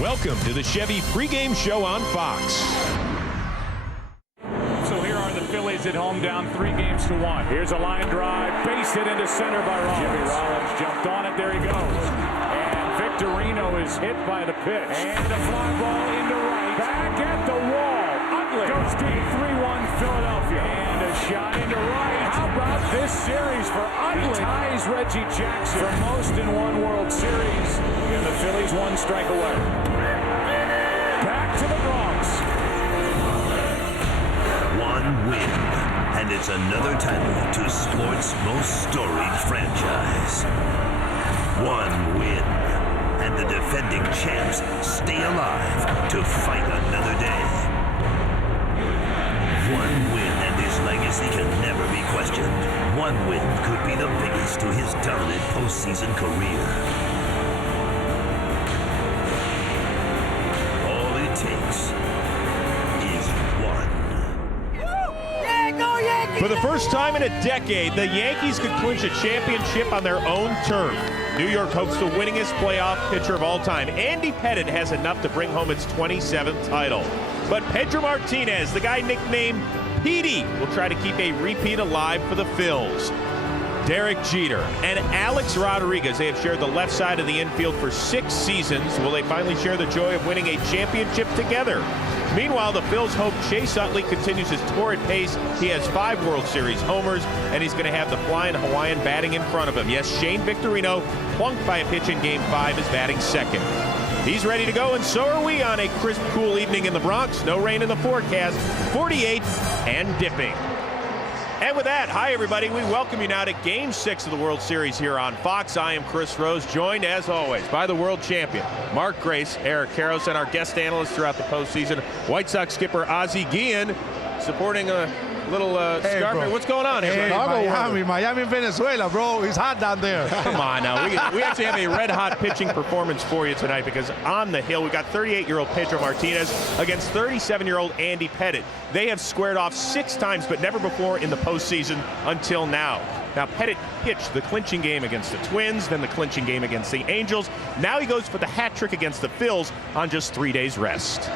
Welcome to the Chevy pregame show on Fox. So here are the Phillies at home, down 3-1. Here's a line drive, base hit into center by Rollins. Jimmy Rollins jumped on it, there he goes. And Victorino is hit by the pitch. And a fly ball into right. Back at the wall. Utley goes deep, 3-1 Philadelphia. And a shot into right. How about this series for Utley? He ties Reggie Jackson for most in one World Series. And the Phillies 1 strike away. Back to the Bronx. One win, and it's another title to sports' most storied franchise. One win, and the defending champs stay alive to fight another day. One win, and his legacy can never be questioned. One win could be the biggest to his dominant postseason career. All it takes is one. For the first time in a decade, the Yankees could clinch a championship on their own turf. New York hopes the winningest playoff pitcher of all time. Andy Pettitte has enough to bring home its 27th title. But Pedro Martinez, the guy nicknamed Petey, will try to keep a repeat alive for the Phils. Derek Jeter and Alex Rodriguez, they have shared the left side of the infield for 6 seasons. Will they finally share the joy of winning a championship together? Meanwhile, the Phils hope Chase Utley continues his torrid pace. He has 5 World Series homers, and he's going to have the flying Hawaiian batting in front of him. Yes, Shane Victorino, plunked by a pitch in Game 5, is batting second. He's ready to go, and so are we on a crisp, cool evening in the Bronx. No rain in the forecast, 48 and dipping. And with that, hi everybody, we welcome you now to Game 6 of the World Series here on Fox. I am Chris Rose, joined as always by the world champion, Mark Grace, Eric Karros, and our guest analysts throughout the postseason, White Sox skipper Ozzie Guillen, supporting a little scarf. Bro. What's going on here? Hey, Miami, Venezuela, bro. It's hot down there. Come on now. We actually have a red-hot pitching performance for you tonight because on the hill, we got 38-year-old Pedro Martinez against 37-year-old Andy Pettitte. They have squared off 6 times, but never before in the postseason until now. Now, Pettitte pitched the clinching game against the Twins, then the clinching game against the Angels. Now he goes for the hat trick against the Phils on just 3 days rest.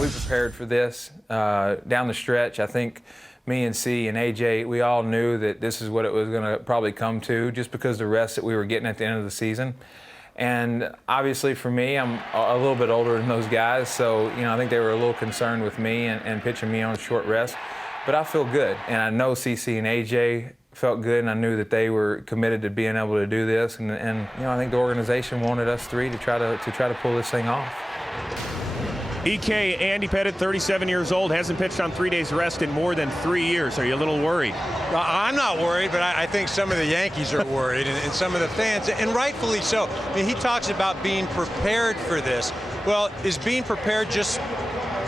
We prepared for this down the stretch. I think me and C and AJ, we all knew that this is what it was going to probably come to just because the rest that we were getting at the end of the season. And obviously for me, I'm a little bit older than those guys, so I think they were a little concerned with me and pitching me on a short rest. But I feel good, and I know CC and AJ felt good, and I knew that they were committed to being able to do this. And I think the organization wanted us 3 to try to pull this thing off. EK, Andy Pettitte, 37 years old, hasn't pitched on 3 days rest in more than 3 years. Are you a little worried? Well, I'm not worried, but I think some of the Yankees are worried, and some of the fans, and rightfully so. I mean, he talks about being prepared for this. Well, is being prepared just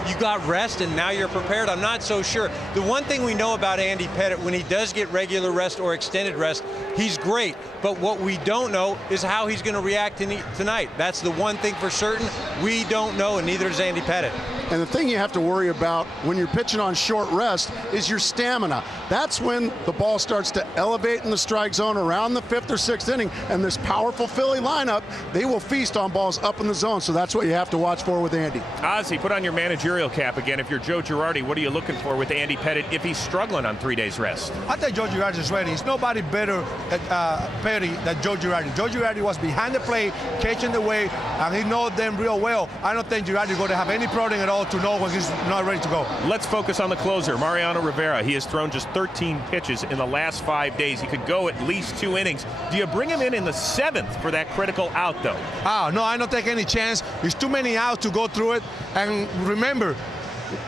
you got rest and now you're prepared? I'm not so sure. The one thing we know about Andy Pettitte, when he does get regular rest or extended rest, he's great. But what we don't know is how he's going to react tonight. That's the one thing for certain. We don't know, and neither does Andy Pettitte. And the thing you have to worry about when you're pitching on short rest is your stamina. That's when the ball starts to elevate in the strike zone around the 5th or 6th inning, and this powerful Philly lineup, they will feast on balls up in the zone, so that's what you have to watch for with Andy. Ozzie, put on your managerial cap again. If you're Joe Girardi, what are you looking for with Andy Pettitte if he's struggling on 3 days rest? I think Joe Girardi is ready. It's nobody better than Joe Girardi. Joe Girardi was behind the plate, catching the wave, and he knows them real well. I don't think Girardi is going to have any problem at all to know when he's not ready to go. Let's focus on the closer, Mariano Rivera. He has thrown just 13 pitches in the last 5 days. He could go at least 2 innings. Do you bring him in the 7th for that critical out, though? Oh, no, I don't take any chance. There's too many outs to go through it. And remember,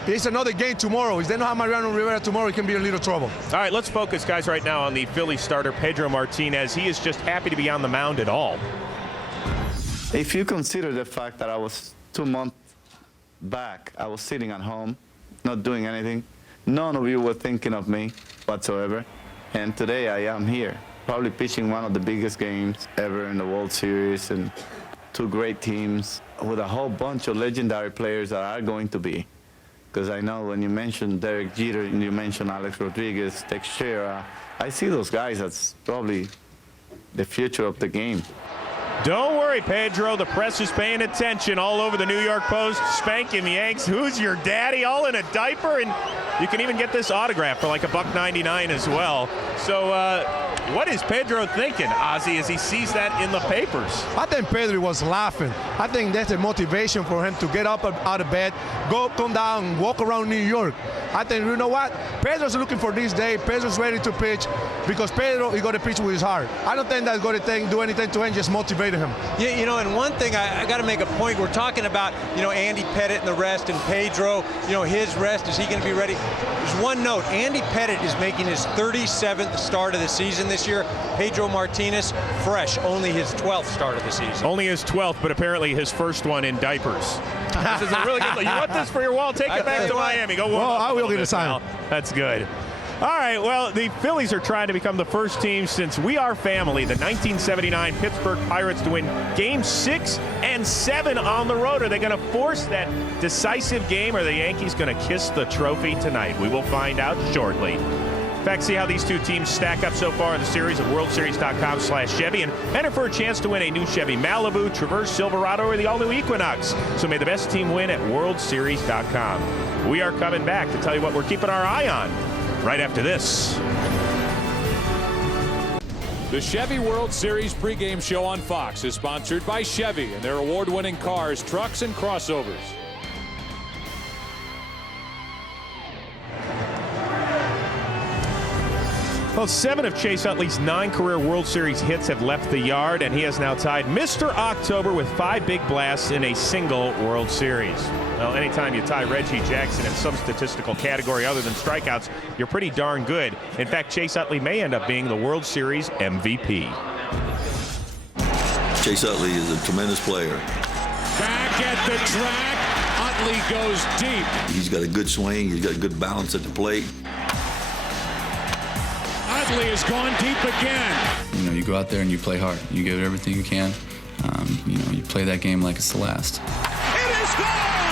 it's another game tomorrow. If they don't have Mariano Rivera tomorrow, it can be a little trouble. All right, let's focus, guys, right now on the Philly starter, Pedro Martinez. He is just happy to be on the mound at all. If you consider the fact that I was 2 months back, I was sitting at home, not doing anything. None of you were thinking of me whatsoever. And today I am here, probably pitching one of the biggest games ever in the World Series, and 2 great teams with a whole bunch of legendary players that are going to be. Because I know when you mentioned Derek Jeter and you mentioned Alex Rodriguez, Teixeira, I see those guys as probably the future of the game. Don't worry, Pedro. The press is paying attention all over the New York Post. Spanking the Yanks. Who's your daddy? All in a diaper. And you can even get this autograph for like $1.99 as well. So what is Pedro thinking, Ozzie, as he sees that in the papers? I think Pedro was laughing. I think that's a motivation for him to get up out of bed, come down, and walk around New York. I think, you know what? Pedro's looking for this day. Pedro's ready to pitch because Pedro is going to pitch with his heart. I don't think that's going to do anything to him, just motivate him. Yeah, you know, and one thing I got to make a point. We're talking about, you know, Andy Pettitte and the rest, and Pedro, you know, his rest. Is he going to be ready? There's one note. Andy Pettitte is making his 37th start of the season this year. Pedro Martinez, fresh, only his 12th start of the season. Only his 12th, but apparently his first one in diapers. This is a really good look. You want this for your wall? Take it back to Miami. Go. Well, I will get a sign. That's good. All right, well, the Phillies are trying to become the first team since We Are Family, the 1979 Pittsburgh Pirates, to win Game 6 and 7 on the road. Are they going to force that decisive game, or are the Yankees going to kiss the trophy tonight? We will find out shortly. In fact, see how these two teams stack up so far in the series at worldseries.com/Chevy and enter for a chance to win a new Chevy Malibu, Traverse, Silverado, or the all-new Equinox. So may the best team win at worldseries.com. We are coming back to tell you what we're keeping our eye on right after this. The Chevy World Series pregame show on Fox is sponsored by Chevy and their award-winning cars, trucks, and crossovers. Well, 7 of Chase Utley's 9 career World Series hits have left the yard, and he has now tied Mr. October with 5 big blasts in a single World Series. Well, anytime you tie Reggie Jackson in some statistical category other than strikeouts, you're pretty darn good. In fact, Chase Utley may end up being the World Series MVP. Chase Utley is a tremendous player. Back at the track, Utley goes deep. He's got a good swing. He's got good balance at the plate. Utley has gone deep again. You know, you go out there and you play hard. You give it everything you can. You know, you play that game like it's the last. It is gone!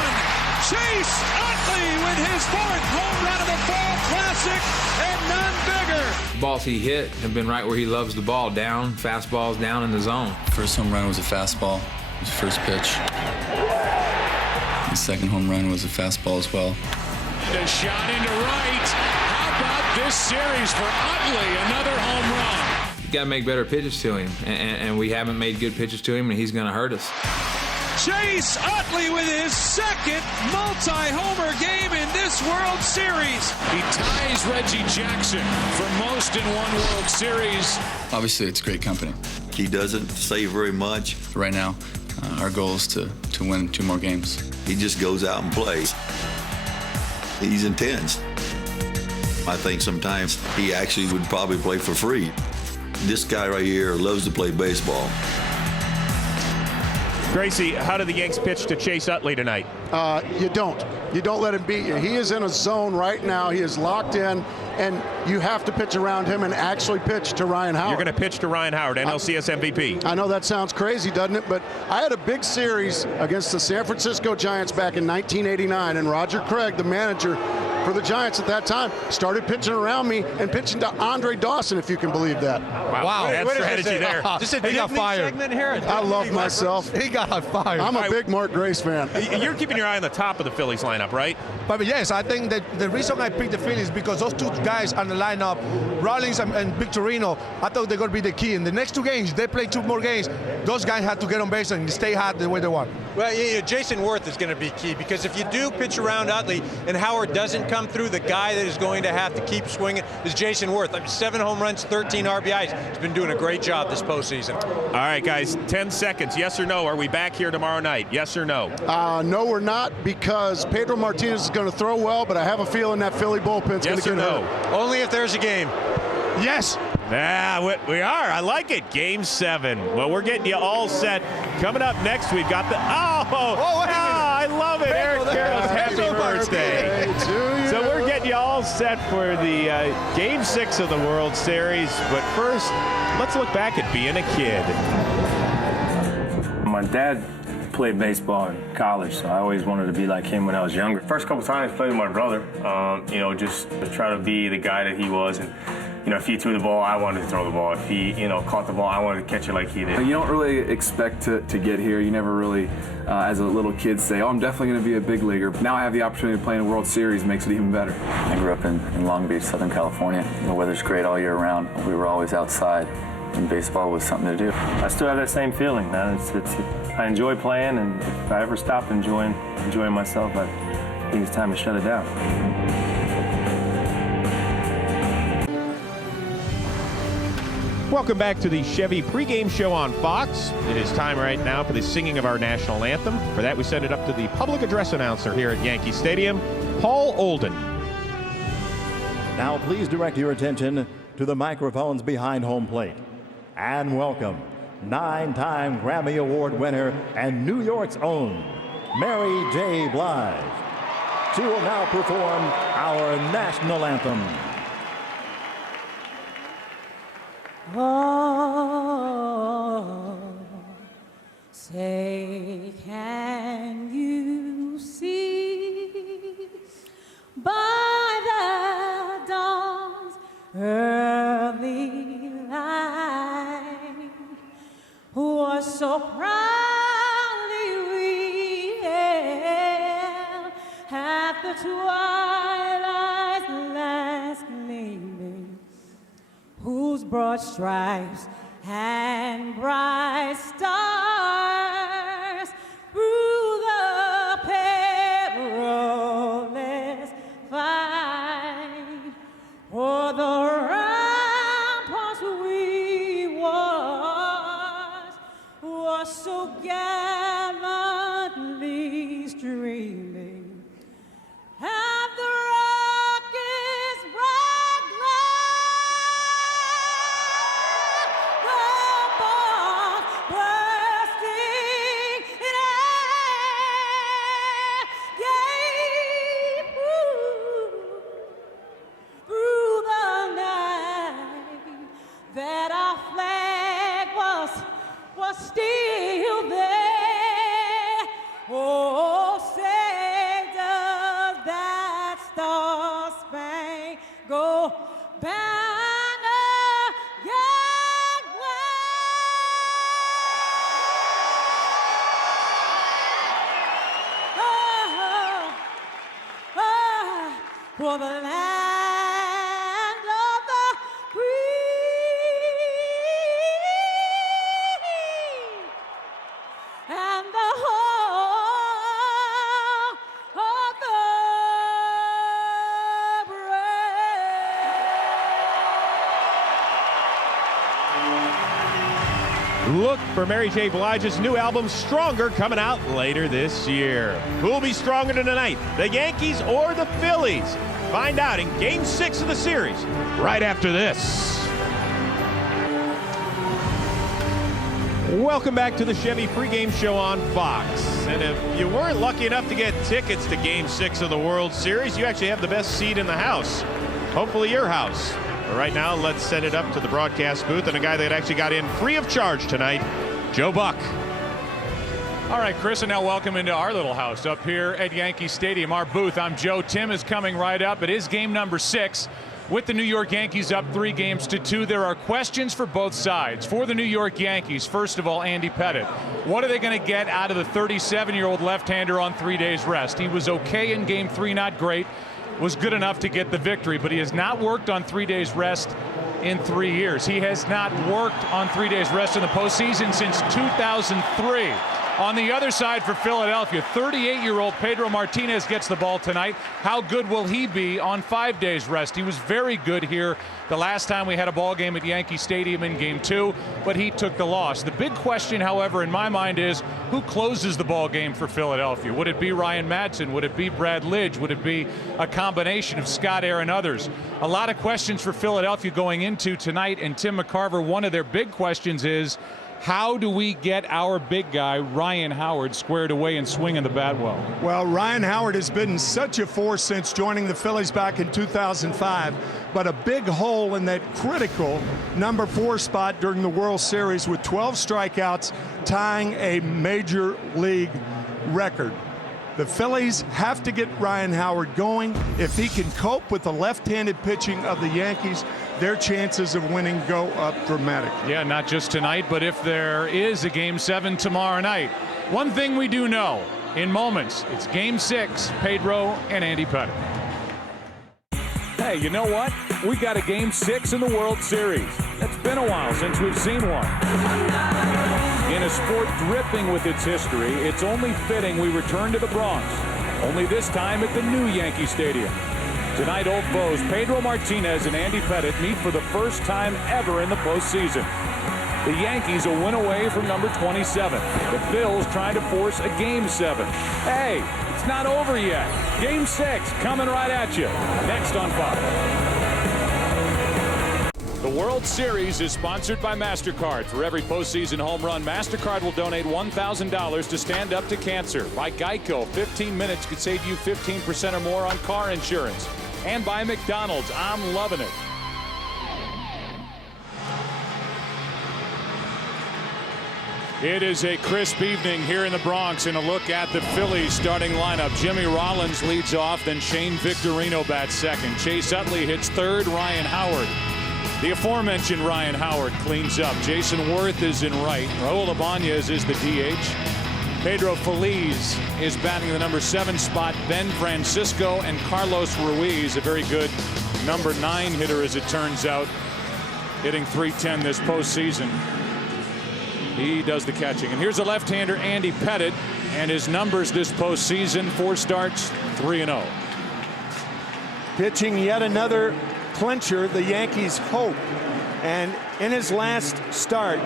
Chase Utley with his 4th home run of the Fall Classic, and none bigger. Balls he hit have been right where he loves the ball, down, fastballs down in the zone. First home run was a fastball. It was the first pitch. The second home run was a fastball as well. And a shot into right. This series for Utley, another home run. You got to make better pitches to him, and we haven't made good pitches to him, and he's going to hurt us. Chase Utley with his 2nd multi-homer game in this World Series. He ties Reggie Jackson for most in one World Series. Obviously, it's great company. He doesn't say very much. Right now, our goal is to win 2 more games. He just goes out and plays. He's intense. I think sometimes he actually would probably play for free. This guy right here loves to play baseball. Gracie, how do the Yanks pitch to Chase Utley tonight? You don't. You don't let him beat you. He is in a zone right now. He is locked in, and you have to pitch around him and actually pitch to Ryan Howard. You're going to pitch to Ryan Howard, NLCS MVP. I know that sounds crazy, doesn't it? But I had a big series against the San Francisco Giants back in 1989, and Roger Craig, the manager for the Giants at that time, started pitching around me and pitching to Andre Dawson, if you can believe that. Wow, that's strategy there. Just a He got Disney fired. segment here. I love myself. He got fired. I'm a big Mark Grace fan. You're keeping your eye on the top of the Phillies lineup, right? But yes, I think that the reason I picked the Phillies because those 2 guys on the lineup, Rollins and Victorino, I thought they're going to be the key. In the next 2 games, they play 2 more games. Those guys have to get on base and stay hot the way they want. Well, yeah, Jason Worth is going to be key because if you do pitch around Utley and Howard doesn't come through, the guy that is going to have to keep swinging is Jason Worth. 7 home runs, 13 RBIs. He's been doing a great job this postseason. All right, guys, 10 seconds. Yes or no? Are we back here tomorrow night? Yes or no? No, we're not, because Pedro Martinez is going to throw well, but I have a feeling that Philly bullpen's going to get hurt. Only if there's a game. Yes. Yeah, we are. I like it. Game 7. Well, we're getting you all set. Coming up next, we've got the... I love it. Eric Carroll's happy birthday. So we're getting you all set for the Game 6 of the World Series. But first, let's look back at being a kid. My dad played baseball in college, so I always wanted to be like him when I was younger. First couple times I played with my brother, you know, just to try to be the guy that he was. And if he threw the ball, I wanted to throw the ball. If he, caught the ball, I wanted to catch it like he did. You don't really expect to get here. You never really, as a little kid, say, oh, I'm definitely going to be a big leaguer. Now I have the opportunity to play in a World Series, makes it even better. I grew up in Long Beach, Southern California. The weather's great all year round. We were always outside, and baseball was something to do. I still have that same feeling, man. I enjoy playing, and if I ever stop enjoying myself, I think it's time to shut it down. Welcome back to the Chevy pregame show on Fox. It is time right now for the singing of our national anthem. For that, we send it up to the public address announcer here at Yankee Stadium, Paul Olden. Now please direct your attention to the microphones behind home plate. And welcome 9-time Grammy Award winner and New York's own Mary J. Blige. She will now perform our national anthem. Oh, say can you see by the dawn's early light was so proudly we hailed at the twilight's last gleaming, whose broad stripes and bright stars through the perilous fight o'er the ramparts we was so gallantly streaming. At the rocket's bright glare, the bombs bursting in air gave through the night that our flag was still there. Oh, say does that star-spangled banner yet wave? For the land of the free and the home of the brave. Look for Mary J. Blige's new album, Stronger, coming out later this year. Who'll be stronger tonight, the Yankees or the Phillies? Find out in Game 6 of the series, right after this. Welcome back to the Chevy pregame show on Fox. And if you weren't lucky enough to get tickets to Game 6 of the World Series, you actually have the best seat in the house. Hopefully your house. But right now, let's send it up to the broadcast booth and a guy that actually got in free of charge tonight, Joe Buck. All right, Chris, and now welcome into our little house up here at Yankee Stadium, our booth. I'm Joe. Tim is coming right up. It is game number 6. With the New York Yankees up 3-2, there are questions for both sides. For the New York Yankees, first of all, Andy Pettitte. What are they going to get out of the 37-year-old left-hander on 3 days rest? He was okay in Game 3, not great. Was good enough to get the victory, but he has not worked on 3 days rest in 3 years. He has not worked on 3 days rest in the postseason since 2003. On the other side for Philadelphia, 38-year-old Pedro Martinez gets the ball tonight. How good will he be on 5 days rest? He was very good here the last time we had a ball game at Yankee Stadium in Game 2, but he took the loss. The big question, however, in my mind is who closes the ball game for Philadelphia? Would it be Ryan Madson? Would it be Brad Lidge? Would it be a combination of Scott Air and others? A lot of questions for Philadelphia going into tonight, and Tim McCarver, one of their big questions is, how do we get our big guy, Ryan Howard, squared away and swinging the bat well? Well, Ryan Howard has been such a force since joining the Phillies back in 2005, but a big hole in that critical number 4 spot during the World Series with 12 strikeouts, tying a major league record. The Phillies have to get Ryan Howard going. If he can cope with the left-handed pitching of the Yankees, their chances of winning go up dramatically. Yeah, not just tonight, but if there is a Game 7 tomorrow night. One thing we do know, in moments, it's Game 6, Pedro and Andy Pettitte. Hey, you know what? We got a Game 6 in the World Series. It's been a while since we've seen one. In a sport dripping with its history, it's only fitting we return to the Bronx, only this time at the new Yankee Stadium. Tonight, old foes Pedro Martinez and Andy Pettitte meet for the first time ever in the postseason. The Yankees a win away from number 27. The Phils trying to force a Game 7. Hey, it's not over yet. Game 6 coming right at you. Next on Fox. The World Series is sponsored by MasterCard. For every postseason home run, MasterCard will donate $1,000 to Stand Up to Cancer. By Geico, 15 minutes could save you 15% or more on car insurance. And by McDonald's, I'm loving it. It is a crisp evening here in the Bronx, and a look at the Phillies starting lineup. Jimmy Rollins leads off, then Shane Victorino bats second. Chase Utley hits third. Ryan Howard, the aforementioned Ryan Howard, cleans up. Jason Worth is in right. Raul Ibanez is the DH. Pedro Feliz is batting the number 7 spot. Ben Francisco and Carlos Ruiz, a very good number 9 hitter as it turns out, hitting .310 this postseason. He does the catching. And here's a left-hander, Andy Pettitte, and his numbers this postseason: 4 starts, 3-0. Pitching yet another clincher, the Yankees hope. And in his last start,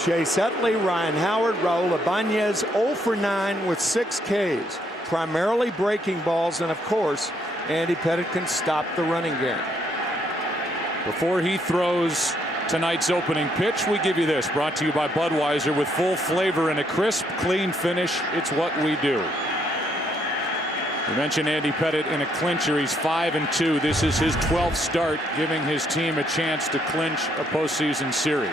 Chase Utley, Ryan Howard, Raul Ibanez 0 for 9 with 6 Ks, primarily breaking balls, and of course Andy Pettitte can stop the running game. Before he throws tonight's opening pitch, we give you this, brought to you by Budweiser. With full flavor and a crisp, clean finish, it's what we do. You mentioned Andy Pettitte in a clincher. He's 5-2. This is his 12th start, giving his team a chance to clinch a postseason series.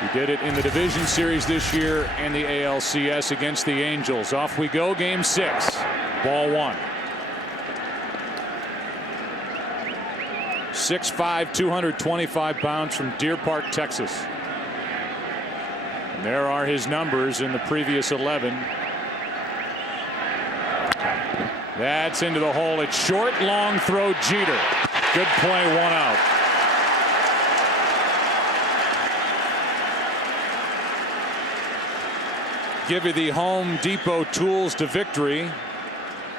He did it in the division series this year and the ALCS against the Angels. Off we go, Game 6, ball 1. 6'5", 225 pounds from Deer Park, Texas. And there are his numbers in the previous 11. That's into the hole. It's short, long throw, Jeter. Good play, 1 out. Give you the Home Depot tools to victory.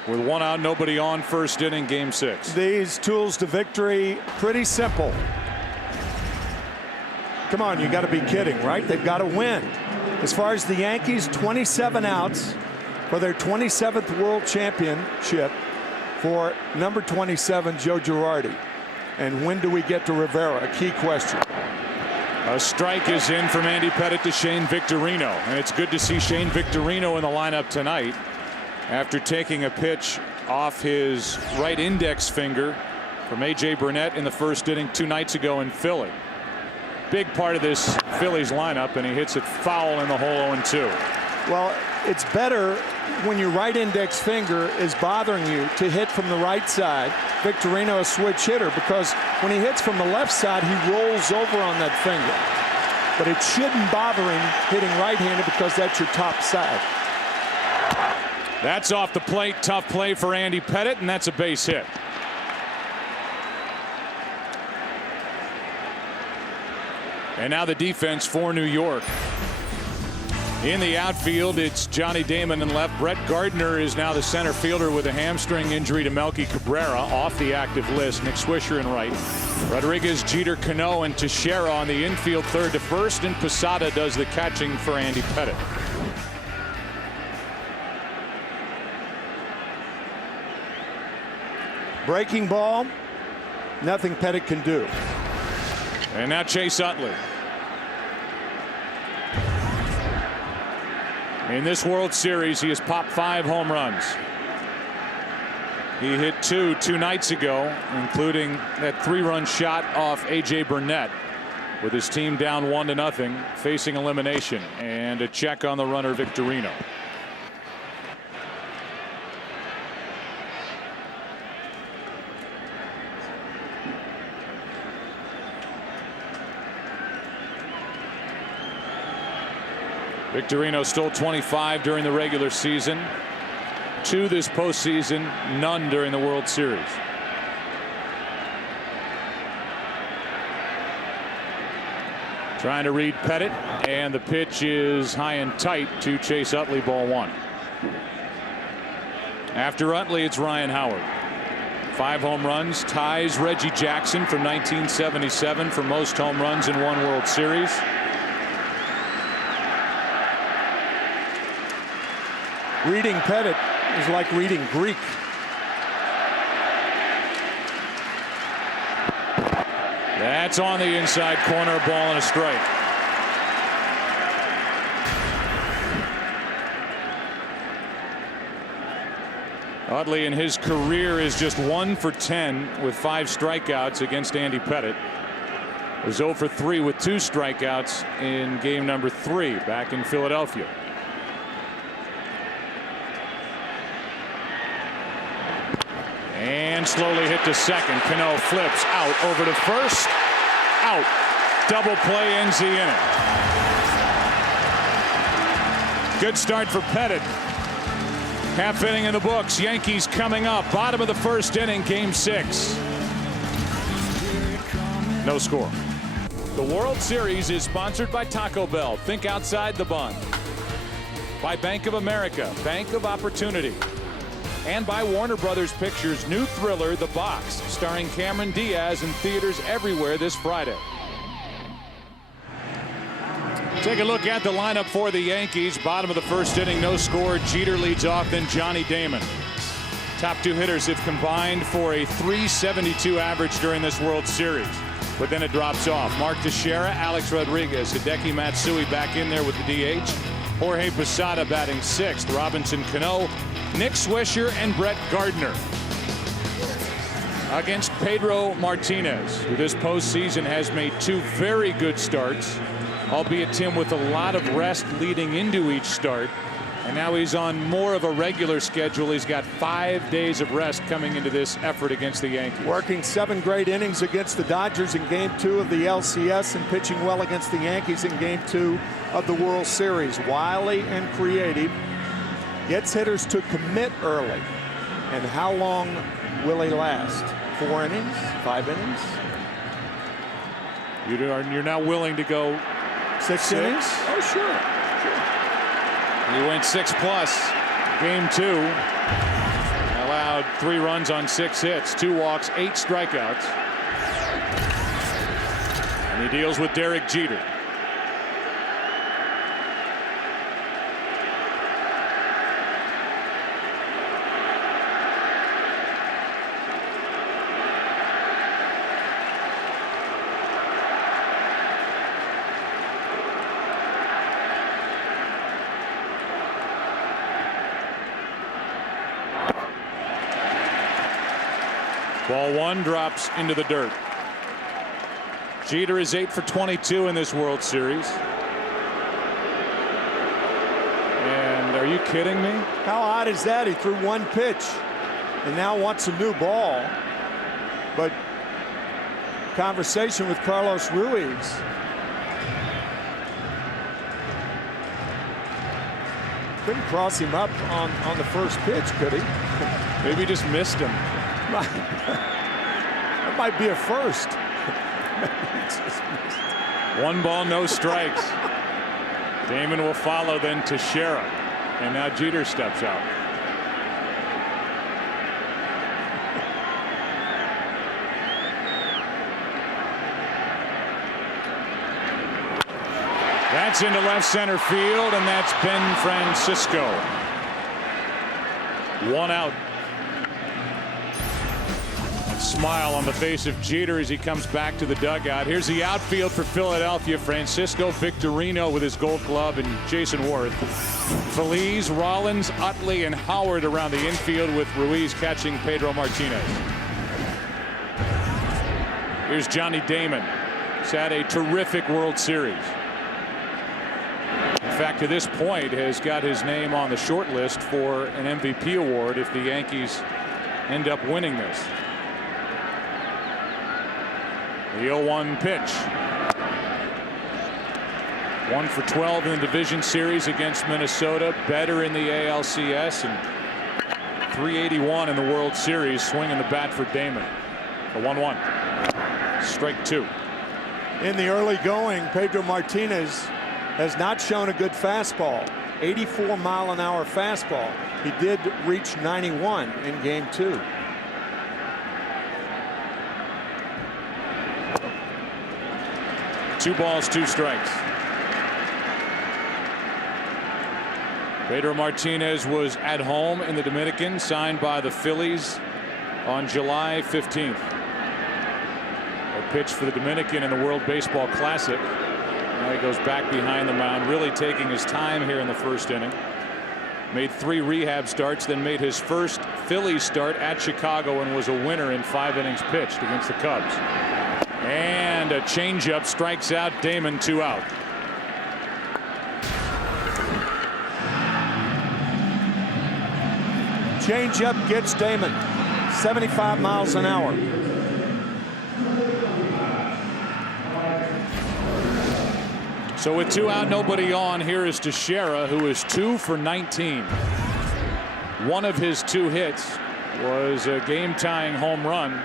With 1 out, nobody on, first inning, Game 6. These tools to victory, pretty simple. Come on, you got to be kidding, right? They've got to win. As far as the Yankees, 27 outs for their 27th World Championship for number 27, Joe Girardi. And when do we get to Rivera? A key question. A strike is in from Andy Pettitte to Shane Victorino, and it's good to see Shane Victorino in the lineup tonight after taking a pitch off his right index finger from A.J. Burnett in the first inning 2 nights ago in Philly. Big part of this Phillies lineup, and he hits it foul in the hole 0-2. Well, it's better when your right index finger is bothering you to hit from the right side. Victorino, a switch hitter, because when he hits from the left side, he rolls over on that finger. But it shouldn't bother him hitting right-handed because that's your top side. That's off the plate. Tough play for Andy Pettitte, and that's a base hit. And now the defense for New York. In the outfield, it's Johnny Damon in left. Brett Gardner is now the center fielder with a hamstring injury to Melky Cabrera, off the active list. Nick Swisher in right. Rodriguez, Jeter, Cano, and Teixeira on the infield, third to first, and Posada does the catching for Andy Pettitte. Breaking ball, nothing Pettitte can do. And now Chase Utley. In this World Series, he has popped 5 home runs. He hit 2 nights ago, including that 3-run shot off A.J. Burnett, with his team down 1-0, facing elimination. And a check on the runner, Victorino. Victorino stole 25 during the regular season. 2 this postseason, none during the World Series. Trying to read Pettit, and the pitch is high and tight to Chase Utley, ball 1. After Utley, it's Ryan Howard. 5 home runs, ties Reggie Jackson from 1977 for most home runs in one World Series. Reading Pettit is like reading Greek. That's on the inside corner, ball and a strike. Utley in his career is just 1 for 10 with 5 strikeouts against Andy Pettit. Was 0 for 3 with 2 strikeouts in game number 3 back in Philadelphia. And slowly hit to second. Cano flips out over to first. Out. Double play ends the inning. Good start for Pettit. Half inning in the books. Yankees coming up. Bottom of the first inning, game 6. No score. The World Series is sponsored by Taco Bell. Think outside the bun. By Bank of America, Bank of Opportunity. And by Warner Brothers Pictures' new thriller, The Box, starring Cameron Diaz in theaters everywhere this Friday. Take a look at the lineup for the Yankees. Bottom of the first inning, no score. Jeter leads off, then Johnny Damon. Top 2 hitters have combined for a .372 average during this World Series. But then it drops off. Mark Teixeira, Alex Rodriguez, Hideki Matsui back in there with the DH. Jorge Posada batting 6th. Robinson Cano, Nick Swisher, and Brett Gardner. Against Pedro Martinez, who this postseason has made 2 very good starts, albeit Tim with a lot of rest leading into each start. And now he's on more of a regular schedule. He's got 5 days of rest coming into this effort against the Yankees. Working 7 great innings against the Dodgers in game 2 of the LCS and pitching well against the Yankees in game 2 of the World Series. Wily and creative. Gets hitters to commit early. And how long will he last? 4 innings? 5 innings? You're now willing to go 6 innings? Oh, sure. He went 6+. Game 2. Allowed 3 runs on 6 hits, 2 walks, 8 strikeouts. And he deals with Derek Jeter. Ball 1 drops into the dirt. Jeter is 8 for 22 in this World Series. And are you kidding me? How odd is that? He threw 1 pitch and now wants a new ball. But conversation with Carlos Ruiz. Couldn't cross him up on the first pitch, could he? Maybe just missed him. That might be a first. 1 ball, no strikes. Damon will follow then Teixeira. And now Jeter steps out. That's into left center field, and that's Ben Francisco. 1 out. Smile on the face of Jeter as he comes back to the dugout. Here's the outfield for Philadelphia. Francisco Victorino with his Gold Glove and Jason Worth. Feliz, Rollins, Utley, and Howard around the infield with Ruiz catching Pedro Martinez. Here's Johnny Damon. He's had a terrific World Series. In fact, to this point has got his name on the short list for an MVP award if the Yankees end up winning this. The 0-1 pitch. 1 for 12 in the division series against Minnesota, better in the ALCS, and .381 in the World Series, swinging the bat for Damon. A 1-1. Strike 2. In the early going, Pedro Martinez has not shown a good fastball. 84-mile-an-hour fastball. He did reach 91 in game 2. Two balls, 2 strikes. Pedro Martinez was at home in the Dominican, signed by the Phillies on July 15th. A pitch for the Dominican in the World Baseball Classic. Now he goes back behind the mound, really taking his time here in the first inning. Made 3 rehab starts, then made his first Phillies start at Chicago and was a winner in 5 innings pitched against the Cubs. And a changeup strikes out Damon, 2 out. Changeup gets Damon. 75 miles an hour. So with 2 out, nobody on, here is Teixeira, who is 2 for 19. One of his 2 hits was a game-tying home run.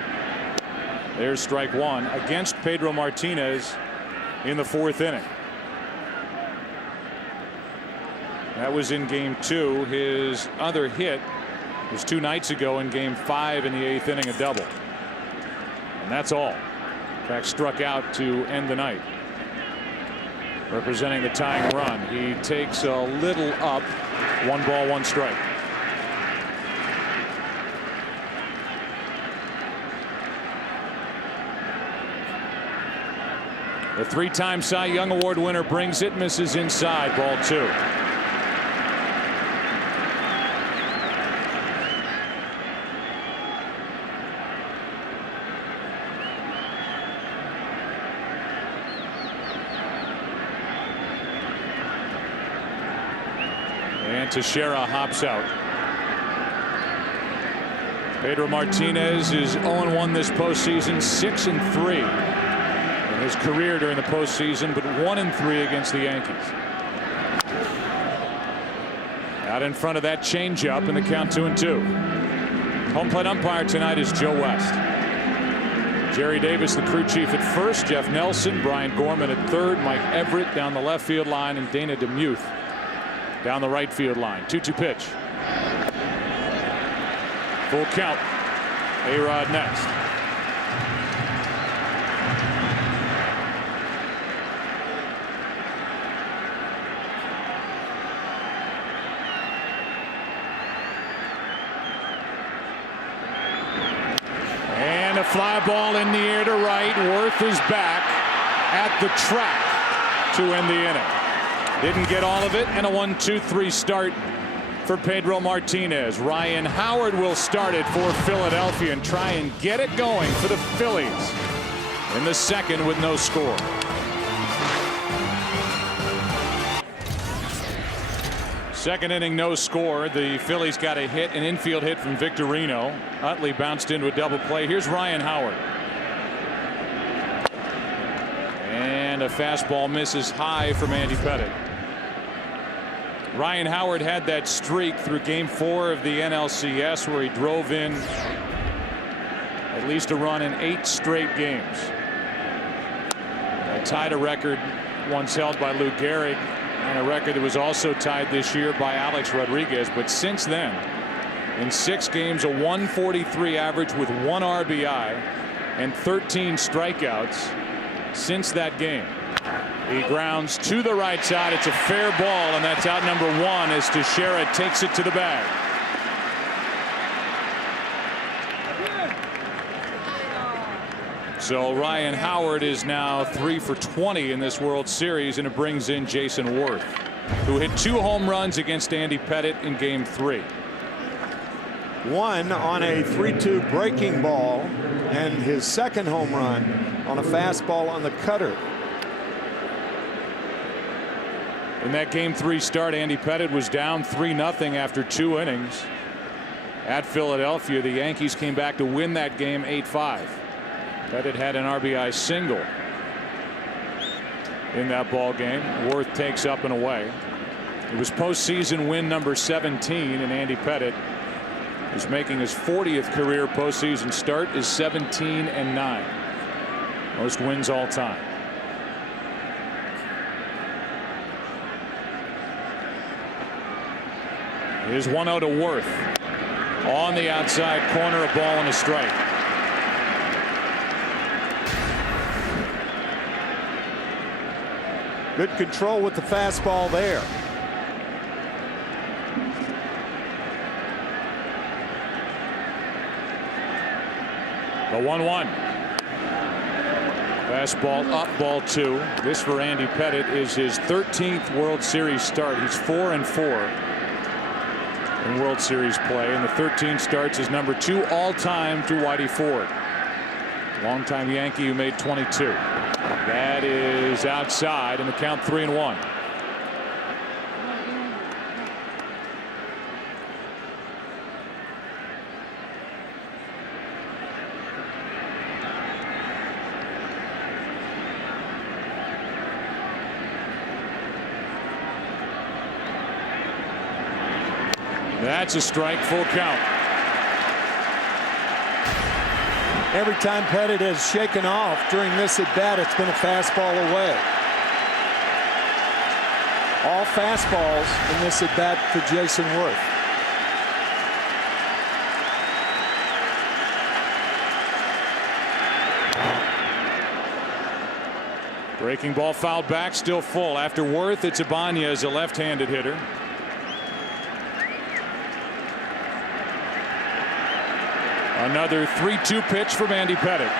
There's strike 1 against Pedro Martinez in the 4th inning. That was in game 2. His other hit was 2 nights ago in game 5 in the 8th inning, a double. And that's all. In fact, struck out to end the night. Representing the tying run, he takes a little up. 1 ball, 1 strike. The 3-time Cy Young Award winner brings it, misses inside, ball 2. And Teixeira hops out. Pedro Martinez is 0-1 this postseason, 6-3 in his career during the postseason, but 1-3 against the Yankees. Out in front of that changeup, and the count 2-2. Home plate umpire tonight is Joe West. Jerry Davis, the crew chief, at first. Jeff Nelson, Brian Gorman at third. Mike Everett down the left field line, and Dana DeMuth down the right field line. 2-2 pitch. Full count. A-Rod next. And a fly ball in the air to right. Worth is back at the track to end the inning. Didn't get all of it, and a 1-2-3 start for Pedro Martinez. Ryan Howard will start it for Philadelphia and try and get it going for the Phillies in the 2nd with no score. Second inning, no score. The Phillies got a hit, an infield hit from Victorino. Utley bounced into a double play. Here's Ryan Howard. And a fastball misses high from Andy Pettitte. Ryan Howard had that streak through game 4 of the NLCS where he drove in at least a run in 8 straight games. Tied a record once held by Lou Gehrig, and a record that was also tied this year by Alex Rodriguez. But since then, in 6 games, a 143 average with 1 RBI and 13 strikeouts since that game. He grounds to the right side. It's a fair ball, and that's out number 1 as Teixeira takes it to the bag. So Ryan Howard is now 3 for 20 in this World Series, and it brings in Jason Worth, who hit 2 home runs against Andy Pettitte in game 3. One on a 3-2 breaking ball, and his 2nd home run on a fastball on the cutter. In that game 3 start, Andy Pettitte was down 3-0 after 2 innings at Philadelphia. The Yankees came back to win that game 8-5. Pettitte had an RBI single in that ball game. Worth takes up and away. It was postseason win number 17, and Andy Pettitte is making his 40th career postseason start, is 17-9. Most wins all time. Here's 1-0 to Worth. On the outside corner, a ball and a strike. Good control with the fastball there. The 1-1. Fastball up, ball 2. This for Andy Pettitte is his 13th World Series start. He's 4-4 in World Series play, and the 13 starts is number 2 all-time to Whitey Ford, longtime Yankee who made 22. That is outside, and the count 3-1. That's a strike, full count. Every time Pettitte has shaken off during this at bat, it's been a fastball away. All fastballs in this at bat for Jason Worth. Breaking ball fouled back, still full. After Worth, it's Ibanez, a left-handed hitter. Another 3-2 pitch from Andy Pettitte.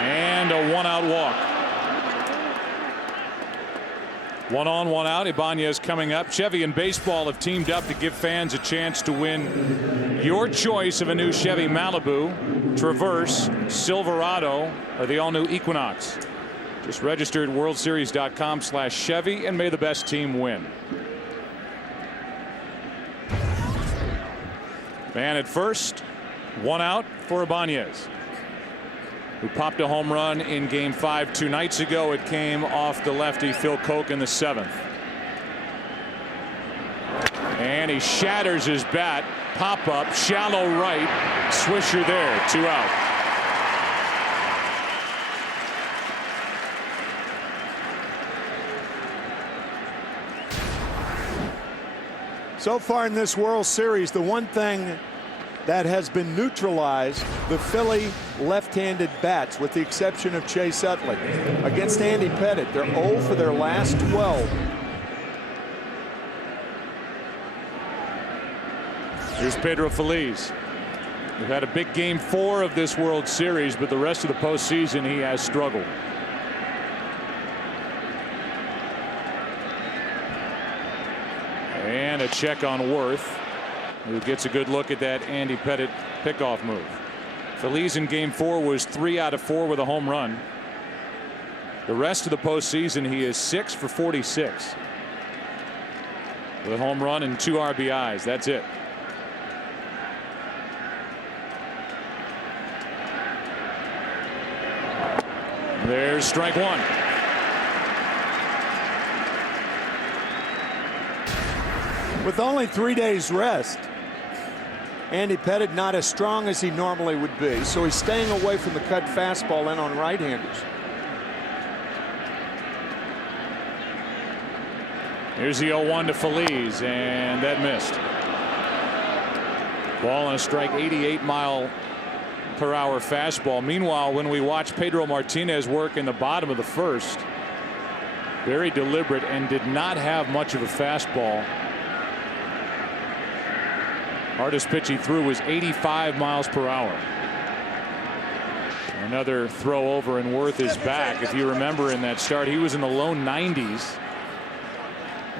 And a 1-out walk. 1 on, 1 out. Ibanez coming up. Chevy and baseball have teamed up to give fans a chance to win your choice of a new Chevy Malibu, Traverse, Silverado, or the all-new Equinox. Just register at worldseries.com/Chevy and may the best team win. Man at first, 1 out for Ibanez, who popped a home run in Game 5 2 nights ago. It came off the lefty Phil Koch in the 7th. And he shatters his bat. Pop up, shallow right. Swisher there, 2 out. So far in this World Series, the one thing that has been neutralized, the Philly left-handed bats, with the exception of Chase Utley. Against Andy Pettitte, they're 0 for their last 12. Here's Pedro Feliz. We've had a big Game 4 of this World Series, but the rest of the postseason he has struggled. And a check on Worth, who gets a good look at that Andy Pettitte pickoff move. Feliz in Game 4 was 3 out of 4 with a home run. The rest of the postseason, he is 6 for 46 with a home run and 2 RBIs. That's it. There's strike 1. With only 3 days rest, Andy Pettitte not as strong as he normally would be, so he's staying away from the cut fastball in on right-handers. Here's the 0-1 to Feliz, and that missed. Ball on a strike, 88-mile-per-hour fastball. Meanwhile, when we watch Pedro Martinez work in the bottom of the first, very deliberate and did not have much of a fastball. Hardest pitch he threw was 85 miles per hour. Another throw over, and Worth is back. If you remember in that start, he was in the low 90s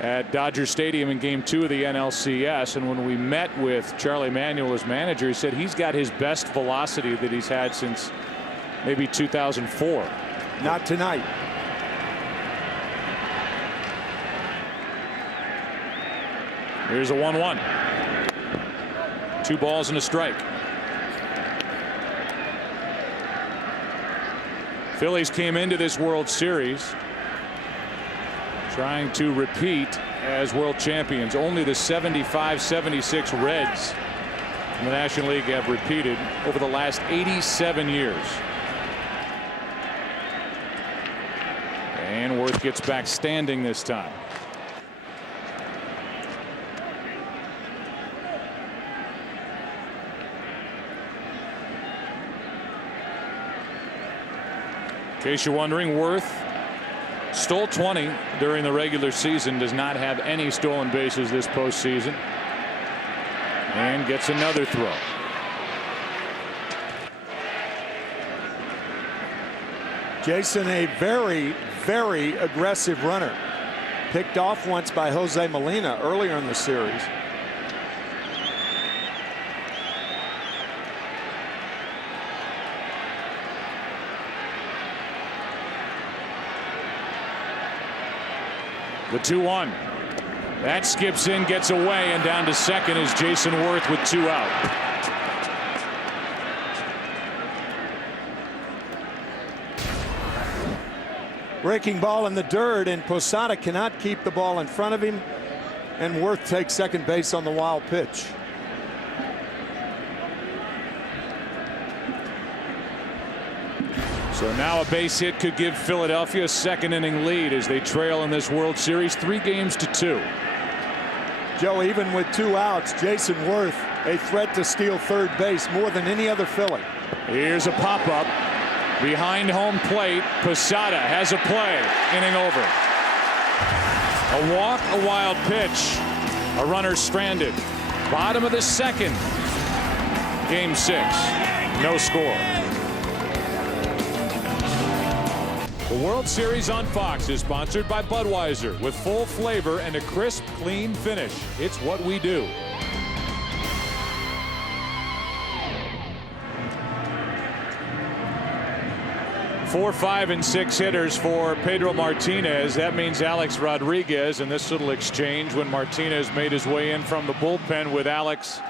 at Dodger Stadium in Game 2 of the NLCS. And when we met with Charlie Manuel as manager, he said he's got his best velocity that he's had since maybe 2004. Not tonight. Here's a 1-1. 2 balls and a strike. Phillies came into this World Series trying to repeat as world champions. Only the 75-76 Reds in the National League have repeated over the last 87 years. And Worth gets back standing this time. In case you're wondering, Worth stole 20 during the regular season, does not have any stolen bases this postseason, and gets another throw. Jason, a very, very aggressive runner. Picked off once by Jose Molina earlier in the series. The 2-1. That skips in, gets away, and down to second is Jason Worth with 2 out. Breaking ball in the dirt, and Posada cannot keep the ball in front of him, and Worth takes second base on the wild pitch. So now a base hit could give Philadelphia a 2nd inning lead as they trail in this World Series 3-2. Joe, even with 2 outs, Jason Worth a threat to steal third base more than any other Philly. Here's a pop-up behind home plate. Posada has a play. Inning over. A walk, a wild pitch. A runner stranded. Bottom of the 2nd. Game 6. No score. The World Series on Fox is sponsored by Budweiser, with full flavor and a crisp, clean finish. It's what we do. Four, 5, and 6 hitters for Pedro Martinez. That means Alex Rodriguez in this little exchange when Martinez made his way in from the bullpen with Alex.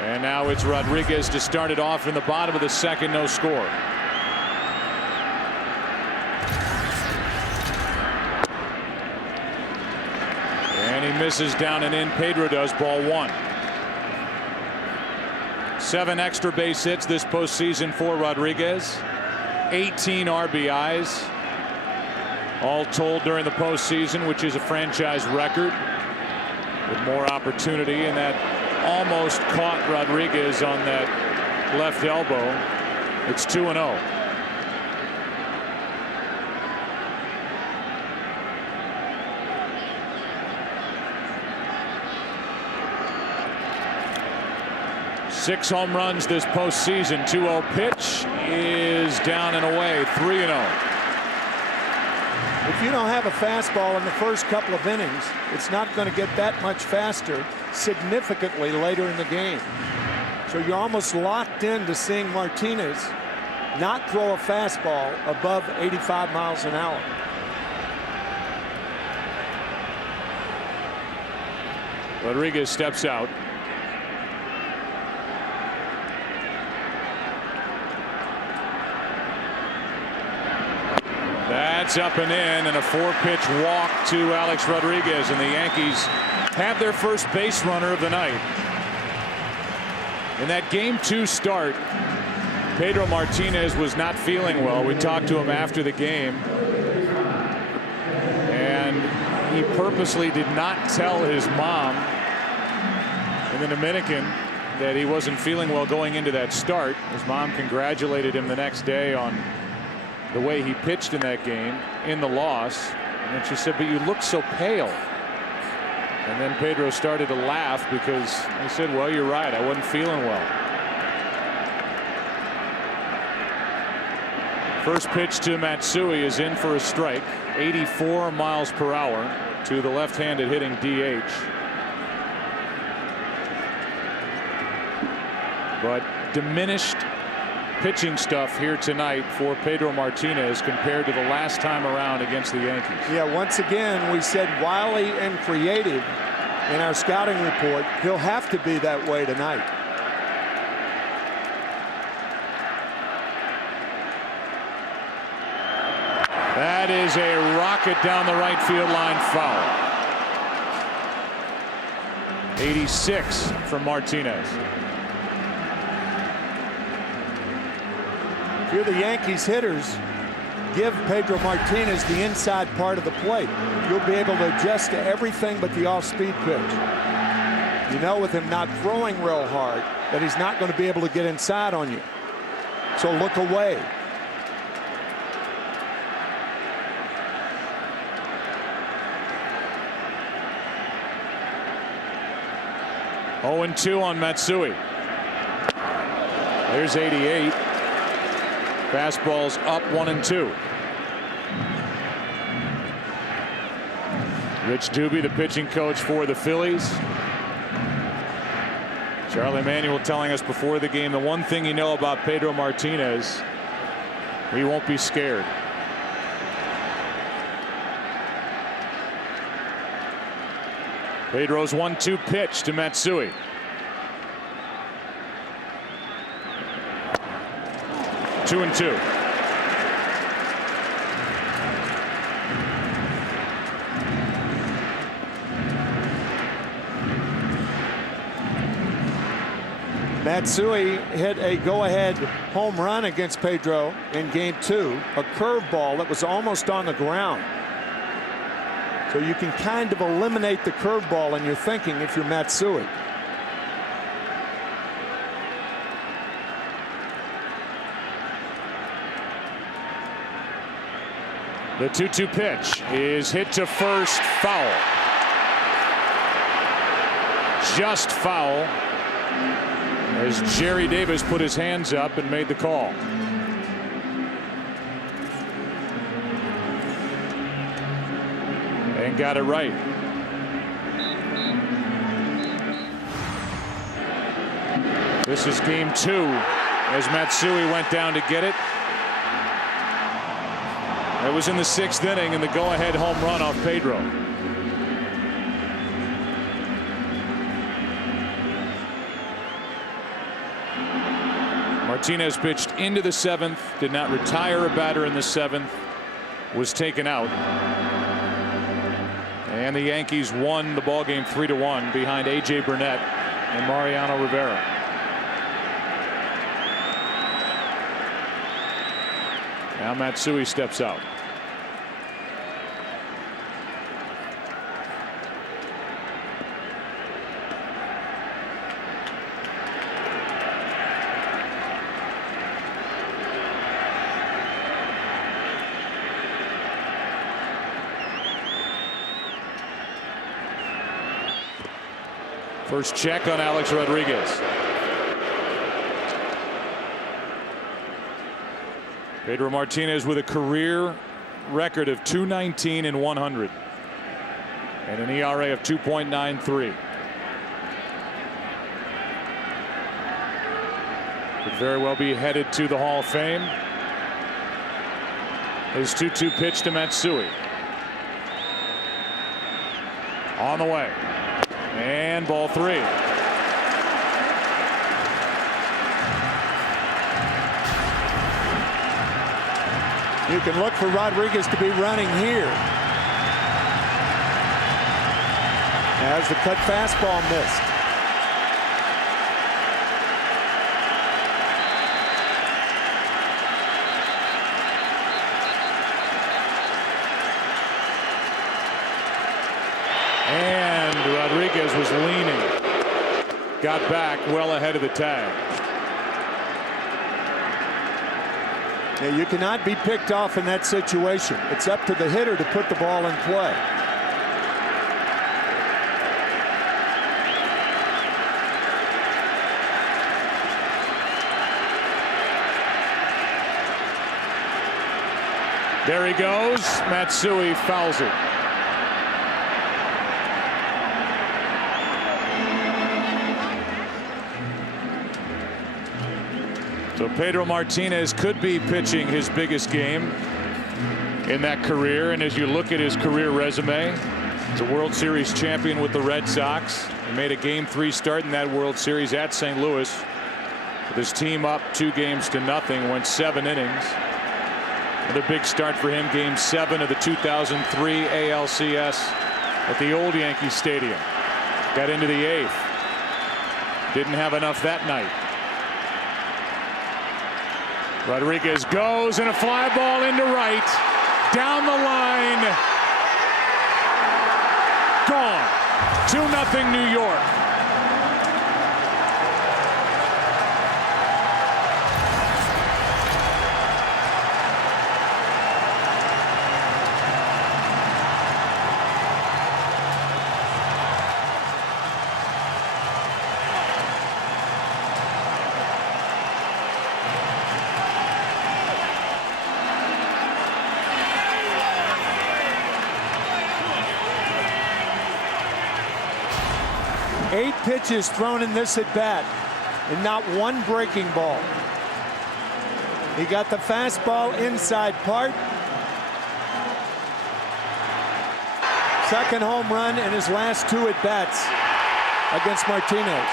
And now it's Rodriguez to start it off in the bottom of the 2nd. No score. And he misses down and in. Pedro does. Ball 1. 7 extra base hits this postseason for Rodriguez. 18 RBIs. All told during the postseason, which is a franchise record. With more opportunity, and that almost caught Rodriguez on that left elbow. It's 2-0. Six home runs this postseason. 2-0 pitch is down and away. 3-0. If you don't have a fastball in the first couple of innings, it's not going to get that much faster significantly later in the game. So you're almost locked in to seeing Martinez not throw a fastball above 85 miles an hour. Rodriguez steps out. That's up and in, and a 4-pitch walk to Alex Rodriguez, and the Yankees have their first base runner of the night. In that Game 2 start, Pedro Martinez was not feeling well. We talked to him after the game, and he purposely did not tell his mom in the Dominican that he wasn't feeling well going into that start. His mom congratulated him the next day on the way he pitched in that game in the loss, and then she said, "But you look so pale." And then Pedro started to laugh because he said, "Well, you're right, I wasn't feeling well." First pitch to Matsui is in for a strike. 84 miles per hour to the left-handed hitting DH. But diminished pitching stuff here tonight for Pedro Martinez compared to the last time around against the Yankees. Yeah, once again, we said wily and creative. in our scouting report. He'll have to be that way tonight. That is a rocket down the right field line foul. 86 from Martinez. If you're the Yankees hitters, give Pedro Martinez the inside part of the plate. You'll be able to adjust to everything but the off-speed pitch. You know, with him not throwing real hard, that he's not going to be able to get inside on you. So look away. Oh, 2 on Matsui. There's 88. Fastballs up 1-2. Rich Doobie, the pitching coach for the Phillies. Charlie Manuel telling us before the game, the one thing you know about Pedro Martinez, he won't be scared. Pedro's 1-2 pitch to Matsui. Two and 2. Matsui hit a go-ahead home run against Pedro in game 2, a curveball that was almost on the ground. So you can kind of eliminate the curveball in your thinking if you're Matsui. The 2-2 pitch is hit to first, foul. Just foul as Jerry Davis put his hands up and made the call. And got it right. This is game 2 as Matsui went down to get it. It was in the 6th inning and the go-ahead home run off Pedro. Martinez pitched into the 7th, did not retire a batter in the 7th, was taken out. And the Yankees won the ballgame 3-1 behind A.J. Burnett and Mariano Rivera. Now Matsui steps out. First check on Alex Rodriguez. Pedro Martinez with a career record of .219 and 100 and an ERA of 2.93. Could very well be headed to the Hall of Fame. His 2-2 pitch to Matsui. On the way. And ball 3. You can look for Rodriguez to be running here. As the cut fastball missed. And Rodriguez was leaning. Got back well ahead of the tag. Yeah, you cannot be picked off in that situation. It's up to the hitter to put the ball in play. There he goes. Matsui fouls it. So Pedro Martinez could be pitching his biggest game in that career. And as you look at his career resume, He's a World Series champion with the Red Sox. He made a Game 3 start in that World Series at St. Louis. With his team up 2-0, went 7 innings. Another big start for him, Game 7 of the 2003 ALCS at the old Yankee Stadium. Got into the 8th. Didn't have enough that night. Rodriguez goes, and a fly ball into right. Down the line. Gone. 2-0 New York. Eight pitches thrown in this at bat, and not one breaking ball. He got the fastball inside part. Second home run in his last 2 at bats against Martinez.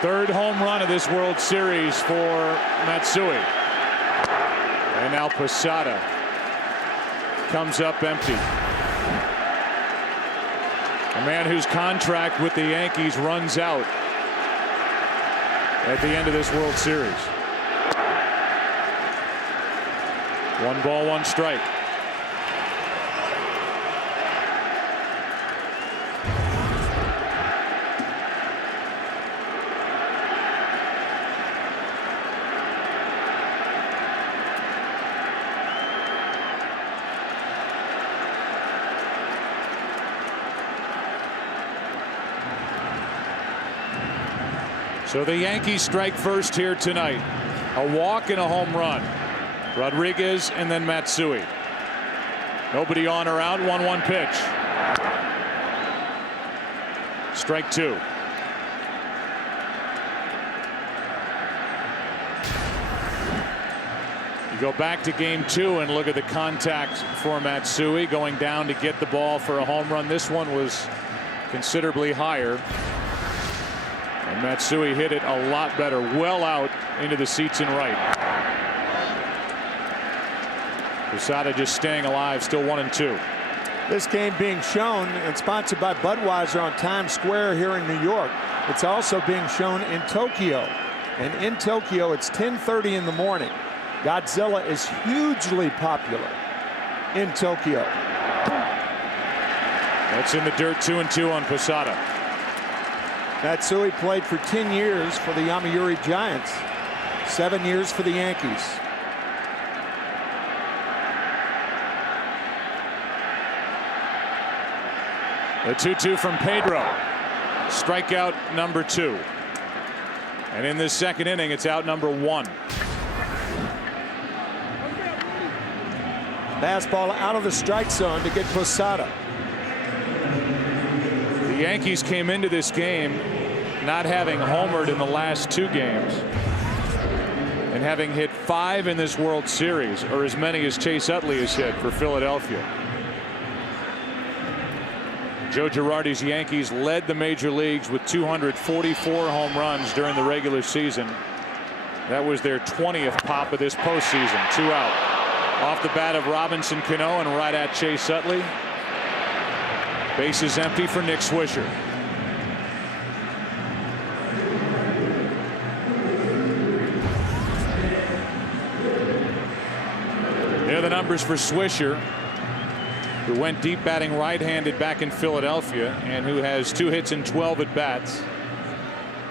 Third home run of this World Series for Matsui. And now Posada comes up empty. A man whose contract with the Yankees runs out at the end of this World Series. 1 ball, 1 strike. So the Yankees strike first here tonight. A walk and a home run. Rodriguez and then Matsui. Nobody on or out. 1-1 pitch. Strike 2. You go back to Game 2 and look at the contact for Matsui going down to get the ball for a home run. This one was considerably higher. And Matsui hit it a lot better, well out into the seats and right. Posada just staying alive, still 1-2. This game being shown and sponsored by Budweiser on Times Square here in New York. It's also being shown in Tokyo. And in Tokyo, it's 10:30 in the morning. Godzilla is hugely popular in Tokyo. That's in the dirt. 2-2 on Posada. Matsui played for 10 years for the Yomiuri Giants, 7 years for the Yankees. The 2-2 from Pedro. Strikeout number 2. And in this second inning, it's out number 1. Fastball out of the strike zone to get Posada. The Yankees came into this game not having homered in the last 2 games and having hit 5 in this World Series, or as many as Chase Utley has hit for Philadelphia. Joe Girardi's Yankees led the major leagues with 244 home runs during the regular season. That was their 20th pop of this postseason. 2 out. Off the bat of Robinson Cano and right at Chase Utley. Bases empty for Nick Swisher. There are the numbers for Swisher, who went deep batting right-handed back in Philadelphia and who has 2 hits and 12 at-bats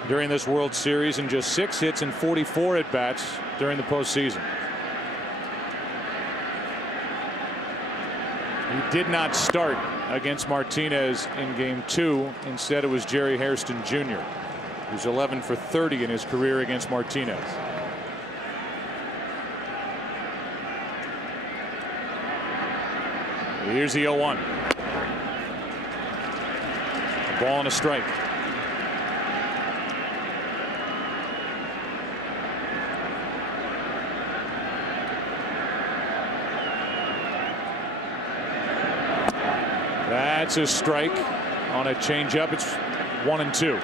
during this World Series and just 6 hits and 44 at-bats during the postseason. He did not start against Martinez in Game 2. Instead, it was Jerry Hairston Jr., who's 11 for 30 in his career against Martinez. Here's the 0-1. A ball and a strike. That's a strike on a changeup. It's 1-2.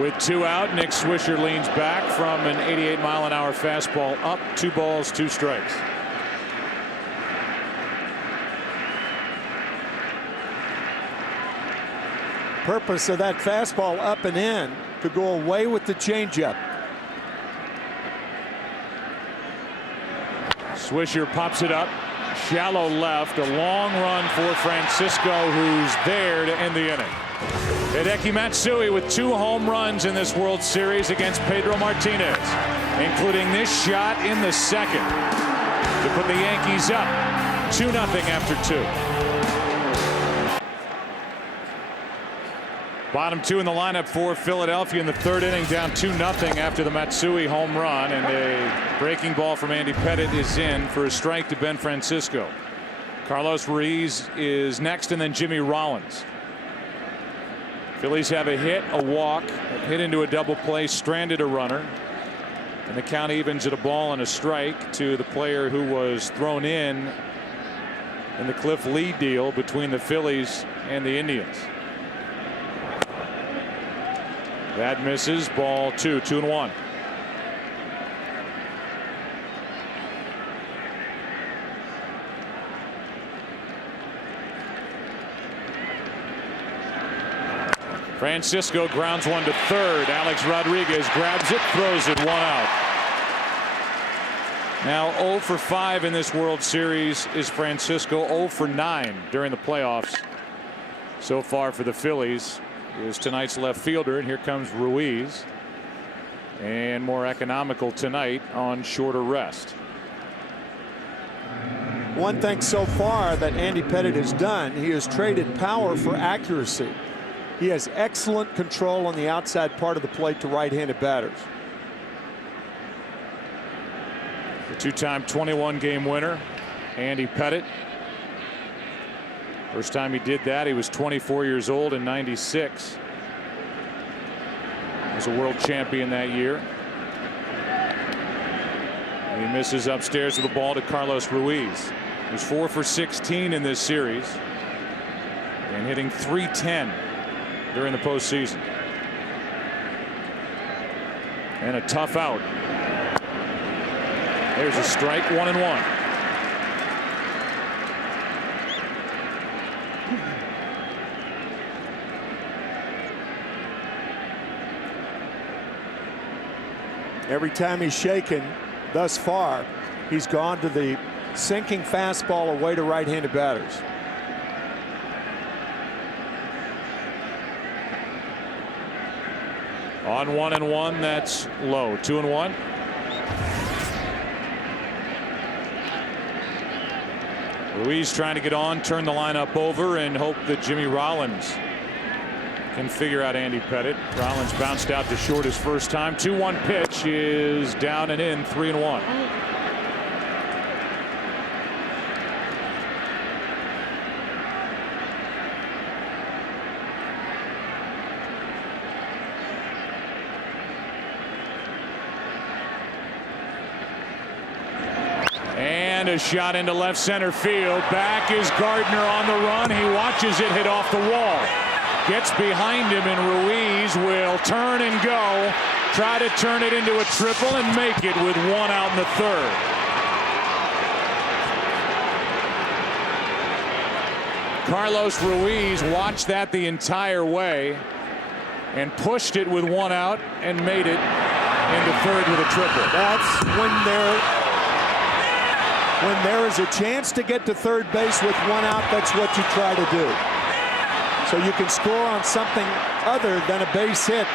With 2 out, Nick Swisher leans back from an 88-mile-an-hour fastball up. 2 balls, 2 strikes. Purpose of that fastball up and in to go away with the changeup. Swisher pops it up. Shallow left. A long run for Francisco, who's there to end the inning. Hideki Matsui with 2 home runs in this World Series against Pedro Martinez, including this shot in the second to put the Yankees up 2-0 after 2. Bottom 2 in the lineup for Philadelphia in the 3rd inning, down 2-0 after the Matsui home run, and a breaking ball from Andy Pettitte is in for a strike to Ben Francisco. Carlos Ruiz is next, and then Jimmy Rollins. Phillies have a hit, a walk, hit into a double play, stranded a runner, and the count evens at a ball and a strike to the player who was thrown in the Cliff Lee deal between the Phillies and the Indians. That misses. Ball 2, 2-1. Francisco grounds one to third. Alex Rodriguez grabs it, throws it, 1 out. Now 0 for 5 in this World Series is Francisco. 0 for 9 during the playoffs so far for the Phillies is tonight's left fielder, and here comes Ruiz, and more economical tonight on shorter rest. One thing so far that Andy Pettitte has done, he has traded power for accuracy. He has excellent control on the outside part of the plate to right-handed batters. The 2-time 21-game winner, Andy Pettitte. First time he did that, he was 24 years old in '96. He was a world champion that year. And he misses upstairs with the ball to Carlos Ruiz. He was 4 for 16 in this series and hitting .310 during the postseason. And a tough out. There's a strike, 1-1. Every time he's shaken thus far, he's gone to the sinking fastball away to right-handed batters. On 1-1, that's low. 2-1. Ruiz trying to get on, turn the lineup over, and hope that Jimmy Rollins can figure out Andy Pettitte. Rollins bounced out to short his first time. 2-1 pitch is down and in, 3-1. And a shot into left center field. Back is Gardner on the run. He watches it hit off the wall. Gets behind him, and Ruiz will turn and go. Try to turn it into a triple and make it with 1 out in the 3rd. Carlos Ruiz watched that the entire way and pushed it with 1 out and made it into 3rd with a triple. That's when there is a chance to get to third base with 1 out, that's what you try to do. So you can score on something other than a base hit.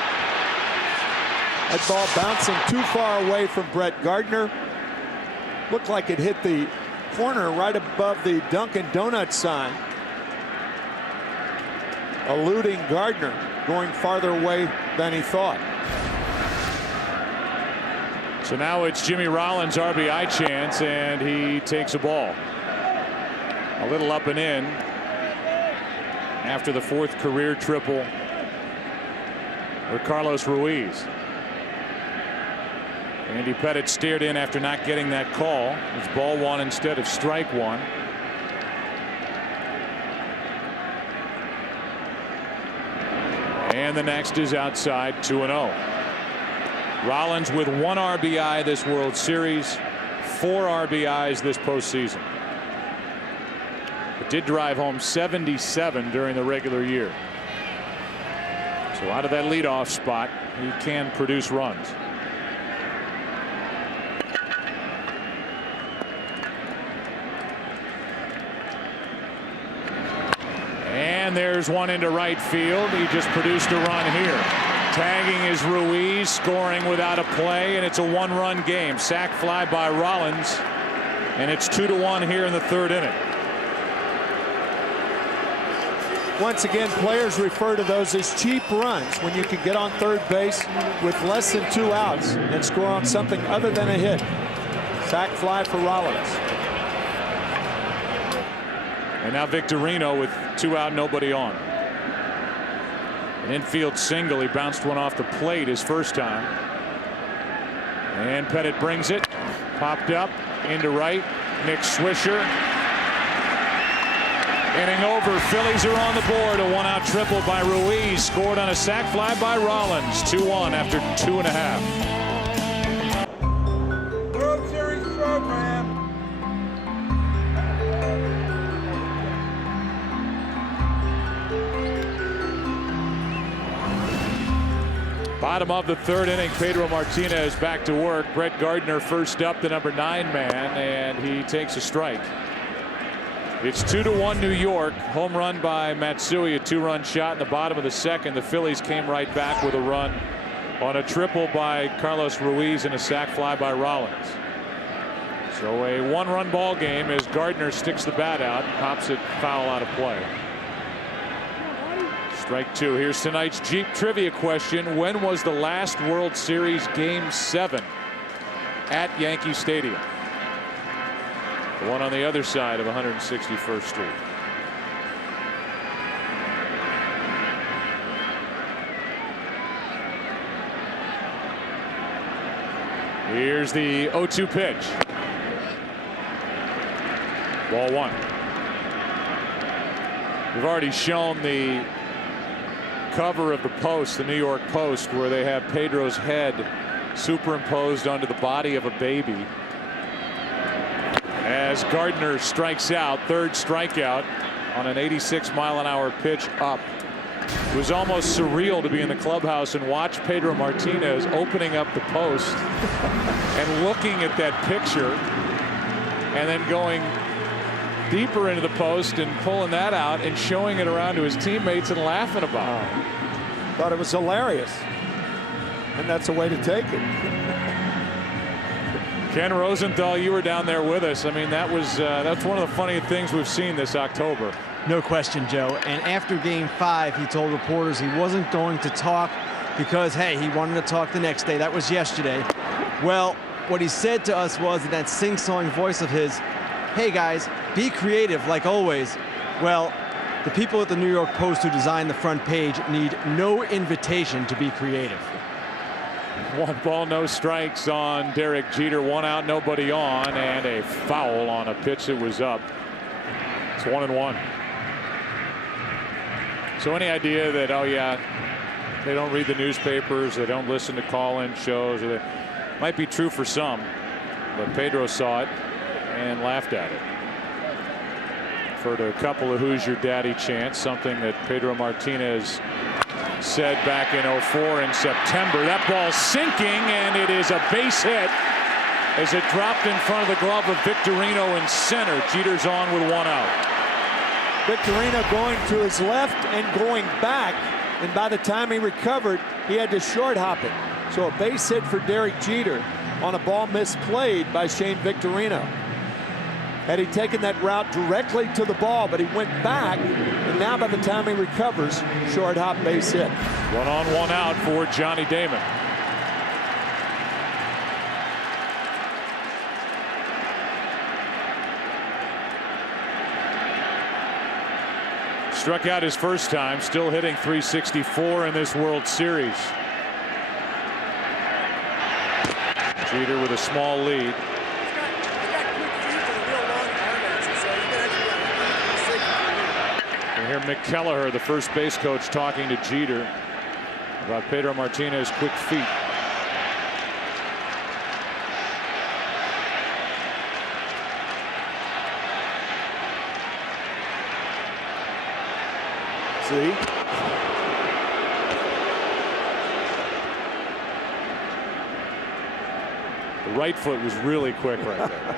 That ball bouncing too far away from Brett Gardner. Looked like it hit the corner right above the Dunkin' Donuts sign. Eluding Gardner, going farther away than he thought. So now it's Jimmy Rollins' RBI chance, and he takes a ball. A little up and in after the 4th career triple for Carlos Ruiz. Andy Pettitte steered in after not getting that call. It's ball 1 instead of strike 1. And the next is outside, 2-0. Rollins with 1 RBI this World Series, 4 RBIs this postseason. It did drive home 77 during the regular year. So out of that leadoff spot, he can produce runs. And there's one into right field. He just produced a run here. Tagging is Ruiz, scoring without a play, and it's a 1-run game. Sac fly by Rollins, and it's 2-1 here in the 3rd inning. Once again, players refer to those as cheap runs, when you can get on third base with less than 2 outs and score on something other than a hit. Sac fly for Rollins. And now Victorino with 2 out, nobody on. An infield single. He bounced one off the plate his first time. And Pettitte brings it. Popped up into right. Nick Swisher. Inning over. Phillies are on the board. A 1-out triple by Ruiz. Scored on a sac fly by Rollins. 2-1 after 2.5. World Series program. Bottom of the 3rd inning, Pedro Martinez back to work. Brett Gardner first up, the number 9 man, and he takes a strike. It's 2-1 New York. Home run by Matsui, a 2-run shot in the bottom of the 2nd. The Phillies came right back with a run on a triple by Carlos Ruiz and a sac fly by Rollins. So a 1-run ball game as Gardner sticks the bat out, pops it foul out of play. Strike 2. Here's tonight's Jeep trivia question. When was the last World Series Game 7 at Yankee Stadium? The one on the other side of 161st Street. Here's the 0-2 pitch. Ball 1. We've already shown the cover of the Post, the New York Post, where they have Pedro's head superimposed onto the body of a baby. As Gardner strikes out, 3rd strikeout on an 86-mile-an-hour pitch up. It was almost surreal to be in the clubhouse and watch Pedro Martinez opening up the Post and looking at that picture and then going deeper into the Post and pulling that out and showing it around to his teammates and laughing about it. Thought it was hilarious, and that's a way to take it. Ken Rosenthal, you were down there with us. I mean, that's one of the funny things we've seen this October. No question, Joe. And after Game 5, he told reporters he wasn't going to talk because, hey, he wanted to talk the next day. That was yesterday. Well, what he said to us was in that sing-song voice of his, hey guys, be creative like always. Well, the people at the New York Post who designed the front page need no invitation to be creative. 1 ball, no strikes on Derek Jeter. 1 out, nobody on, and a foul on a pitch that was up. It's 1-1. So any idea that, oh yeah, they don't read the newspapers, they don't listen to call-in shows, or they might be true for some, but Pedro saw it and laughed at it. Heard a couple of "Who's Your Daddy" chants, something that Pedro Martinez said back in 04 in September. That ball's sinking, and it is a base hit as it dropped in front of the glove of Victorino in center. Jeter's on with 1 out. Victorino going to his left and going back, and by the time he recovered, he had to short hop it. So a base hit for Derek Jeter on a ball misplayed by Shane Victorino. Had he taken that route directly to the ball, but he went back, and now by the time he recovers, short hop base hit. 1 on, 1 out for Johnny Damon. Struck out his first time, still hitting .364 in this World Series. Jeter with a small lead. You hear Mick Kelleher, the first base coach, talking to Jeter about Pedro Martinez's quick feet. See? The right foot was really quick right there.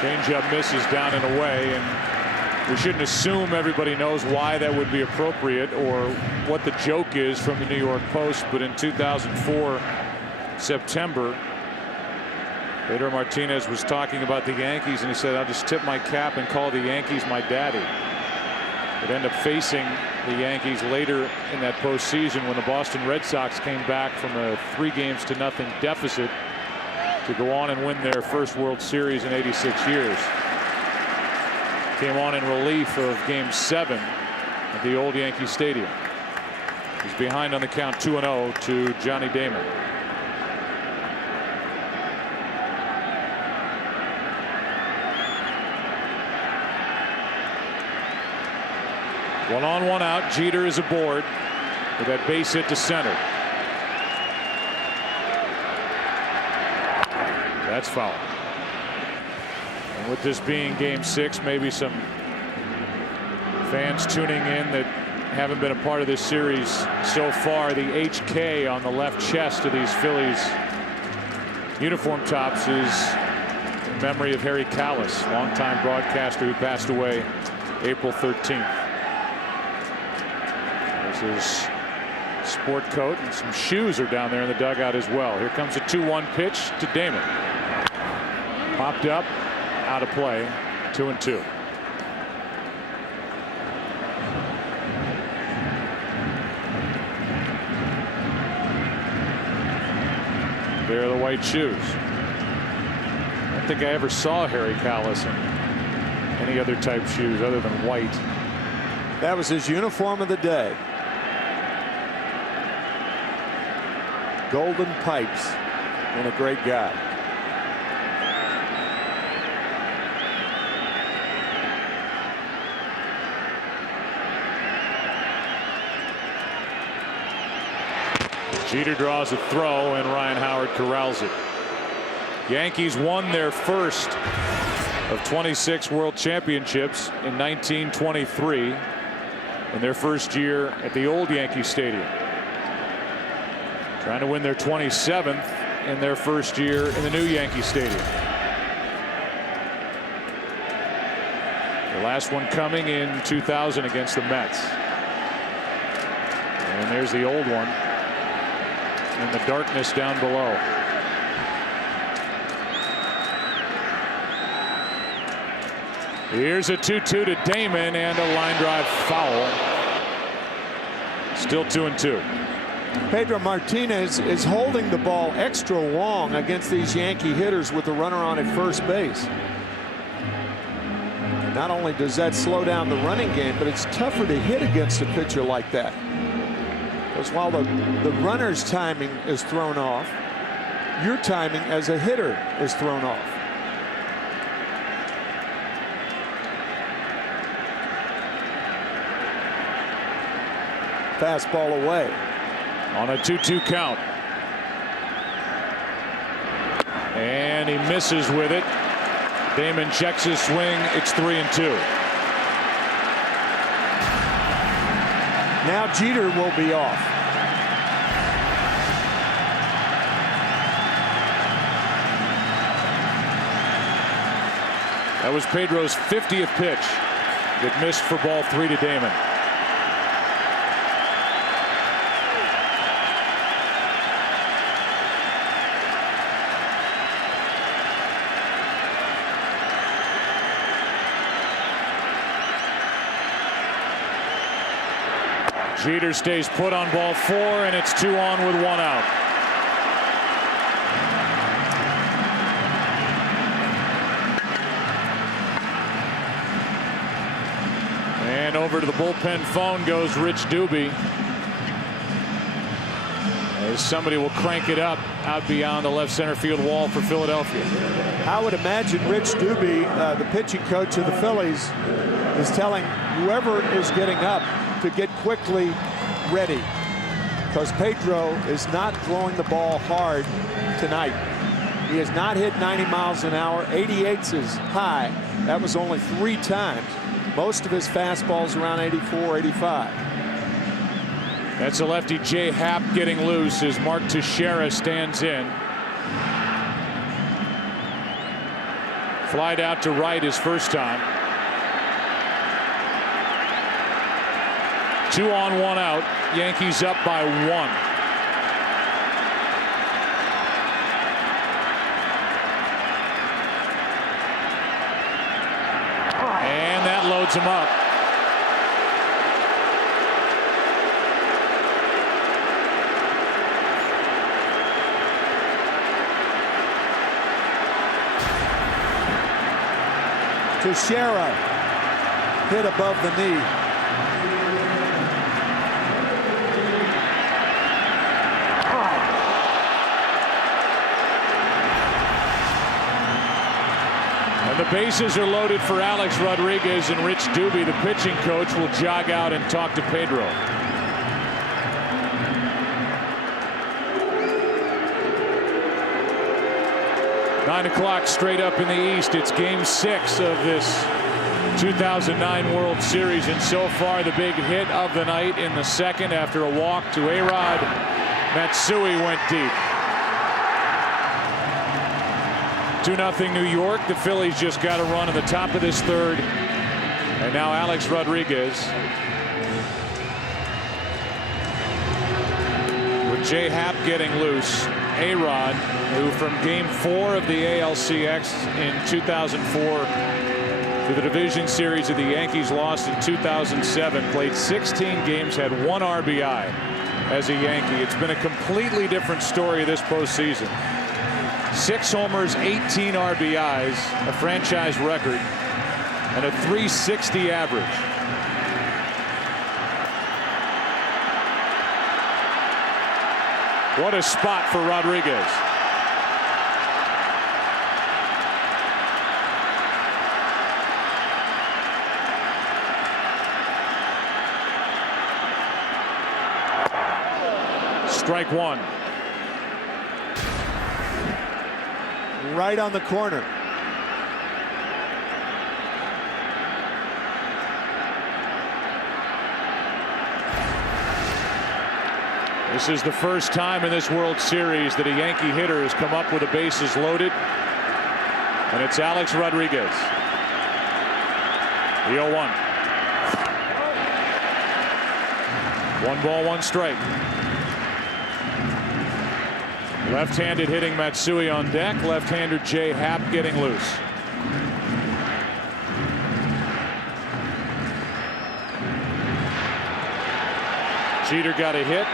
Changeup misses down and away, and we shouldn't assume everybody knows why that would be appropriate or what the joke is from the New York Post, but in 2004 September, Pedro Martinez was talking about the Yankees, and he said, "I'll just tip my cap and call the Yankees my daddy." Would end up facing the Yankees later in that postseason when the Boston Red Sox came back from a 3-0 deficit to go on and win their first World Series in 86 years. Came on in relief of Game 7 at the old Yankee Stadium. He's behind on the count 2-0 to Johnny Damon. One on, one out. Jeter is aboard with that base hit to center. That's foul. And with this being Game 6, maybe some fans tuning in that haven't been a part of this series so far, the HK on the left chest of these Phillies uniform tops is in memory of Harry Callis, longtime broadcaster who passed away April 13th. There's his sport coat, and some shoes are down there in the dugout as well. Here comes a 2-1 pitch to Damon. Popped up, out of play, 2-2. There are the white shoes. I don't think I ever saw Harry Callis in any other type shoes other than white. That was his uniform of the day. Golden pipes, and a great guy. Jeter draws a throw, and Ryan Howard corrals it. Yankees won their first of 26 World Championships in 1923 in their first year at the old Yankee Stadium. Trying to win their 27th in their first year in the new Yankee Stadium. The last one coming in 2000 against the Mets. And there's the old one in the darkness down below. Here's a 2-2 to Damon, and a line drive foul. Still 2-2. Pedro Martinez is holding the ball extra long against these Yankee hitters with the runner on at first base. Not only does that slow down the running game, but it's tougher to hit against a pitcher like that. Because while the runner's timing is thrown off, your timing as a hitter is thrown off. Fastball away. On a 2-2 count. And he misses with it. Damon checks his swing. It's 3-2. Now Jeter will be off. That was Pedro's 50th pitch that missed for ball 3 to Damon. Jeter stays put on ball 4, and it's 2 on with 1 out. And over to the bullpen phone goes Rich Doobie. As somebody will crank it up out beyond the left center field wall for Philadelphia. I would imagine Rich Doobie, the pitching coach of the Phillies, is telling whoever is getting up to get quickly ready, because Pedro is not throwing the ball hard tonight. He has not hit 90 miles an hour. 88's is high. That was only 3 times. Most of his fastballs around 84, 85. That's a lefty, Jay Happ, getting loose as Mark Teixeira stands in. Flied out to right his first time. 2 on, 1 out. Yankees up by 1. And that loads him up. Teixeira hit above the knee. And the bases are loaded for Alex Rodriguez, and Rich Doobie, the pitching coach, will jog out and talk to Pedro. Nine o'clock straight up in the East. It's game 6 of this 2009 World Series, and so far the big hit of the night in the second after a walk to A-Rod. Matsui went deep. 2-0 New York. The Phillies just got a run in the top of this third, and now Alex Rodriguez with Jay Happ getting loose. A-Rod, who from game 4 of the ALCX in 2004 to the division series of the Yankees lost in 2007, played 16 games, had 1 RBI as a Yankee. It's been a completely different story this postseason. 6 homers, 18 RBIs, a franchise record, and a .360 average. What a spot for Rodriguez. Strike 1. Right on the corner. This is the first time in this World Series that a Yankee hitter has come up with the bases loaded, and it's Alex Rodriguez. The 0-1. 1 ball, 1 strike. Left-handed hitting Matsui on deck. Left-hander Jay Happ getting loose. Jeter got a hit.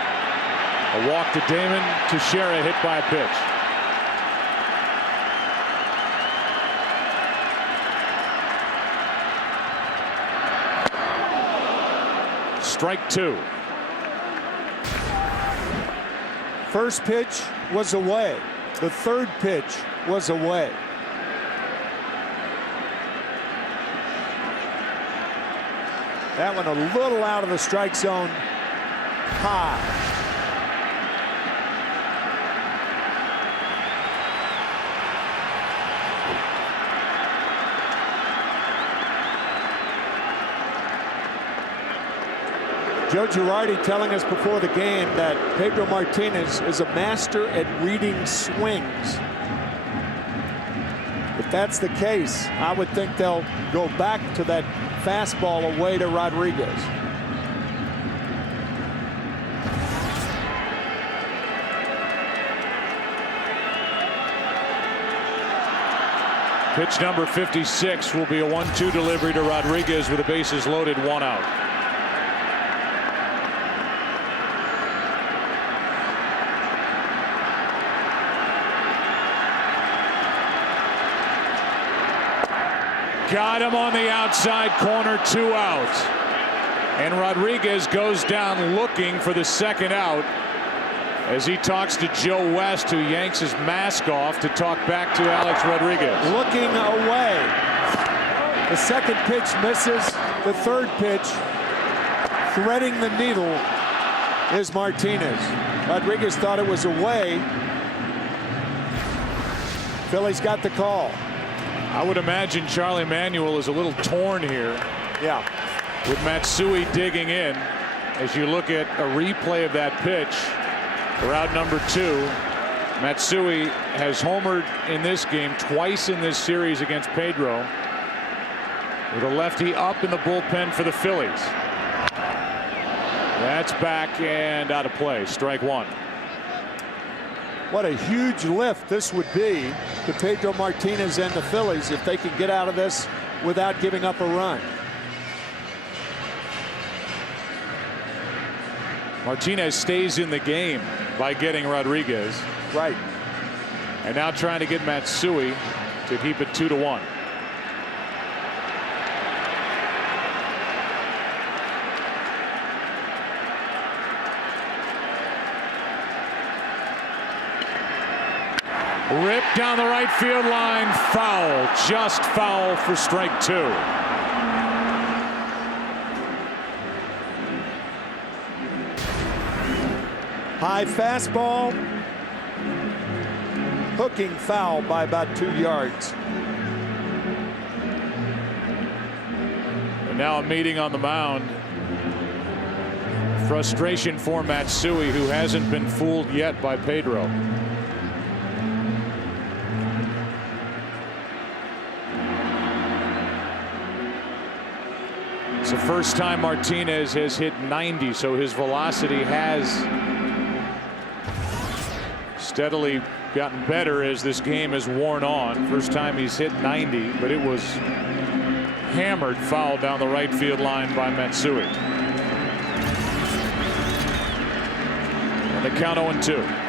A walk to Damon. Teixeira hit by a pitch. Strike 2. First pitch was away. The third pitch was away. That one a little out of the strike zone. High. Joe Girardi telling us before the game that Pedro Martinez is a master at reading swings. If that's the case, I would think they'll go back to that fastball away to Rodriguez. Pitch number 56 will be a 1-2 delivery to Rodriguez with the bases loaded, 1 out. Got him on the outside corner, 2 outs. And Rodriguez goes down looking for the second out as he talks to Joe West, who yanks his mask off to talk back to Alex Rodriguez. Looking away. The second pitch misses. The third pitch, threading the needle, is Martinez. Rodriguez thought it was away. Phillies got the call. I would imagine Charlie Manuel is a little torn here. Yeah. With Matsui digging in. As you look at a replay of that pitch, route number 2, Matsui has homered in this game twice in this series against Pedro. With a lefty up in the bullpen for the Phillies. That's back and out of play. Strike 1. What a huge lift this would be to Pedro Martinez and the Phillies if they could get out of this without giving up a run. Martinez stays in the game by getting Rodriguez. Right. And now trying to get Matsui to keep it 2-1. Ripped down the right field line, foul, just foul for strike 2. High fastball, hooking foul by about 2 yards. And now a meeting on the mound. Frustration for Matsui, who hasn't been fooled yet by Pedro. It's the first time Martinez has hit 90, so his velocity has steadily gotten better as this game has worn on. First time he's hit 90, but it was hammered foul down the right field line by Matsui. And the count 0-2.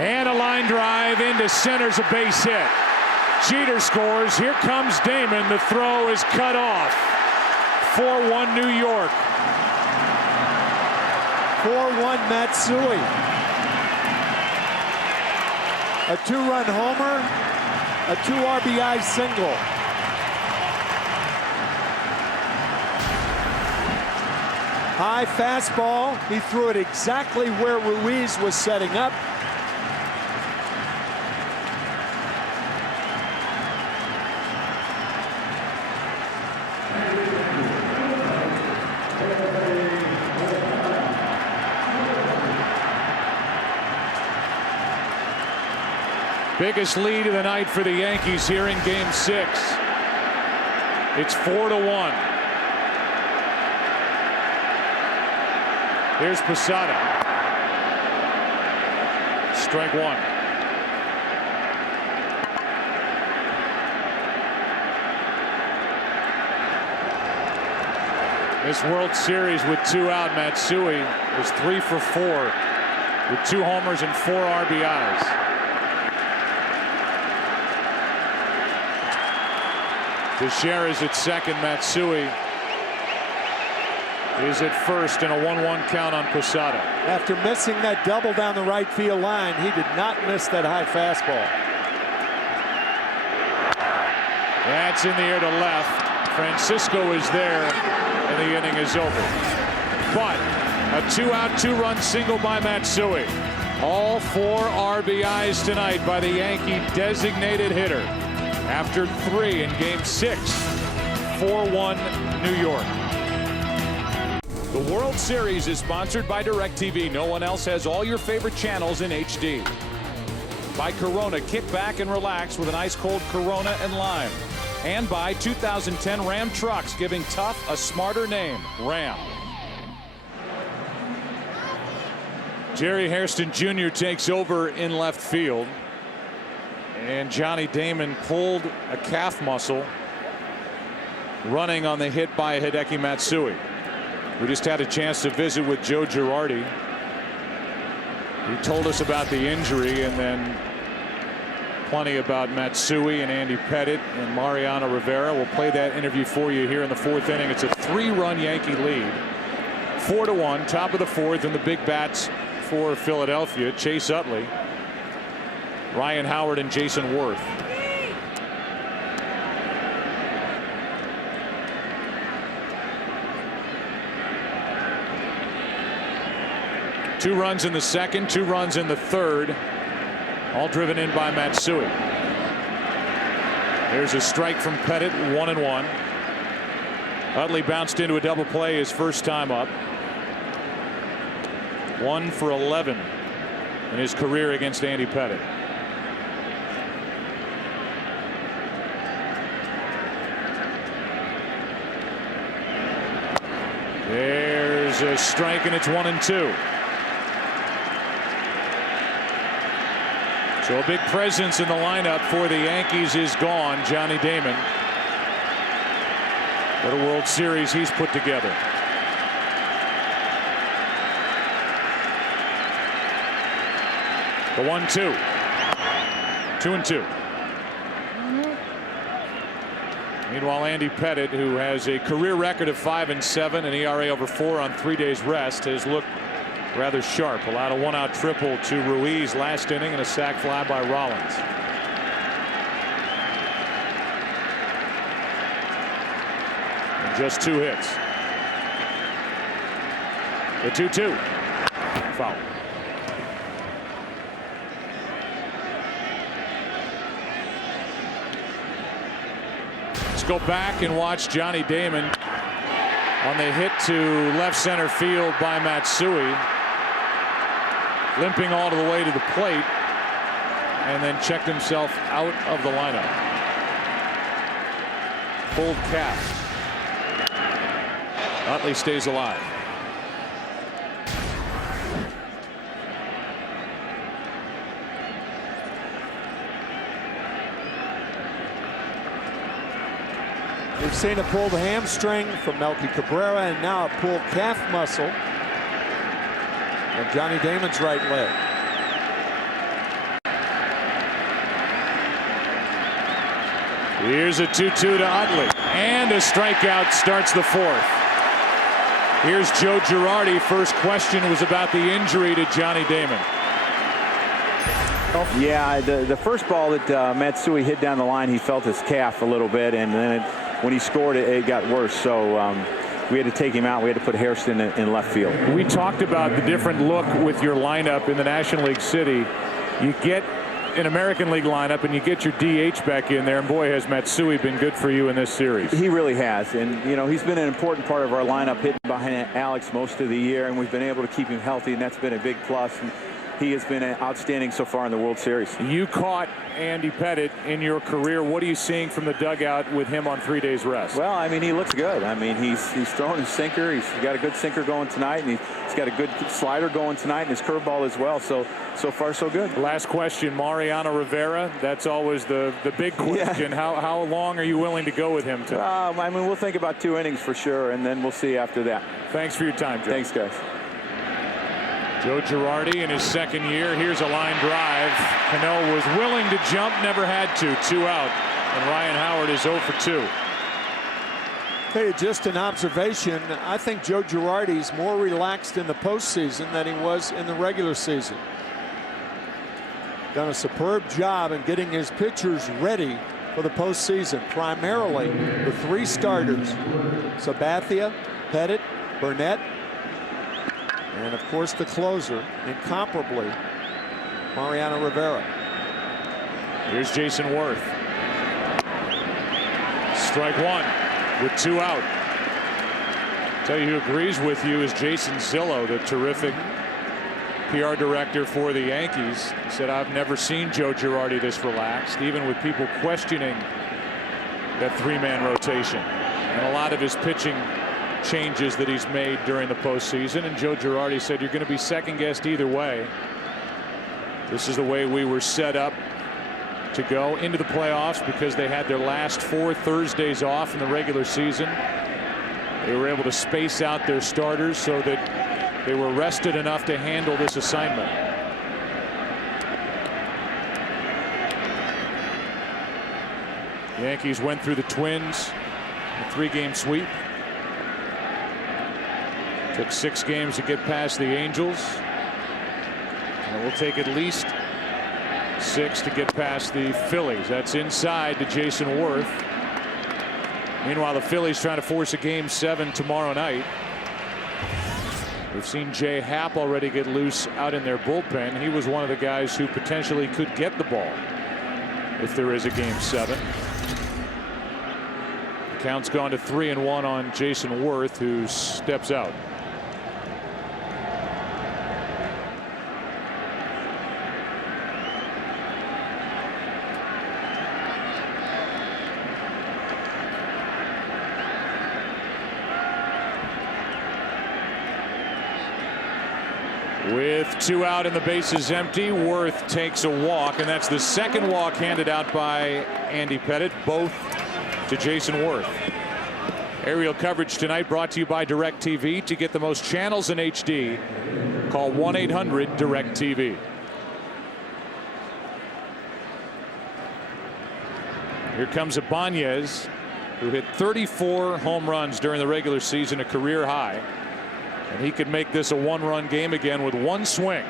And a line drive into center's a base hit. Jeter scores. Here comes Damon. The throw is cut off. 4-1 New York. 4-1 Matsui. A 2-run homer, a 2 RBI single. High fastball. He threw it exactly where Ruiz was setting up. Biggest lead of the night for the Yankees here in Game 6. It's 4-1. Here's Posada. Strike 1. This World Series with 2 out, Matsui is 3 for 4 with 2 homers and 4 RBIs. Teixeira is at second. Matsui is at first, and a 1-1 count on Posada. After missing that double down the right field line, he did not miss that high fastball. That's in the air to left. Francisco is there, and the inning is over. But a 2-out, 2-run single by Matsui. All 4 RBIs tonight by the Yankee designated hitter. After 3 in Game 6, 4-1 New York. The World Series is sponsored by DirecTV. No one else has all your favorite channels in HD. By Corona, kick back and relax with an ice-cold Corona and lime. And by 2010 Ram Trucks, giving tough a smarter name, Ram. Jerry Hairston Jr. takes over in left field. And Johnny Damon pulled a calf muscle running on the hit by Hideki Matsui. We just had a chance to visit with Joe Girardi. He told us about the injury and then plenty about Matsui and Andy Pettitte and Mariano Rivera. We'll play that interview for you here in the 4th inning. It's a 3-run Yankee lead. 4-1, top of the 4th, and the big bats for Philadelphia. Chase Utley, Ryan Howard, and Jason Worth. Two runs in the 2nd, 2 runs in the 3rd, all driven in by Matsui. There's a strike from Pettitte, 1-1. Utley bounced into a double play his first time up. 1 for 11 in his career against Andy Pettitte. There's a strike, and it's 1-2. So a big presence in the lineup for the Yankees is gone. Johnny Damon. What a World Series he's put together. The 1-2. 2-2. Meanwhile, Andy Pettitte, who has a career record of 5-7, an ERA over 4 on 3 days rest, has looked rather sharp. Allowed a 1-out triple to Ruiz last inning and a sac fly by Rollins. And just 2 hits. The 2-2. Foul. Let's go back and watch Johnny Damon on the hit to left center field by Matsui. Limping all the way to the plate, and then checked himself out of the lineup. Pulled calf. Utley stays alive. We've seen a pulled hamstring from Melky Cabrera, and now a pulled calf muscle of Johnny Damon's right leg. Here's a 2-2 to Utley, and a strikeout starts the 4th. Here's Joe Girardi. First question was about the injury to Johnny Damon. Yeah, the first ball that Matsui hit down the line, he felt his calf a little bit, and then when he scored it got worse. So we had to take him out. We had to put Hairston in left field. We talked about the different look with your lineup in the National League City. You get an American League lineup and you get your DH back in there, and boy, has Matsui been good for you in this series. He really has, and you know, he's been an important part of our lineup, hitting behind Alex most of the year, and we've been able to keep him healthy, and that's been a big plus. And he has been outstanding so far in the World Series. You caught Andy Pettitte in your career. What are you seeing from the dugout with him on 3 days rest? Well, I mean, he looks good. I mean, he's throwing his sinker. He's got a good sinker going tonight, and he's got a good slider going tonight, and his curveball as well. So far, so good. Last question, Mariano Rivera. That's always the big question. Yeah. How long are you willing to go with him? I mean, we'll think about 2 innings for sure, and then we'll see after that. Thanks for your time, Joe. Thanks, guys. Joe Girardi in his 2nd year. Here's a line drive. Cano was willing to jump, never had to. 2 out. And Ryan Howard is 0 for 2. Hey, just an observation. I think Joe Girardi's more relaxed in the postseason than he was in the regular season. Done a superb job in getting his pitchers ready for the postseason. Primarily the 3 starters: Sabathia, Pettitte, Burnett, and of course the closer, incomparably, Mariano Rivera. Here's Jason Worth. Strike 1 with 2 out. Tell you who agrees with you is Jason Zillow, the terrific PR director for the Yankees. He said, I've never seen Joe Girardi this relaxed, even with people questioning that three-man rotation. And a lot of his pitching changes that he's made during the postseason. And Joe Girardi said, you're going to be second-guessed either way. This is the way we were set up to go into the playoffs because they had their last 4 Thursdays off in the regular season. They were able to space out their starters so that they were rested enough to handle this assignment. The Yankees went through the Twins, a 3-game sweep. Took 6 games to get past the Angels. And it will take at least 6 to get past the Phillies. That's inside to Jason Worth. Meanwhile, the Phillies trying to force a Game 7 tomorrow night. We've seen Jay Happ already get loose out in their bullpen. He was one of the guys who potentially could get the ball if there is a Game 7. The count's gone to 3-1 on Jason Worth, who steps out. With 2 out and the bases empty, Worth takes a walk, and that's the second walk handed out by Andy Pettitte, both to Jason Worth. Aerial coverage tonight brought to you by DirecTV. To get the most channels in HD, call 1-800-DirecTV. Here comes Ibanez, who hit 34 home runs during the regular season, a career high. And he could make this a 1-run game again with 1 swing.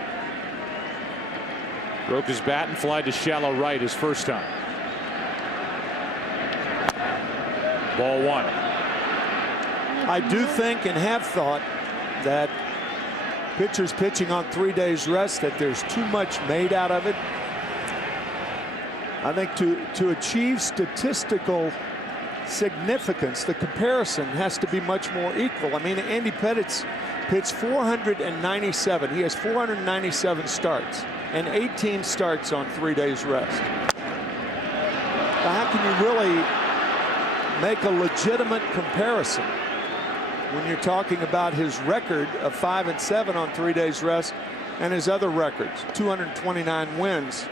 Broke his bat and flied to shallow right his first time. Ball 1. I do think and have thought that pitchers pitching on 3 days rest, that there's too much made out of it. I think to achieve statistical significance, the comparison has to be much more equal. I mean, Andy Pettitte's pitched 497. He has 497 starts and 18 starts on 3 days rest. Now, how can you really make a legitimate comparison when you're talking about his record of 5-7 on 3 days rest and his other records, 229 wins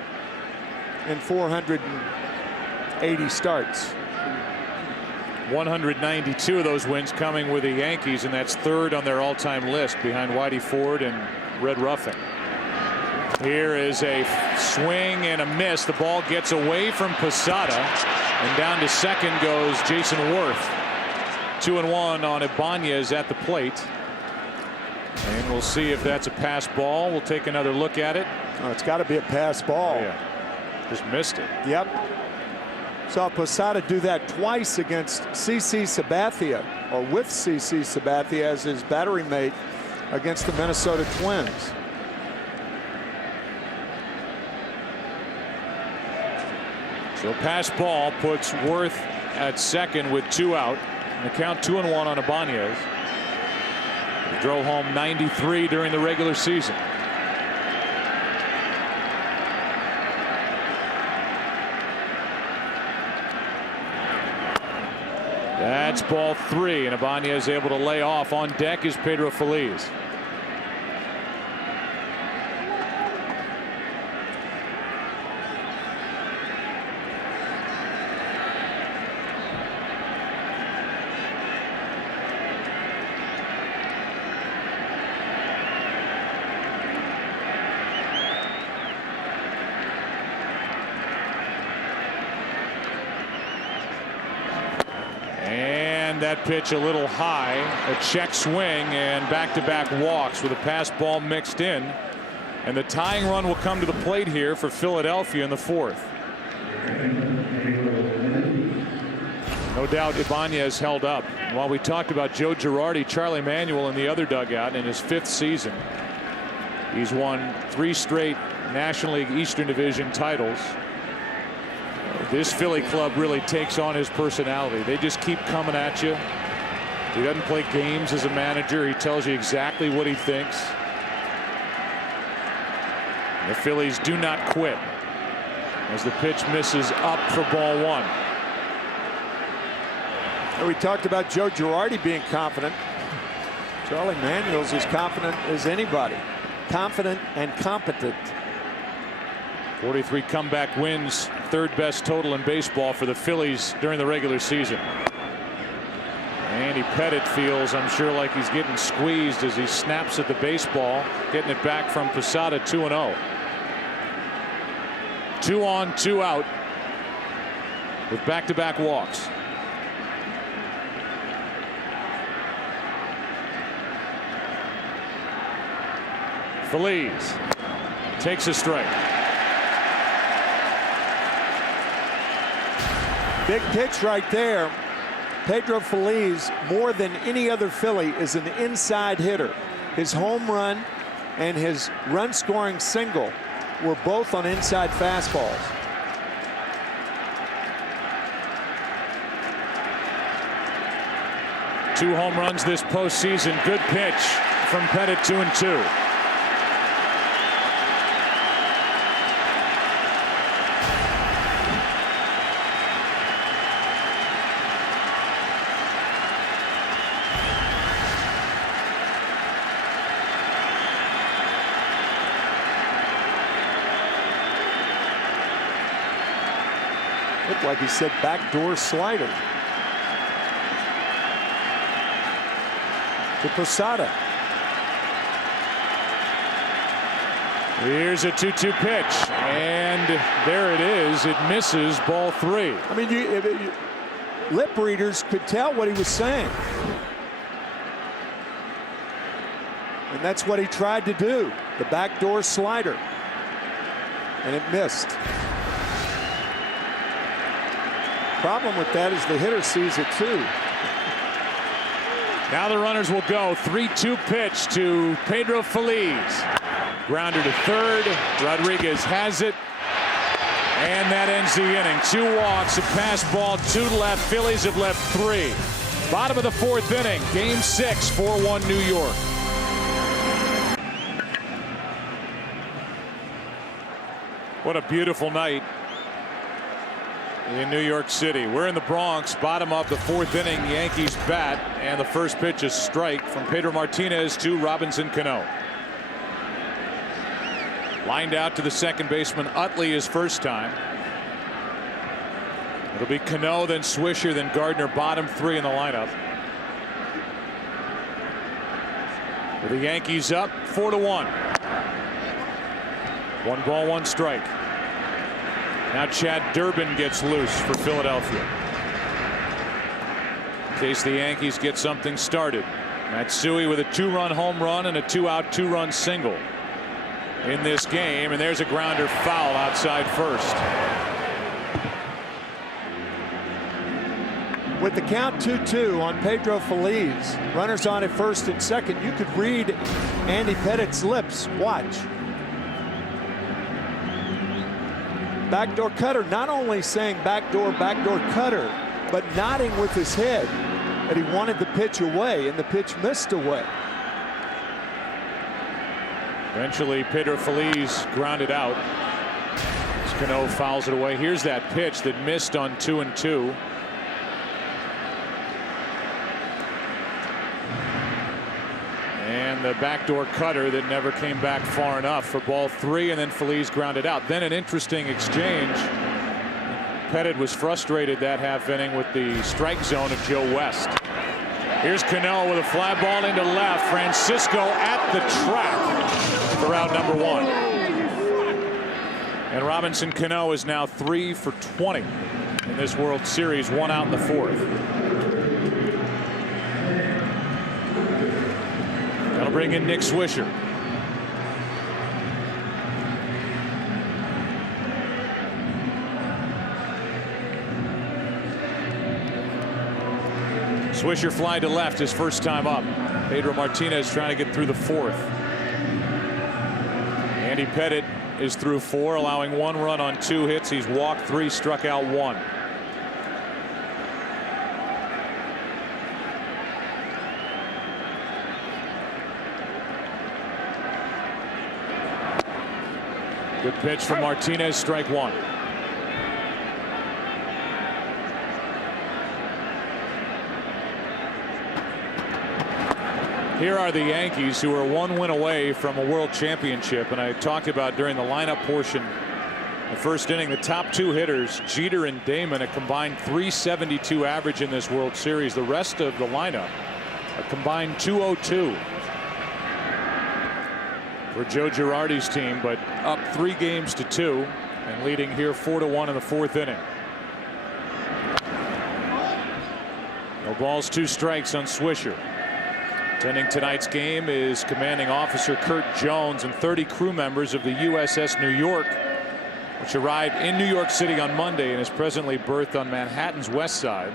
and 480 starts? 192 of those wins coming with the Yankees, and that's 3rd on their all-time list behind Whitey Ford and Red Ruffing. Here is a swing and a miss. The ball gets away from Posada, and down to second goes Jason Worth. 2-1 on Ibanez at the plate. And we'll see if that's a pass ball. We'll take another look at it. Oh, it's got to be a pass ball. Oh, yeah. Just missed it. Yep. Saw Posada do that twice against CC Sabathia, or with CC Sabathia as his battery mate against the Minnesota Twins. So pass ball puts Worth at second with 2 out. And the count 2-1 on Ibanez. He drove home 93 during the regular season. That's ball 3, and Ibanez able to lay off. On deck is Pedro Feliz. That pitch a little high, a check swing, and back-to-back walks with a pass ball mixed in. And the tying run will come to the plate here for Philadelphia in the 4th. No doubt Ibanez held up. While we talked about Joe Girardi, Charlie Manuel in the other dugout in his 5th season. He's won 3 straight National League Eastern Division titles. This Philly club really takes on his personality. They just keep coming at you. He doesn't play games as a manager. He tells you exactly what he thinks. The Phillies do not quit as the pitch misses up for ball 1. We talked about Joe Girardi being confident. Charlie Manuel's as confident as anybody. Confident and competent. 43 comeback wins, third best total in baseball for the Phillies during the regular season. Andy Pettitte feels, I'm sure, like he's getting squeezed as he snaps at the baseball, getting it back from Posada. 2-0. 2 on, 2 out with back-to-back walks. Phillies takes a strike. Big pitch right there. Pedro Phillies, more than any other Philly, is an inside hitter. His home run and his run-scoring single were both on inside fastballs. Two home runs this postseason. Good pitch from Pettitte. 2-2. Looked like he said backdoor slider. To Posada. Here's a 2-2 pitch, and there it is. It misses, ball 3. I mean, lip readers could tell what he was saying. And that's what he tried to do, the backdoor slider. And it missed. Problem with that is the hitter sees it too. Now the runners will go. 3-2 pitch to Pedro Phillies. Grounder to third. Rodriguez has it. And that ends the inning. 2 walks, a pass ball, 2 left. Phillies have left 3. Bottom of the 4th inning. Game 6, 4-1 New York. What a beautiful night in New York City. We're in the Bronx, bottom of the 4th inning. Yankees bat, and the first pitch is strike from Pedro Martinez to Robinson Cano. Lined out to the second baseman Utley his first time. It'll be Cano, then Swisher, then Gardner, bottom 3 in the lineup. With the Yankees up 4-1. 1 ball, 1 strike. Now Chad Durbin gets loose for Philadelphia. In case the Yankees get something started. Matsui with a 2-run home run and a 2-out 2-run single in this game. And there's a grounder foul outside first. With the count 2-2 on Pedro Phillies, runners on at first and second, you could read Andy Pettitte's lips. Watch. Backdoor cutter, not only saying backdoor cutter, but nodding with his head that he wanted the pitch away, and the pitch missed away. Eventually Pedro Phillies grounded out as Cano fouls it away. Here's that pitch that missed on 2-2. And the backdoor cutter that never came back far enough for ball 3, and then Phillies grounded out. Then an interesting exchange. Pettitte was frustrated that half inning with the strike zone of Joe West. Here's Cano with a fly ball into left. Francisco at the track for out number 1. And Robinson Cano is now 3 for 20 in this World Series, 1 out in the 4th. That'll bring in Nick Swisher. Swisher fly to left his first time up. Pedro Martinez trying to get through the 4th. Andy Pettitte is through 4, allowing 1 run on 2 hits. He's walked 3, struck out 1. Good pitch from Martinez, strike 1. Here are the Yankees, who are 1 win away from a world championship. And I talked about during the lineup portion, the first inning, the top 2 hitters, Jeter and Damon, a combined .372 average in this World Series. The rest of the lineup, a combined .202 for Joe Girardi's team, but up 3 games to 2 and leading here 4-1 in the 4th inning. No balls, 2 strikes on Swisher. Attending tonight's game is Commanding Officer Kurt Jones and 30 crew members of the USS New York, which arrived in New York City on Monday and is presently berthed on Manhattan's west side.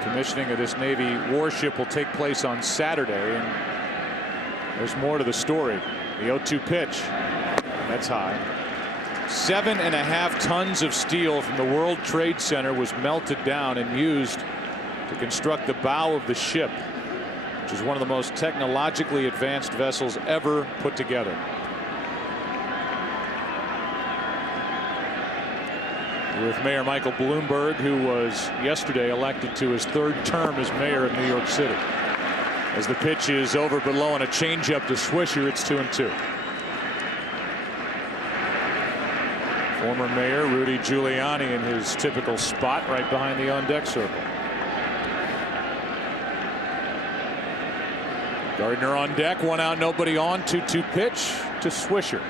Commissioning of this Navy warship will take place on Saturday, and there's more to the story. The 0-2 pitch. That's high. 7.5 tons of steel from the World Trade Center was melted down and used to construct the bow of the ship, which is one of the most technologically advanced vessels ever put together. With Mayor Michael Bloomberg, who was yesterday elected to his 3rd term as mayor of New York City. As the pitch is over but low on a changeup to Swisher, it's 2-2. Former Mayor Rudy Giuliani in his typical spot right behind the on-deck circle. Gardner on deck, 1 out, nobody on. 2-2 pitch to Swisher.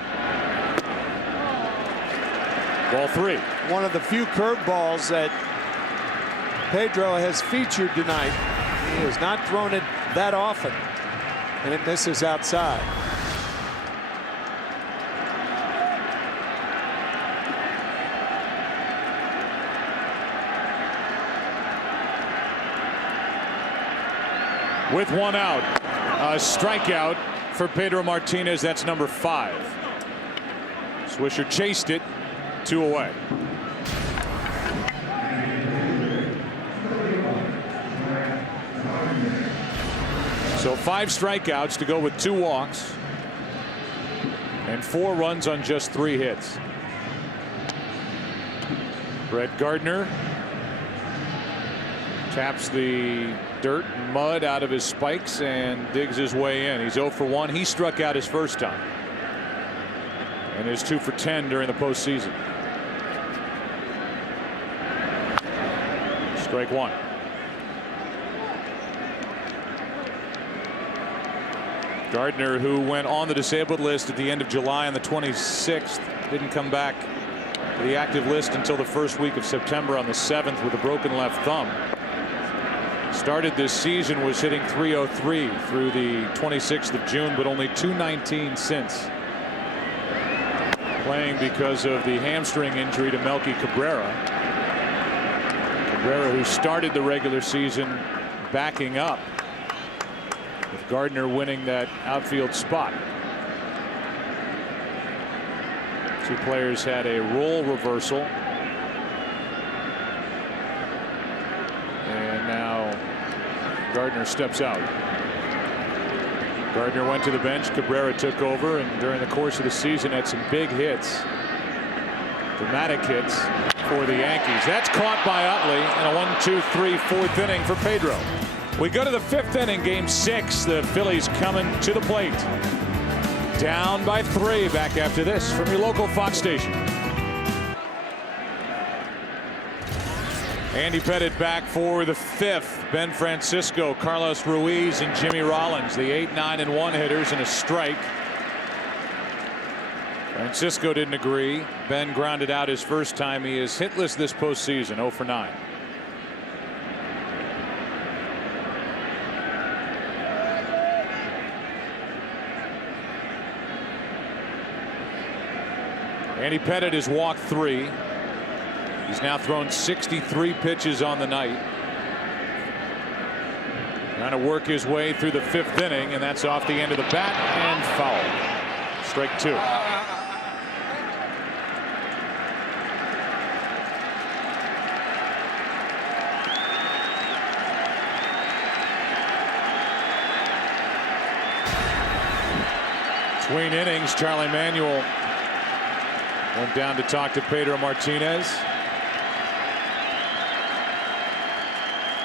Ball 3. One of the few curveballs that Pedro has featured tonight. He has not thrown it that often, and it misses outside. With 1 out, a strikeout for Pedro Martinez. That's number 5. Swisher chased it, 2 away. So 5 strikeouts to go with 2 walks and 4 runs on just 3 hits. Brett Gardner taps the dirt and mud out of his spikes and digs his way in. He's 0 for 1. He struck out his first time and is 2 for 10 during the postseason. Strike 1. Gardner, who went on the disabled list at the end of July on the 26th, didn't come back to the active list until the first week of September on the 7th with a broken left thumb. Started this season, was hitting .303 through the 26th of June, but only .219 since. Playing because of the hamstring injury to Melky Cabrera. Cabrera, who started the regular season backing up, with Gardner winning that outfield spot. 2 players had a role reversal. And now Gardner steps out. Gardner went to the bench. Cabrera took over, and during the course of the season had some big hits. Dramatic hits for the Yankees. That's caught by Utley in a 1-2-3 4th inning for Pedro. We go to the 5th inning, game 6. The Phillies coming to the plate. Down by 3. Back after this from your local Fox station. Andy Pettitte back for the 5th. Ben Francisco, Carlos Ruiz, and Jimmy Rollins, the 8, 9, and 1 hitters, and a strike. Francisco didn't agree. Ben grounded out his first time. He is hitless this postseason, 0 for 9. Andy Pettitte has walked 3. He's now thrown 63 pitches on the night. Trying to work his way through the 5th inning, and that's off the end of the bat and foul. Strike 2. Between innings, Charlie Manuel went down to talk to Pedro Martinez.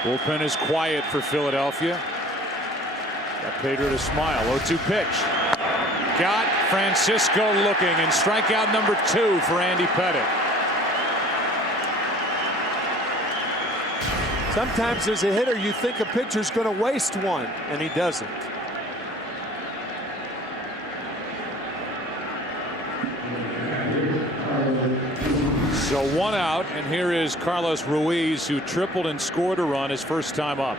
Bullpen is quiet for Philadelphia. Got Pedro to smile. 0-2 pitch. Got Francisco looking, and strikeout number 2 for Andy Pettitte. Sometimes as a hitter, you think a pitcher's going to waste one, and he doesn't. So 1 out, and here is Carlos Ruiz, who tripled and scored a run his first time up.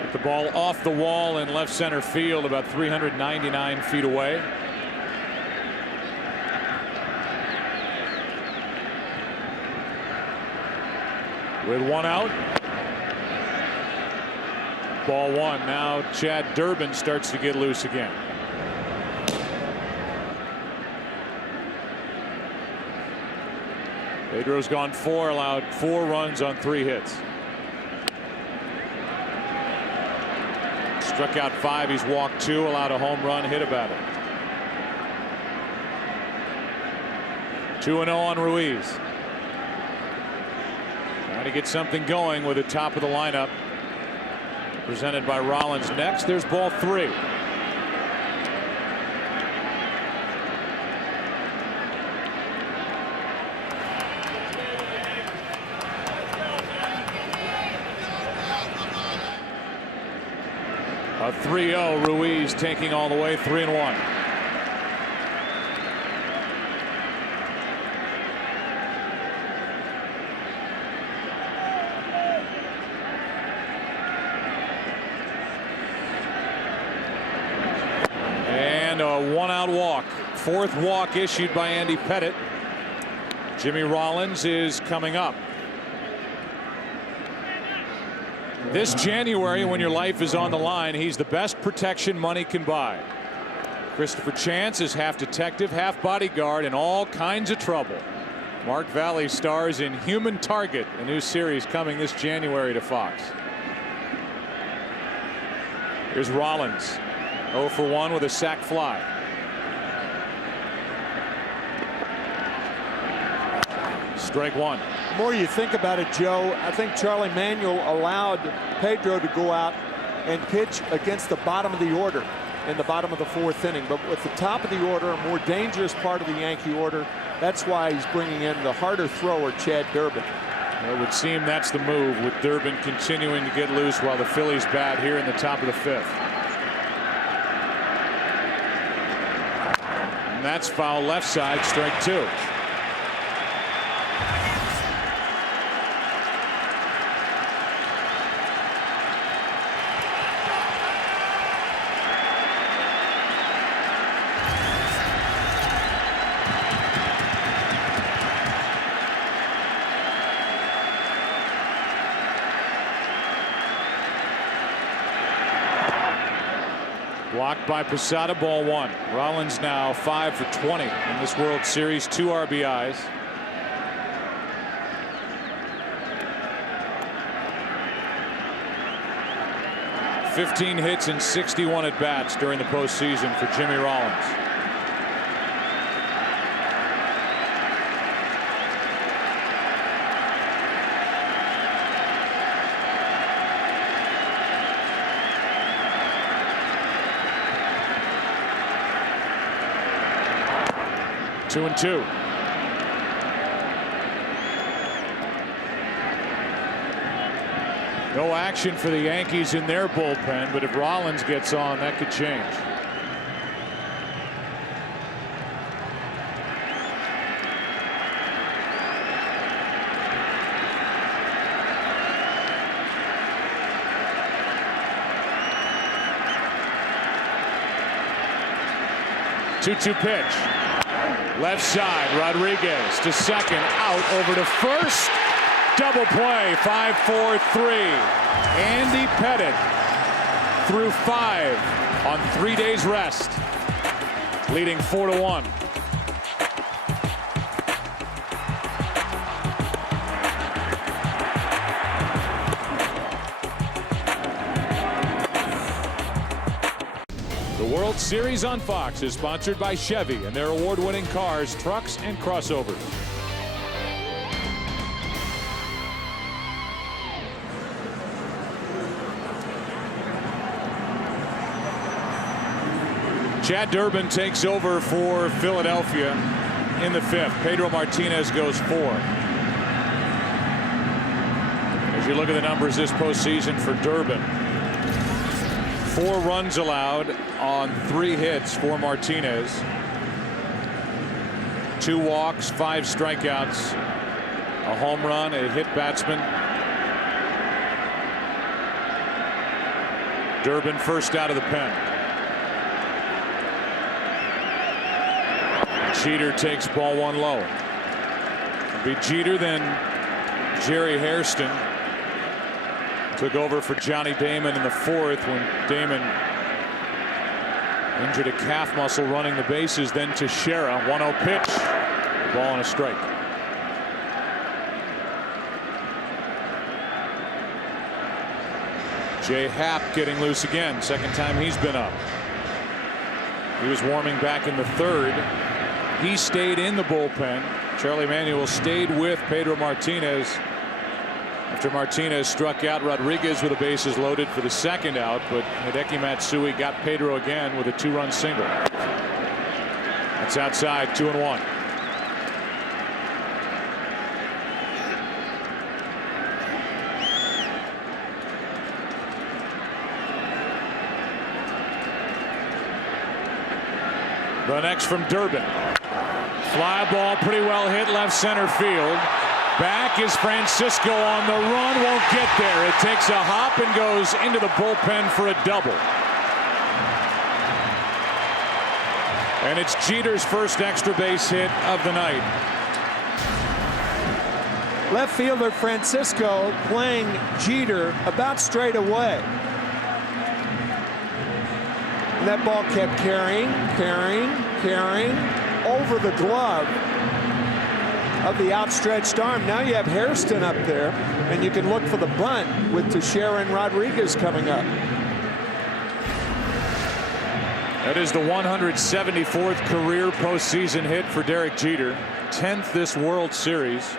Hit the ball off the wall in left center field, about 399 feet away. With 1 out. Ball 1. Now Chad Durbin starts to get loose again. Pedro's gone 4, allowed 4 runs on 3 hits. Struck out 5, he's walked 2, allowed a home run, hit about it. 2-0 on Ruiz. Trying to get something going with the top of the lineup. Presented by Rollins next. There's ball 3. A 3-0, Ruiz taking all the way, 3-1. And a 1-out walk. 4th walk issued by Andy Pettitte. Jimmy Rollins is coming up. This January, when your life is on the line, he's the best protection money can buy. Christopher Chance is half detective, half bodyguard, in all kinds of trouble. Mark Valley stars in Human Target, a new series coming this January to Fox. Here's Rollins, 0 for 1 with a sac fly. Strike 1. The more you think about it, Joe, I think Charlie Manuel allowed Pedro to go out and pitch against the bottom of the order in the bottom of the 4th inning. But with the top of the order, a more dangerous part of the Yankee order, that's why he's bringing in the harder thrower, Chad Durbin. It would seem that's the move, with Durbin continuing to get loose while the Phillies bat here in the top of the 5th. And that's foul left side, strike 2. Blocked by Posada, ball 1. Rollins now 5 for 20 in this World Series, 2 RBIs. $15 hits and 61 at bats during the postseason for Jimmy Rollins. Two and 2. No action for the Yankees in their bullpen, but if Rollins gets on, that could change. Two-two pitch. Left side, Rodriguez to second, out over to first. Double play, 5-4-3. Andy Pettitte through 5 on 3 days rest, leading 4-1. The World Series on Fox is sponsored by Chevy and their award-winning cars, trucks, and crossovers. Chad Durbin takes over for Philadelphia in the 5th. Pedro Martinez goes 4. As you look at the numbers this postseason for Durbin, 4 runs allowed on 3 hits for Martinez. 2 walks, 5 strikeouts, a home run, a hit batsman. Durbin first out of the pen. Jeter takes ball 1 low. It'll be Jeter, then Jerry Hairston took over for Johnny Damon in the 4th when Damon injured a calf muscle running the bases. Then Teixeira, 1-0 pitch, ball and a strike. Jay Happ getting loose again, second time he's been up. He was warming back in the 3rd. He stayed in the bullpen. Charlie Manuel stayed with Pedro Martinez after Martinez struck out Rodriguez with the bases loaded for the 2nd out, but Hideki Matsui got Pedro again with a 2-run single. That's outside, 2-1. The next from Durbin. Fly ball pretty well hit left center field. Back is Francisco on the run. Won't get there. It takes a hop and goes into the bullpen for a double. And it's Jeter's first extra base hit of the night. Left fielder Francisco playing Jeter about straight away. And that ball kept carrying over the glove of the outstretched arm. Now you have Hairston up there, and you can look for the bunt with Teixeira and Rodriguez coming up. That is the 174th career postseason hit for Derek Jeter, 10th this World Series.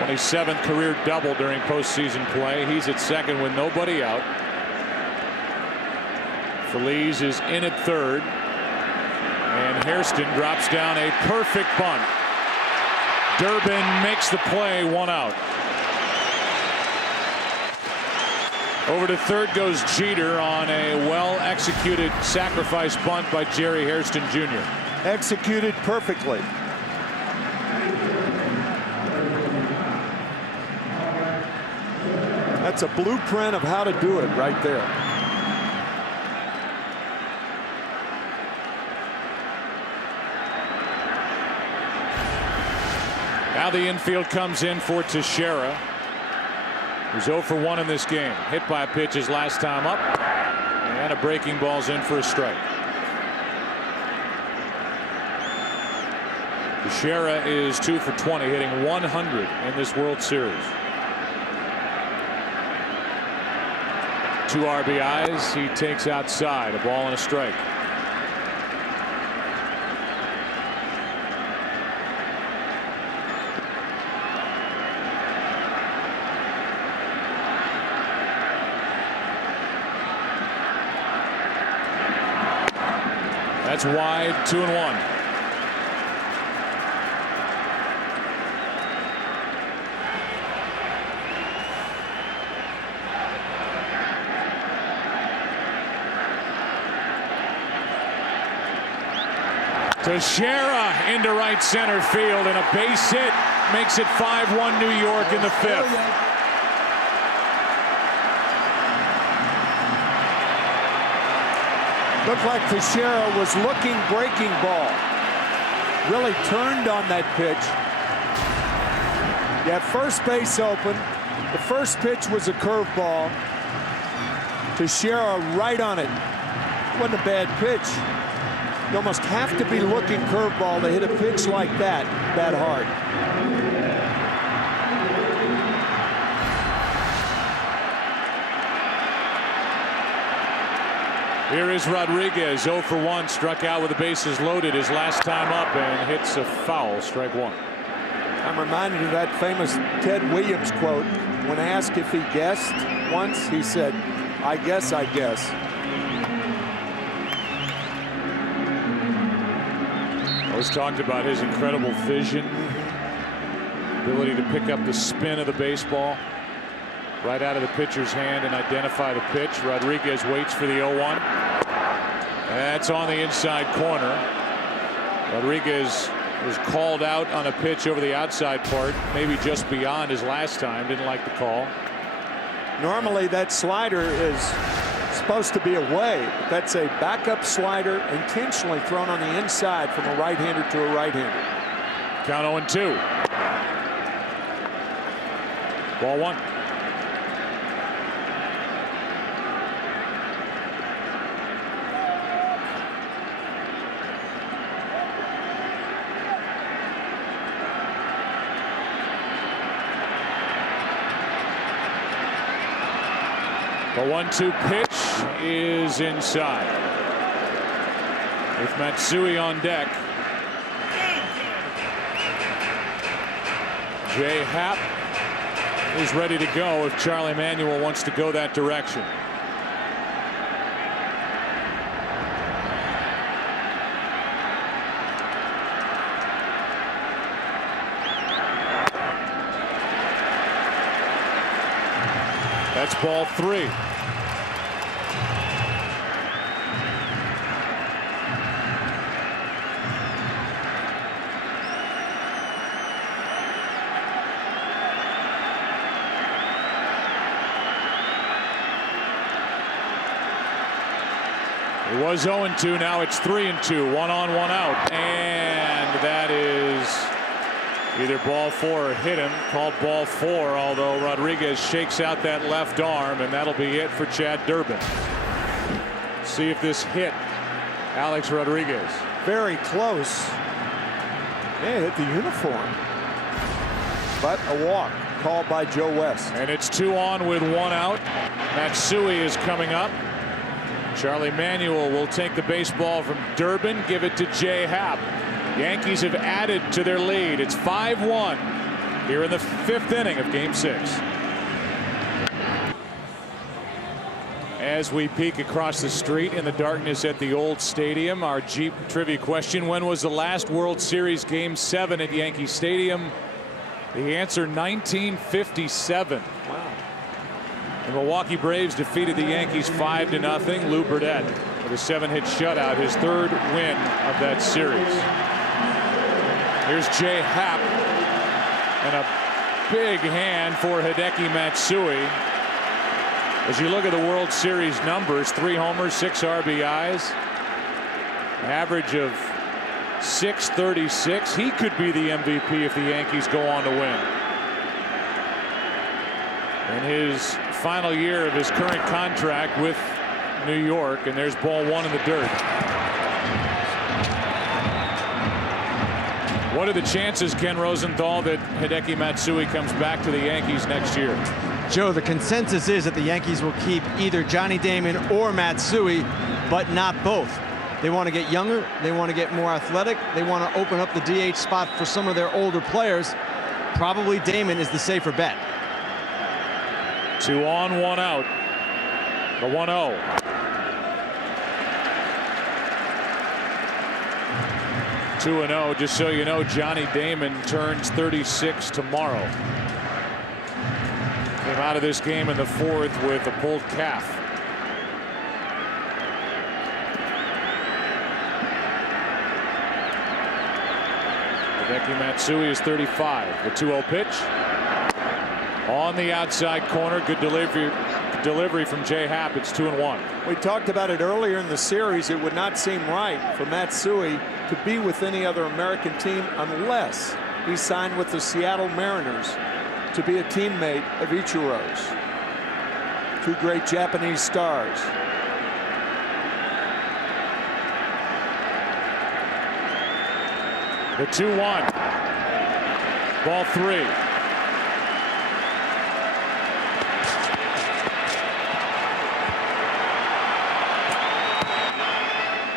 '27th career double during postseason play. He's at 2nd with nobody out. Feliz is in at 3rd. And Hairston drops down a perfect bunt. Durbin makes the play, 1 out. Over to 3rd goes Jeter on a well-executed sacrifice bunt by Jerry Hairston Jr. Executed perfectly. That's a blueprint of how to do it right there. Now the infield comes in for Teixeira, who's 0 for 1 in this game. Hit by a pitch his last time up, and a breaking ball's in for a strike. Teixeira is 2 for 20, hitting 100 in this World Series. 2 RBIs. He takes outside, a ball and a strike. That's wide, 2-1. Teixeira into right center field, and a base hit makes it 5-1 New York in the 5th. Looked like Teixeira was looking breaking ball. Really turned on that pitch. You have first base open. The first pitch was a curveball. Teixeira right on it. Wasn't a bad pitch. You almost have to be looking curveball to hit a pitch like that hard. Here is Rodriguez, 0 for 1, struck out with the bases loaded his last time up and hits a foul, strike 1. I'm reminded of that famous Ted Williams quote. When asked if he guessed once, he said, I guess. Always talked about his incredible vision, ability to pick up the spin of the baseball right out of the pitcher's hand and identify the pitch. Rodriguez waits for the 0-1. That's on the inside corner. Rodriguez was called out on a pitch over the outside part, maybe just beyond his last time. Didn't like the call. Normally that slider is supposed to be away, but that's a backup slider intentionally thrown on the inside from a right-hander to a right-hander. Count 0-2. Ball 1. The 1-2 pitch is inside. With Matsui on deck. Jay Happ is ready to go if Charlie Manuel wants to go that direction. That's ball 3. It was 0-2. Now it's 3-2. 1 on, 1 out. And that is either ball 4 or hit him. Called ball 4, although Rodriguez shakes out that left arm, and that'll be it for Chad Durbin. See if this hit Alex Rodriguez. Very close. Yeah, hit the uniform. But a walk called by Joe West. And it's 2 on with 1 out. Matsui is coming up. Charlie Manuel will take the baseball from Durbin, give it to Jay Happ. Yankees have added to their lead. It's 5-1 here in the 5th inning of Game 6. As we peek across the street in the darkness at the old stadium, our Jeep trivia question: when was the last World Series Game 7 at Yankee Stadium? The answer, 1957. Wow. The Milwaukee Braves defeated the Yankees 5-0. Lou Burdett with a 7-hit shutout, his 3rd win of that series. Here's Jay Happ, and a big hand for Hideki Matsui. As you look at the World Series numbers, 3 homers, 6 RBIs, average of .636. He could be the MVP if the Yankees go on to win. In his final year of his current contract with New York, and there's ball 1 in the dirt. What are the chances, Ken Rosenthal, that Hideki Matsui comes back to the Yankees next year? Joe, the consensus is that the Yankees will keep either Johnny Damon or Matsui, but not both. They want to get younger, they want to get more athletic, they want to open up the DH spot for some of their older players. Probably Damon is the safer bet. 2 on, 1 out. The 1-0. Two and 0. Just so you know, Johnny Damon turns 36 tomorrow. Came out of this game in the 4th with a pulled calf. Hideki Matsui is 35. The 2-0 pitch. On the outside corner, good delivery from Jay Happ. It's 2-1. We talked about it earlier in the series. It would not seem right for Matsui to be with any other American team unless he signed with the Seattle Mariners to be a teammate of Ichiro's. 2 great Japanese stars. The 2-1. Ball 3.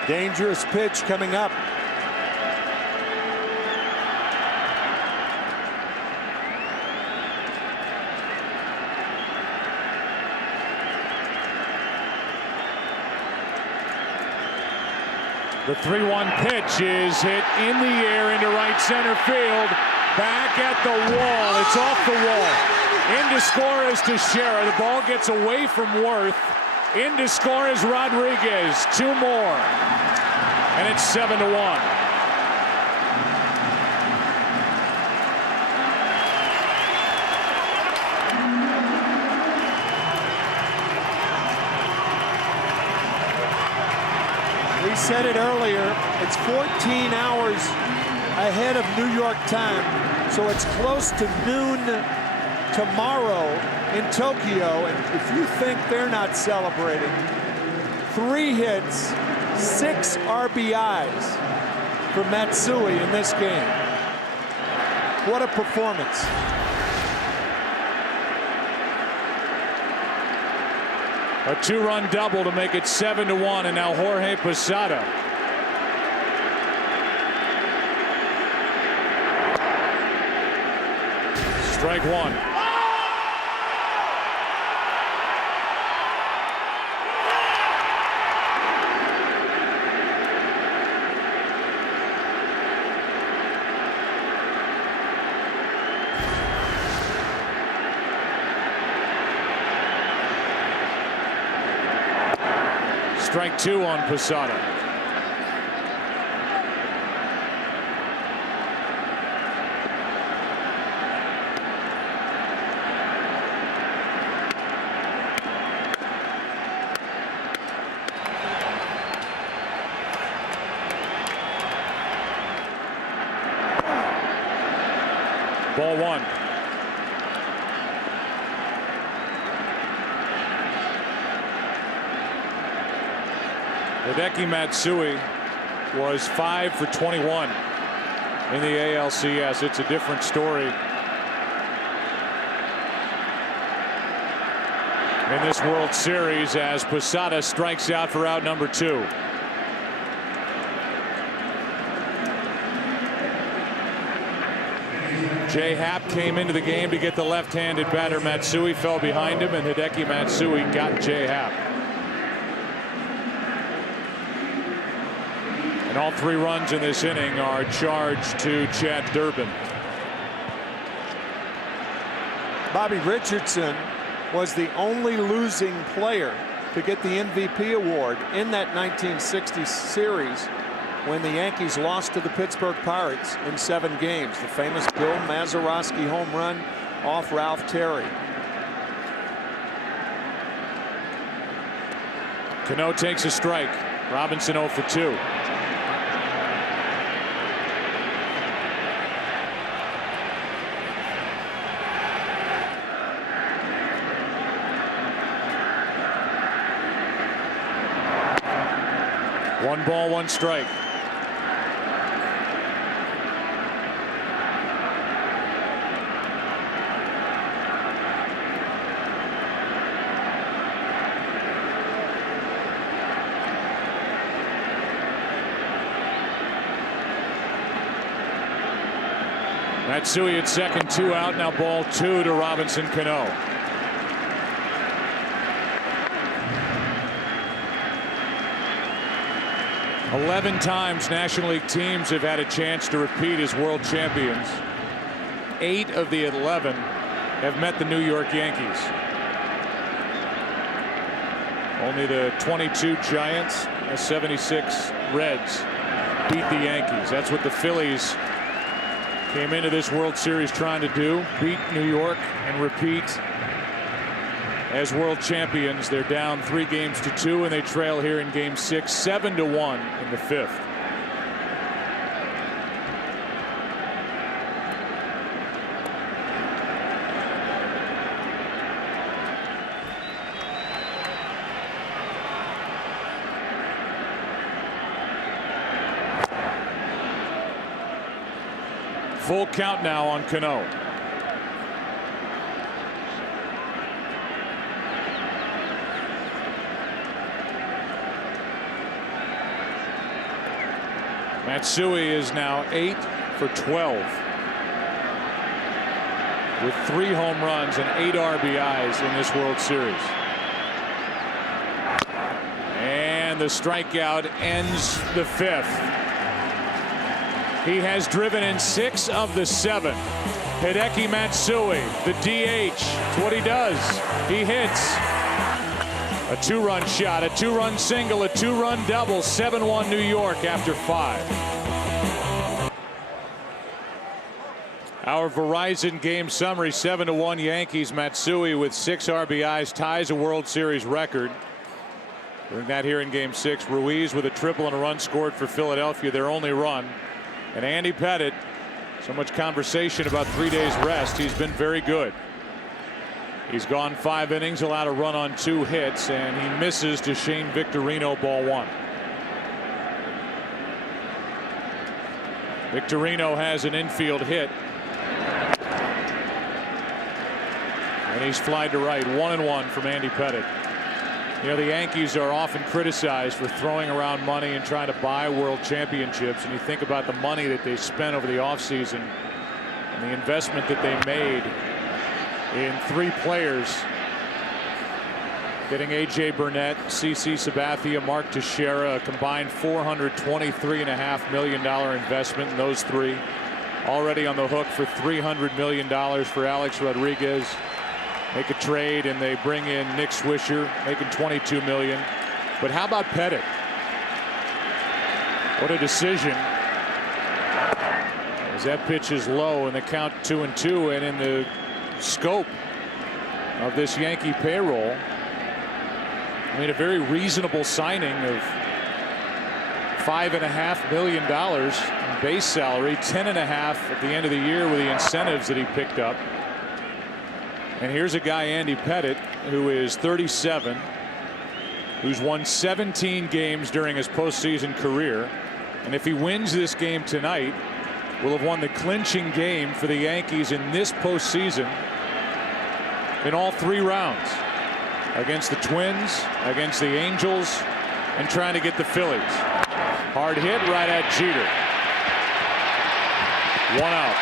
Dangerous pitch coming up. The 3-1 pitch is hit in the air into right center field. Back at the wall. It's off the wall. In to score is Teixeira. The ball gets away from Worth. In to score is Rodriguez. 2 more. And it's 7-1. We said it earlier, it's 14 hours ahead of New York time, so it's close to noon tomorrow in Tokyo, and if you think they're not celebrating, 3 hits, 6 RBIs for Matsui in this game. What a performance. A 2-run double to make it 7-1, and now Jorge Posada. Strike 1. Strike 2 on Posada. Ball 1. Hideki Matsui was 5 for 21 in the ALCS. It's a different story in this World Series as Posada strikes out for out number 2. Jay Happ came into the game to get the left-handed batter Matsui, fell behind him, and Hideki Matsui got Jay Happ. And all 3 runs in this inning are charged to Chad Durbin. Bobby Richardson was the only losing player to get the MVP award in that 1960 series when the Yankees lost to the Pittsburgh Pirates in 7 games. The famous Bill Mazeroski home run off Ralph Terry. Cano takes a strike. Robinson 0 for 2. One ball, 1 strike. Matsui at second, 2 out. Now ball 2 to Robinson Cano. "11 times National League teams have had a chance to repeat as world champions. 8 of the 11 have met the New York Yankees. Only the 22 Giants and 76 Reds beat the Yankees. That's what the Phillies came into this World Series trying to do, beat New York and repeat as world champions. They're down 3 games to 2, and they trail here in game 6, 7-1 in the 5th. Full count now on Cano. Matsui is now 8 for 12 with 3 home runs and 8 RBIs in this World Series. And and the strikeout ends the fifth. He has driven in 6 of the 7. Hideki Matsui, the DH. It's what he does. He hits. A 2-run shot, a 2-run single, a 2-run double. 7-1 New York after 5. Our Verizon game summary: 7-1 Yankees. Matsui with 6 RBIs ties a World Series record. Doing that here in game 6. Ruiz with a triple and a run scored for Philadelphia, their only run. And Andy Pettitte, so much conversation about 3 days rest. He's been very good. He's gone 5 innings, allowed a run on 2 hits, and he misses to Shane Victorino, ball 1. Victorino has an infield hit. And he's flied to right. 1-1 from Andy Pettitte. You know, the Yankees are often criticized for throwing around money and trying to buy world championships. And you think about the money that they spent over the offseason and the investment that they made in 3 players. Getting A.J. Burnett, CC Sabathia, Mark Teixeira, a combined $423.5 million investment in those 3. Already on the hook for $300 million for Alex Rodriguez. Make a trade and they bring in Nick Swisher, making $22 million. But how about Pettitte? What a decision. As that pitch is low and the count 2-2, and in the scope of this Yankee payroll, I mean, a very reasonable signing of $5.5 million in base salary, $10.5 at the end of the year with the incentives that he picked up. And here's a guy, Andy Pettitte, who is 37, who's won 17 games during his postseason career. And if he wins this game tonight, will have won the clinching game for the Yankees in this postseason in all 3 rounds. Against the Twins, against the Angels, and trying to get the Phillies. Hard hit right at Jeter. 1 out.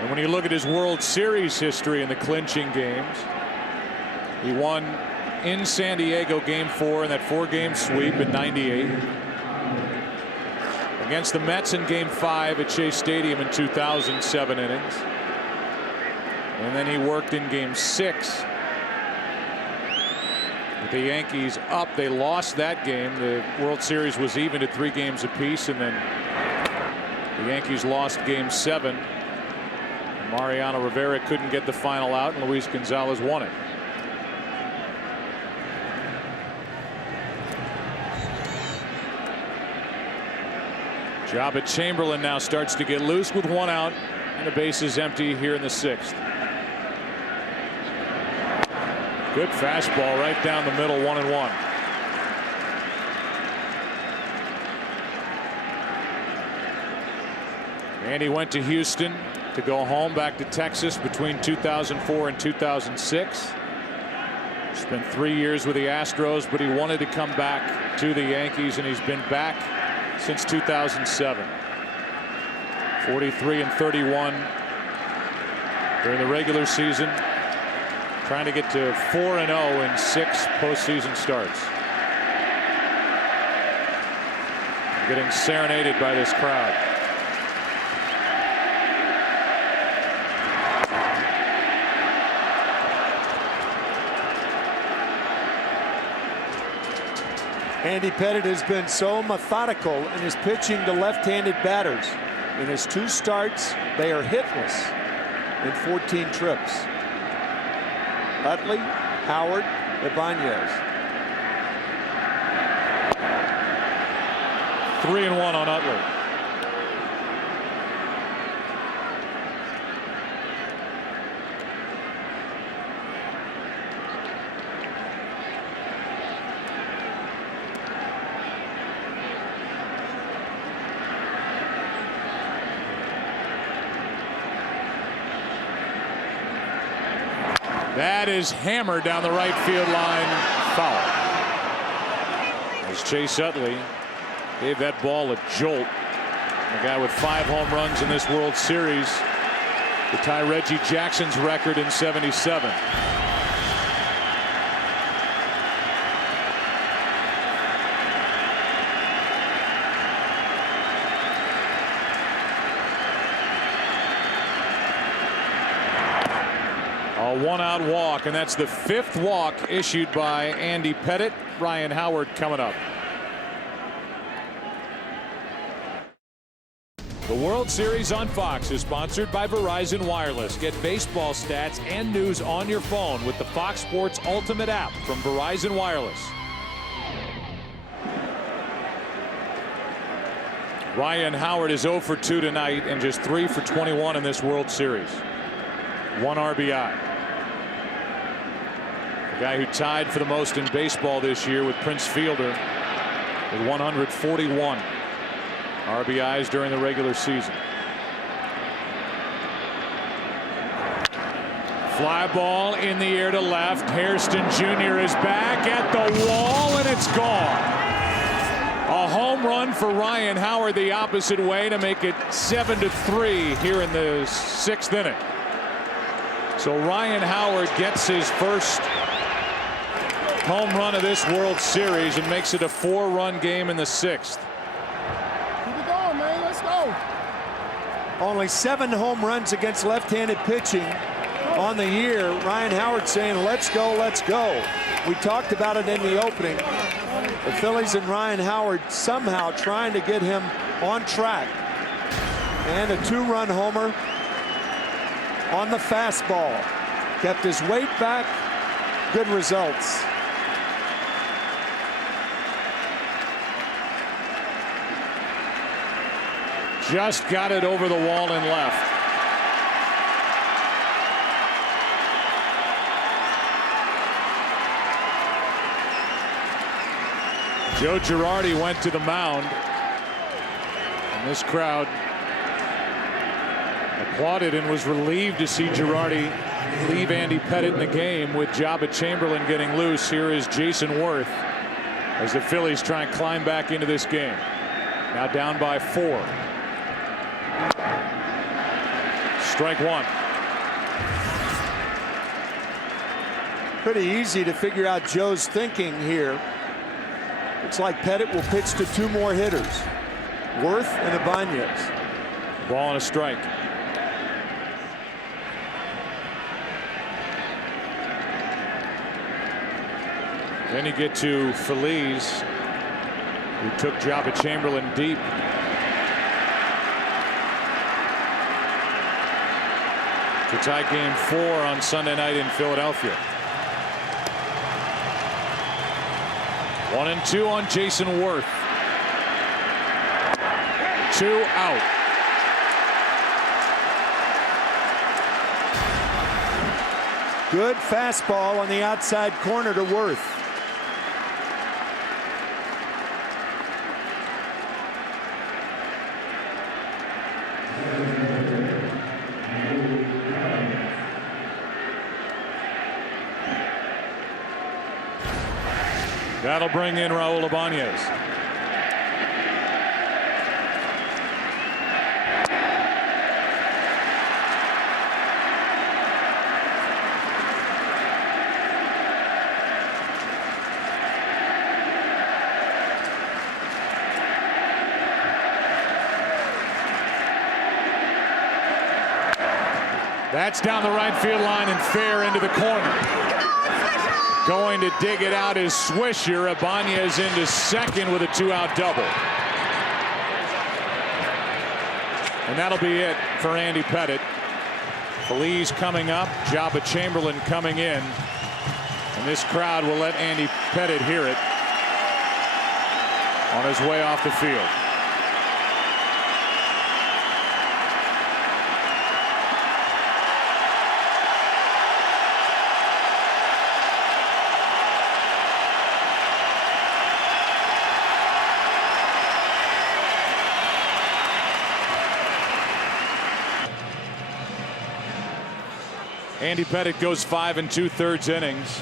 And when you look at his World Series history in the clinching games, he won in San Diego game 4 in that 4-game sweep in '98. Against the Mets in game 5 at Shea Stadium in 2007 innings. And then he worked in game 6 with the Yankees up. They lost that game. The World Series was even at 3 games apiece, and then the Yankees lost game 7. Mariano Rivera couldn't get the final out, and Luis Gonzalez won it. Job at Chamberlain now starts to get loose with 1 out, and the base is empty here in the 6th. Good fastball right down the middle, 1-1. And he went to Houston to go home, back to Texas between 2004 and 2006. Spent 3 years with the Astros, but he wanted to come back to the Yankees, and he's been back since 2007. 43-31 during the regular season, trying to get to 4-0 in 6 postseason starts. Getting serenaded by this crowd. Andy Pettitte has been so methodical in his pitching to left-handed batters. In his 2 starts, they are hitless in 14 trips. Utley, Howard, Ibanez. 3-1 on Utley. That is hammered down the right field line, foul. As Chase Utley gave that ball a jolt The guy with 5 home runs in this World Series to tie Reggie Jackson's record in '77. A 1-out walk, and that's the 5th walk issued by Andy Pettitte. Ryan Howard coming up. The World Series on Fox is sponsored by Verizon Wireless. Get baseball stats and news on your phone with the Fox Sports Ultimate app from Verizon Wireless. Ryan Howard is 0 for 2 tonight and just 3 for 21 in this World Series. 1 RBI. The guy who tied for the most in baseball this year with Prince Fielder with 141 RBIs during the regular season. Fly ball in the air to left. Hairston Jr. is back at the wall, and it's gone. A home run for Ryan Howard the opposite way to make it 7-3 here in the 6th inning. So Ryan Howard gets his first home run of this World Series and makes it a 4-run game in the 6th. Keep it going, man. Let's go. Only 7 home runs against left-handed pitching on the year. Ryan Howard saying, let's go, let's go. We talked about it in the opening. The Phillies and Ryan Howard somehow trying to get him on track. And a 2-run homer on the fastball. Kept his weight back. Good results. Just got it over the wall and left. Joe Girardi went to the mound, and this crowd applauded and was relieved to see Girardi leave Andy Pettitte in the game with Jabba Chamberlain getting loose. Here is Jason Worth as the Phillies try and climb back into this game. Now down by 4. Strike 1. Pretty easy to figure out Joe's thinking here. Looks like Pettitte will pitch to 2 more hitters, Worth and Ibanez. Ball and a strike. Then you get to Phillies, who took Jabba Chamberlain deep. To tie game 4 on Sunday night in Philadelphia. 1-2 on Jason Worth. 2 out. Good fastball on the outside corner to Worth. That'll bring in Raul Ibanez. That's down the right field line and fair into the corner. Going to dig it out is Swisher. Ibanez into second with a 2-out double. And that'll be it for Andy Pettitte. Phillies coming up, Jabba Chamberlain coming in. And this crowd will let Andy Pettitte hear it on his way off the field. Andy Pettitte goes 5 2/3 innings.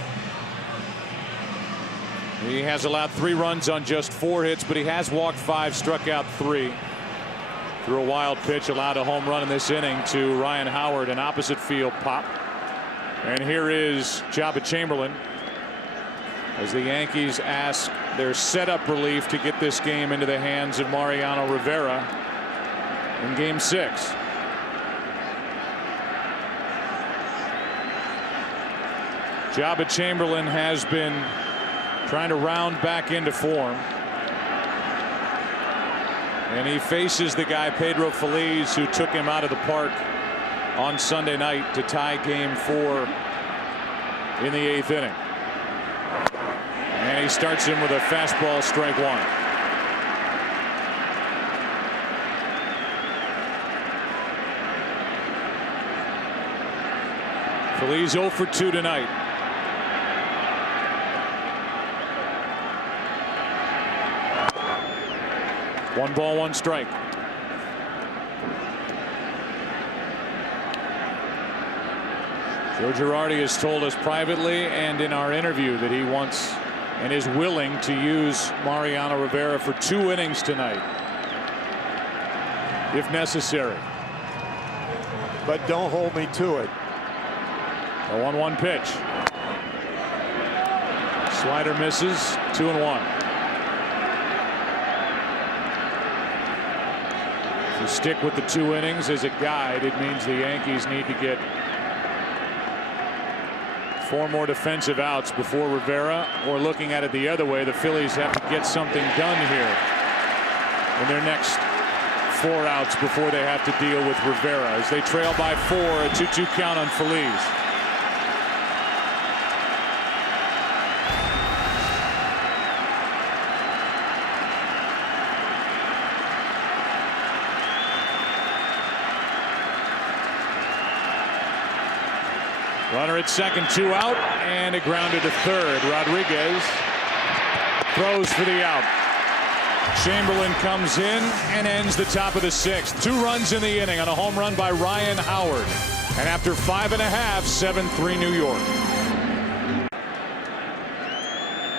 He has allowed 3 runs on just 4 hits, but he has walked 5, struck out 3. Threw a wild pitch, allowed a home run in this inning to Ryan Howard, an opposite field pop. And here is Jabba Chamberlain as the Yankees ask their setup relief to get this game into the hands of Mariano Rivera in Game 6. Jabba Chamberlain has been trying to round back into form. And he faces the guy Pedro Feliz, who took him out of the park on Sunday night to tie Game 4 in the 8th inning. And he starts him with a fastball, strike one. Feliz 0 for 2 tonight. One ball, one strike. Joe Girardi has told us privately and in our interview that he wants and is willing to use Mariano Rivera for 2 innings tonight, if necessary. But don't hold me to it. A 1-1 pitch. Slider misses. 2-1. To stick with the 2 innings as a guide, it means the Yankees need to get 4 more defensive outs before Rivera, or looking at it the other way, the Phillies have to get something done here in their next 4 outs before they have to deal with Rivera as they trail by 4, a 2-2 count on Feliz. Runner at second, 2 out, and it grounded to third. Rodriguez throws for the out. Chamberlain comes in and ends the top of the 6th. 2 runs in the inning on a home run by Ryan Howard. And after 5 1/2, 7-3 New York.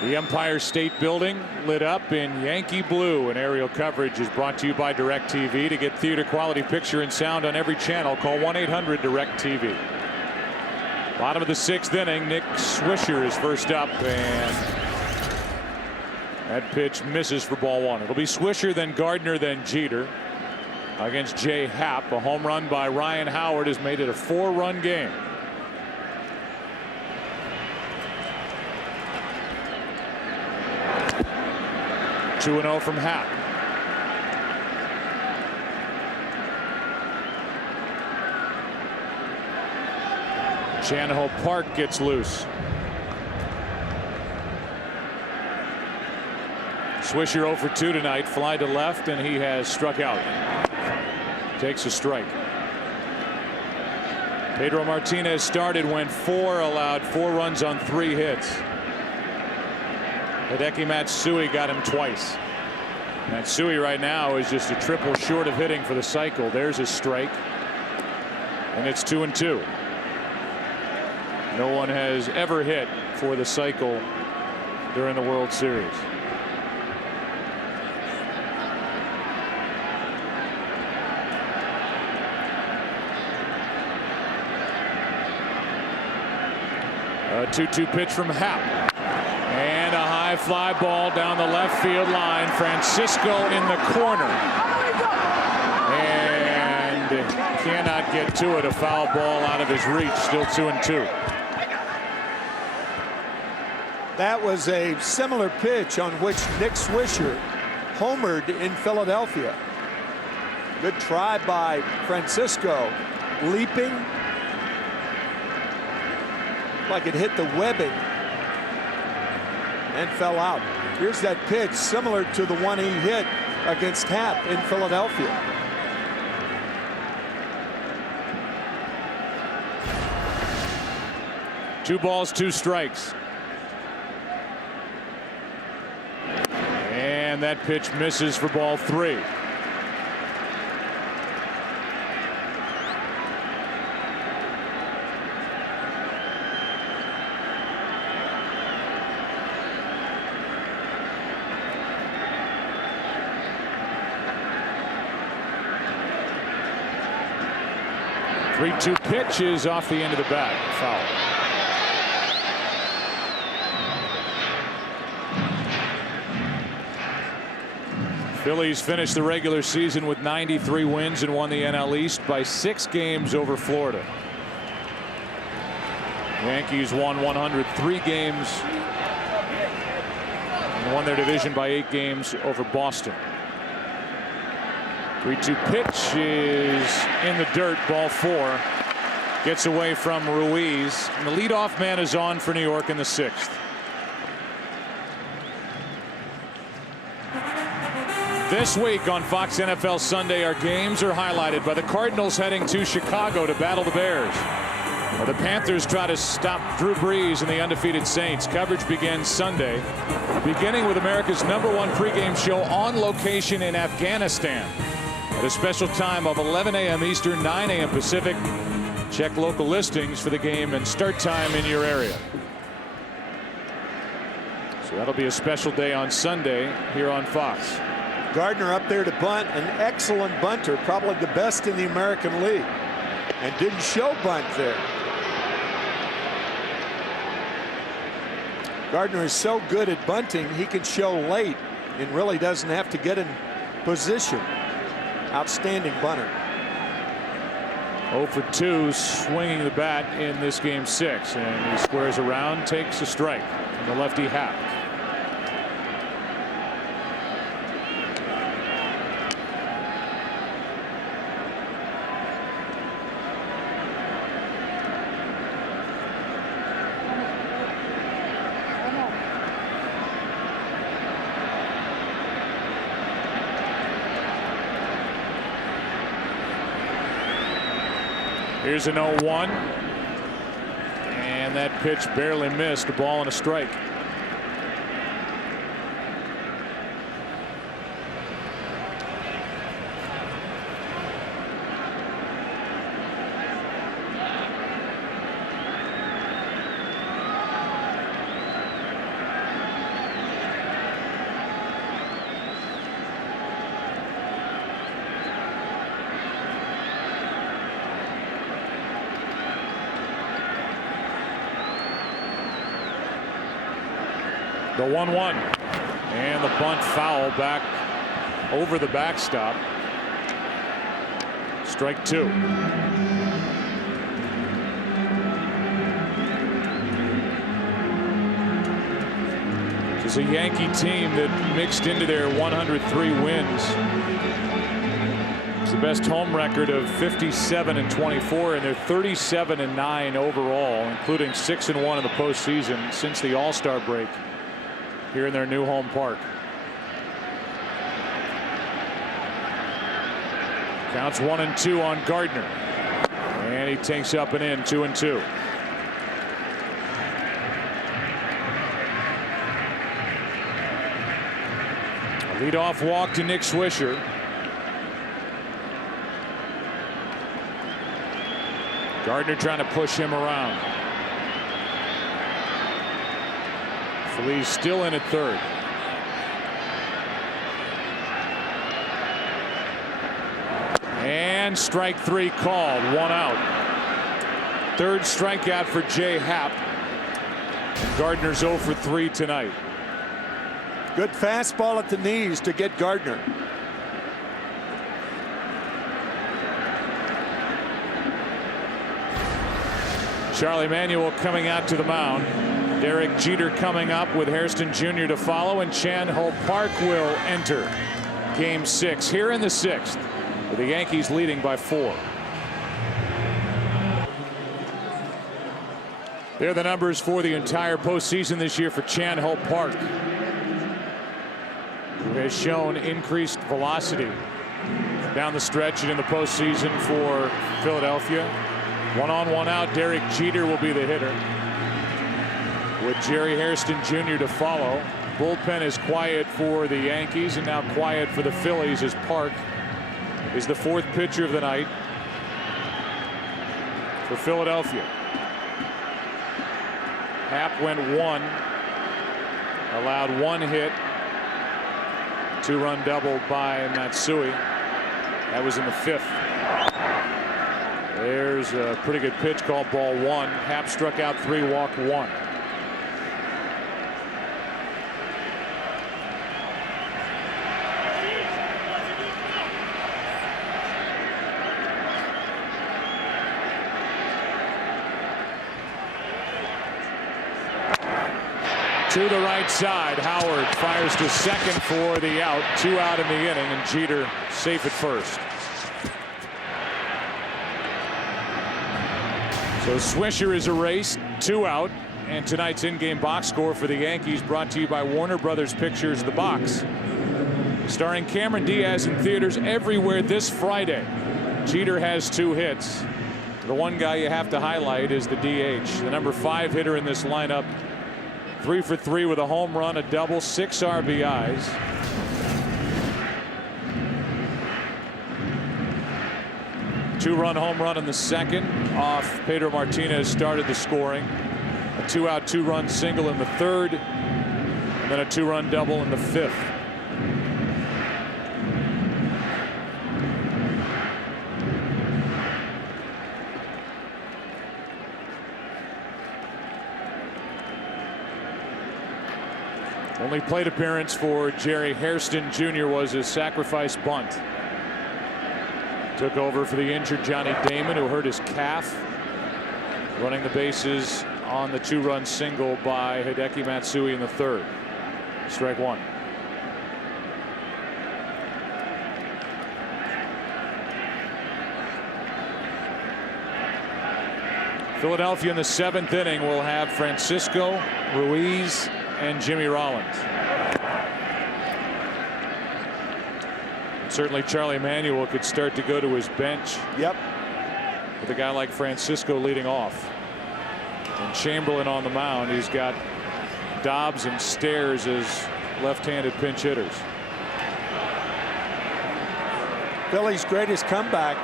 The Empire State Building lit up in Yankee blue, and aerial coverage is brought to you by DirecTV. To get theater quality picture and sound on every channel, call 1-800-DirecTV. Bottom of the 6th inning, Nick Swisher is first up, and that pitch misses for ball 1. It'll be Swisher, then Gardner, then Jeter against Jay Happ. A home run by Ryan Howard has made it a 4-run game. Two 2-0 from Happ. Chanahoe Park gets loose. Swisher 0 for 2 tonight. Fly to left, and he has struck out. Takes a strike. Pedro Martinez started, went 4, allowed 4 runs on 3 hits. Hideki Matsui got him twice. Matsui right now is just a triple short of hitting for the cycle. There's a strike, and it's 2-2. No one has ever hit for the cycle during the World Series. A 2-2 pitch from Happ. And a high fly ball down the left field line. Francisco in the corner. And cannot get to it. A foul ball out of his reach. Still 2-2. That was a similar pitch on which Nick Swisher homered in Philadelphia. Good try by Francisco, leaping like it hit the webbing and fell out. Here's that pitch similar to the one he hit against Happ in Philadelphia. Two balls, 2 strikes. And that pitch misses for ball 3. 3-2 pitch is off the end of the bat. Foul. Phillies finished the regular season with 93 wins and won the NL East by 6 games over Florida. Yankees won 103 games and won their division by 8 games over Boston. 3-2 pitch is in the dirt. Ball 4. Gets away from Ruiz. And the leadoff man is on for New York in the 6th. This week on Fox NFL Sunday, our games are highlighted by the Cardinals heading to Chicago to battle the Bears. While the Panthers try to stop Drew Brees and the undefeated Saints. Coverage begins Sunday, beginning with America's #1 pregame show on location in Afghanistan at a special time of 11 a.m. Eastern, 9 a.m. Pacific. Check local listings for the game and start time in your area. So that'll be a special day on Sunday here on Fox. Gardner up there to bunt, an excellent bunter, probably the best in the American League, and didn't show bunt there. Gardner is so good at bunting, he can show late and really doesn't have to get in position. Outstanding bunter. 0 for 2 swinging the bat in this game 6, and he squares around, takes a strike from the lefty Happ. Here's an 0-1, and that pitch barely missed. A ball and a strike. The 1-1, and the bunt foul back over the backstop. Strike 2. This is a Yankee team that mixed into their 103 wins. It's the best home record of 57-24, and they're 37-9 overall, including 6-1 in the postseason since the All-Star break here in their new home park. Counts 1-2 on Gardner, and he takes up and in. 2-2. A leadoff walk to Nick Swisher. Gardner trying to push him around. Phillies still in at third. And strike 3 called. 1 out. Third strikeout for Jay Happ. Gardner's 0 for 3 tonight. Good fastball at the knees to get Gardner. Charlie Manuel coming out to the mound. Derek Jeter coming up with Hairston Jr. to follow, and Chan Ho Park will enter game 6 here in the 6th, with the Yankees leading by 4. They're the numbers for the entire postseason this year for Chan Ho Park, who has shown increased velocity down the stretch and in the postseason for Philadelphia. 1 on, 1 out. Derek Jeter will be the hitter, with Jerry Hairston Jr. to follow. Bullpen is quiet for the Yankees and now quiet for the Phillies, as Park is the 4th pitcher of the night for Philadelphia. Happ went 1, allowed 1 hit, 2-run double by Matsui. That was in the 5th. There's a pretty good pitch called ball one. Happ struck out 3, walked 1. To the right side, Howard fires to second for the out. 2 out in the inning, and Jeter safe at first. So Swisher is erased, 2 out, and tonight's in-game box score for the Yankees brought to you by Warner Brothers Pictures The Box. Starring Cameron Diaz in theaters everywhere this Friday. Jeter has 2 hits. The one guy you have to highlight is the DH, the number 5 hitter in this lineup. 3 for 3 with a home run, a double, 6 RBIs. Two-run home run in the second off Pedro Martinez started the scoring. A 2-out 2-run single in the third, and then a 2-run double in the 5th. Only plate appearance for Jerry Hairston Jr. was his sacrifice bunt. Took over for the injured Johnny Damon, who hurt his calf. Running the bases on the 2-run single by Hideki Matsui in the 3rd. Strike 1. Philadelphia in the 7th inning will have Francisco, Ruiz, and Jimmy Rollins. Certainly Charlie Manuel could start to go to his bench. Yep. With a guy like Francisco leading off. And Chamberlain on the mound. He's got Dobbs and Stairs as left-handed pinch hitters. Phillies' greatest comeback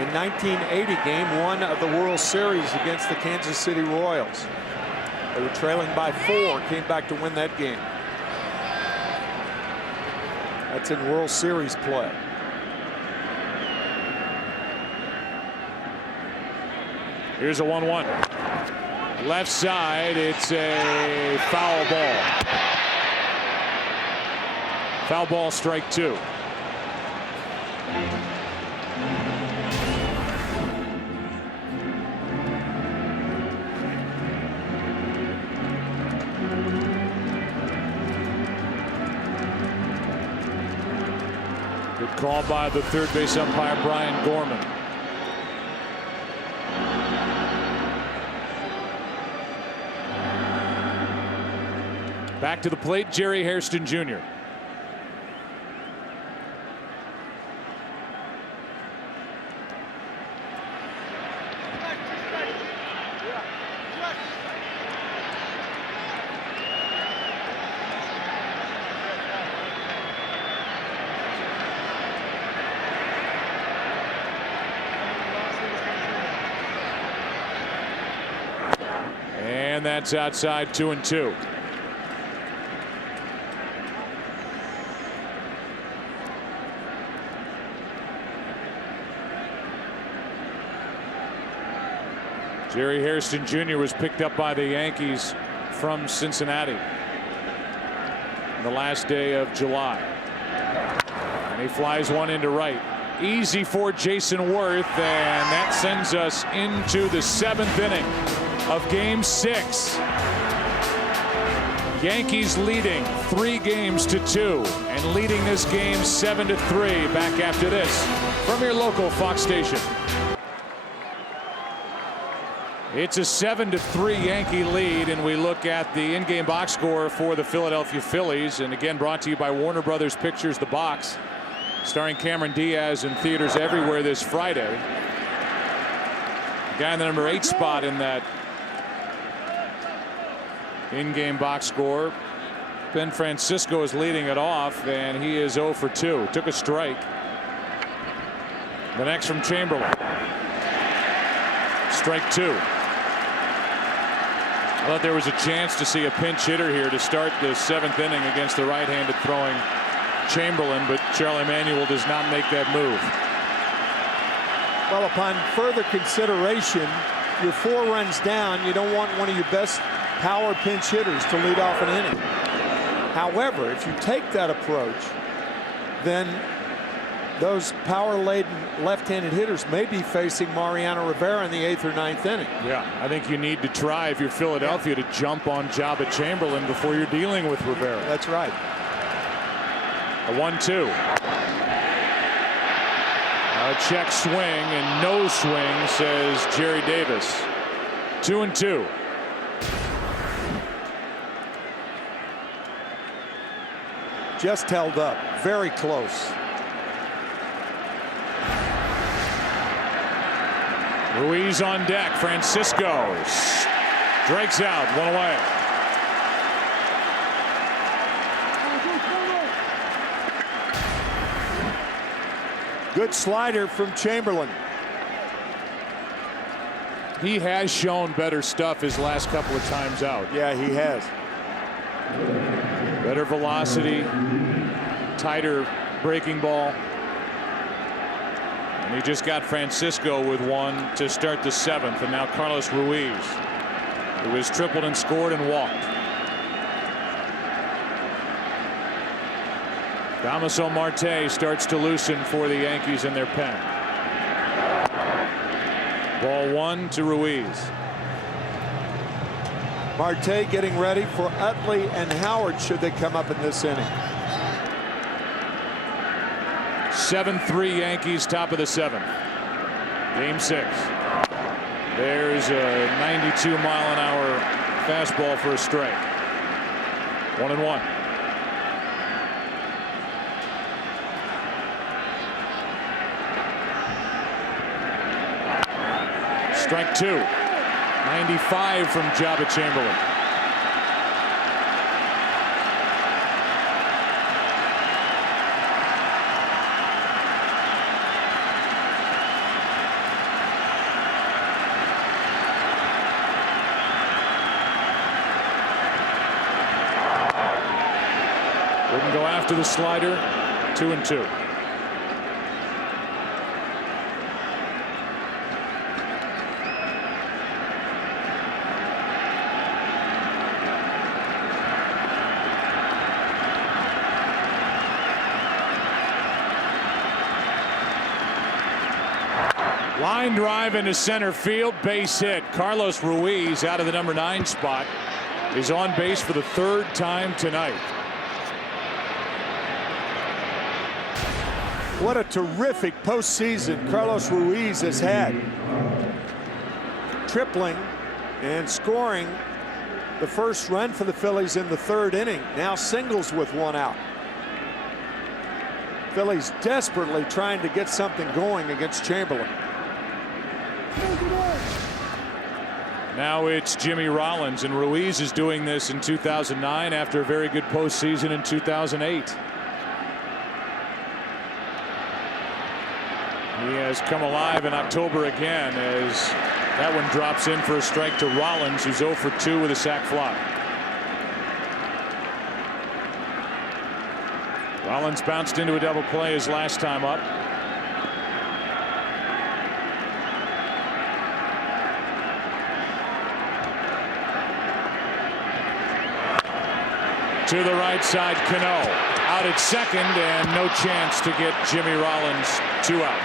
in 1980, Game 1 of the World Series against the Kansas City Royals. They were trailing by 4, came back to win that game. That's in World Series play. Here's a 1-1. Left side, it's a foul ball. Foul ball, strike 2. Good call by the third base umpire, Brian Gorman. Back to the plate, Jerry Hairston Jr. And that's outside, 2-2. Jerry Hairston Jr. was picked up by the Yankees from Cincinnati on the last day of July. And he flies one into right. Easy for Jason Worth, and that sends us into the 7th inning of Game 6. Yankees leading 3-2 and leading this game 7-3. Back after this from your local Fox station. It's a 7-3 Yankee lead, and we look at the in-game box score for the Philadelphia Phillies, and again brought to you by Warner Brothers Pictures The Box, starring Cameron Diaz in theaters everywhere this Friday. The guy in the number 8 spot in that in-game box score. Ben Francisco is leading it off, and he is 0 for 2. Took a strike. The next from Chamberlain. Strike 2. I thought there was a chance to see a pinch hitter here to start the 7th inning against the right-handed throwing Chamberlain, but Charlie Manuel does not make that move. Well, upon further consideration, you're 4 runs down. You don't want one of your best power pinch hitters to lead off an inning. However, if you take that approach, then those power-laden left-handed hitters may be facing Mariano Rivera in the 8th or 9th inning. Yeah, I think you need to try, if you're Philadelphia, to jump on Jabba Chamberlain before you're dealing with Rivera. That's right. A 1-2. A check swing and no swing, says Jerry Davis. 2-2. Just held up. Very close. Ruiz on deck. Francisco strikes out. 1 away. Good slider from Chamberlain. He has shown better stuff his last couple of times out. Yeah, he has. Better velocity, tighter breaking ball. And he just got Francisco with one to start the 7th, and now Carlos Ruiz, who has tripled and scored and walked. Damaso Marte starts to loosen for the Yankees in their pen. Ball 1 to Ruiz. Marte getting ready for Utley and Howard should they come up in this inning. 7-3 Yankees, top of the 7th. Game 6. There's a 92-mile-an-hour fastball for a strike. 1-1. Strike 2. 95 from Jabba Chamberlain. Wouldn't go after the slider. 2-2. Line drive into center field, base hit. Carlos Ruiz, out of the number 9 spot, is on base for the 3rd time tonight. What a terrific postseason Carlos Ruiz has had. Tripling and scoring the first run for the Phillies in the 3rd inning. Now singles with 1 out. Phillies desperately trying to get something going against Chamberlain. Now it's Jimmy Rollins, and Ruiz is doing this in 2009 after a very good postseason in 2008. He has come alive in October again, as that one drops in for a strike to Rollins, who's 0 for 2 with a sac fly. Rollins bounced into a double play his last time up. To the right side, Cano out at second, and no chance to get Jimmy Rollins 2 out.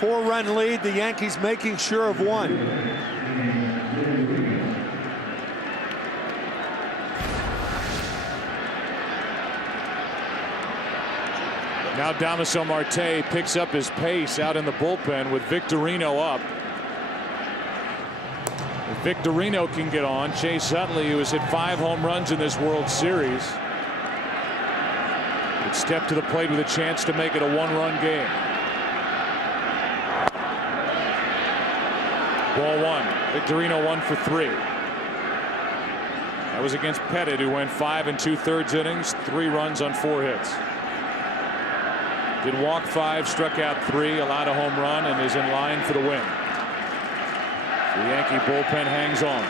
Four-run lead, the Yankees making sure of 1. Now Damaso Marte picks up his pace out in the bullpen with Victorino up. If Victorino can get on, Chase Utley, who has hit 5 home runs in this World Series, would step to the plate with a chance to make it a 1-run game. Ball 1. Victorino 1 for 3. That was against Pettit, who went 5 2/3 innings, 3 runs on 4 hits. Did walk 5, struck out 3, allowed a home run, and is in line for the win. The Yankee bullpen hangs on.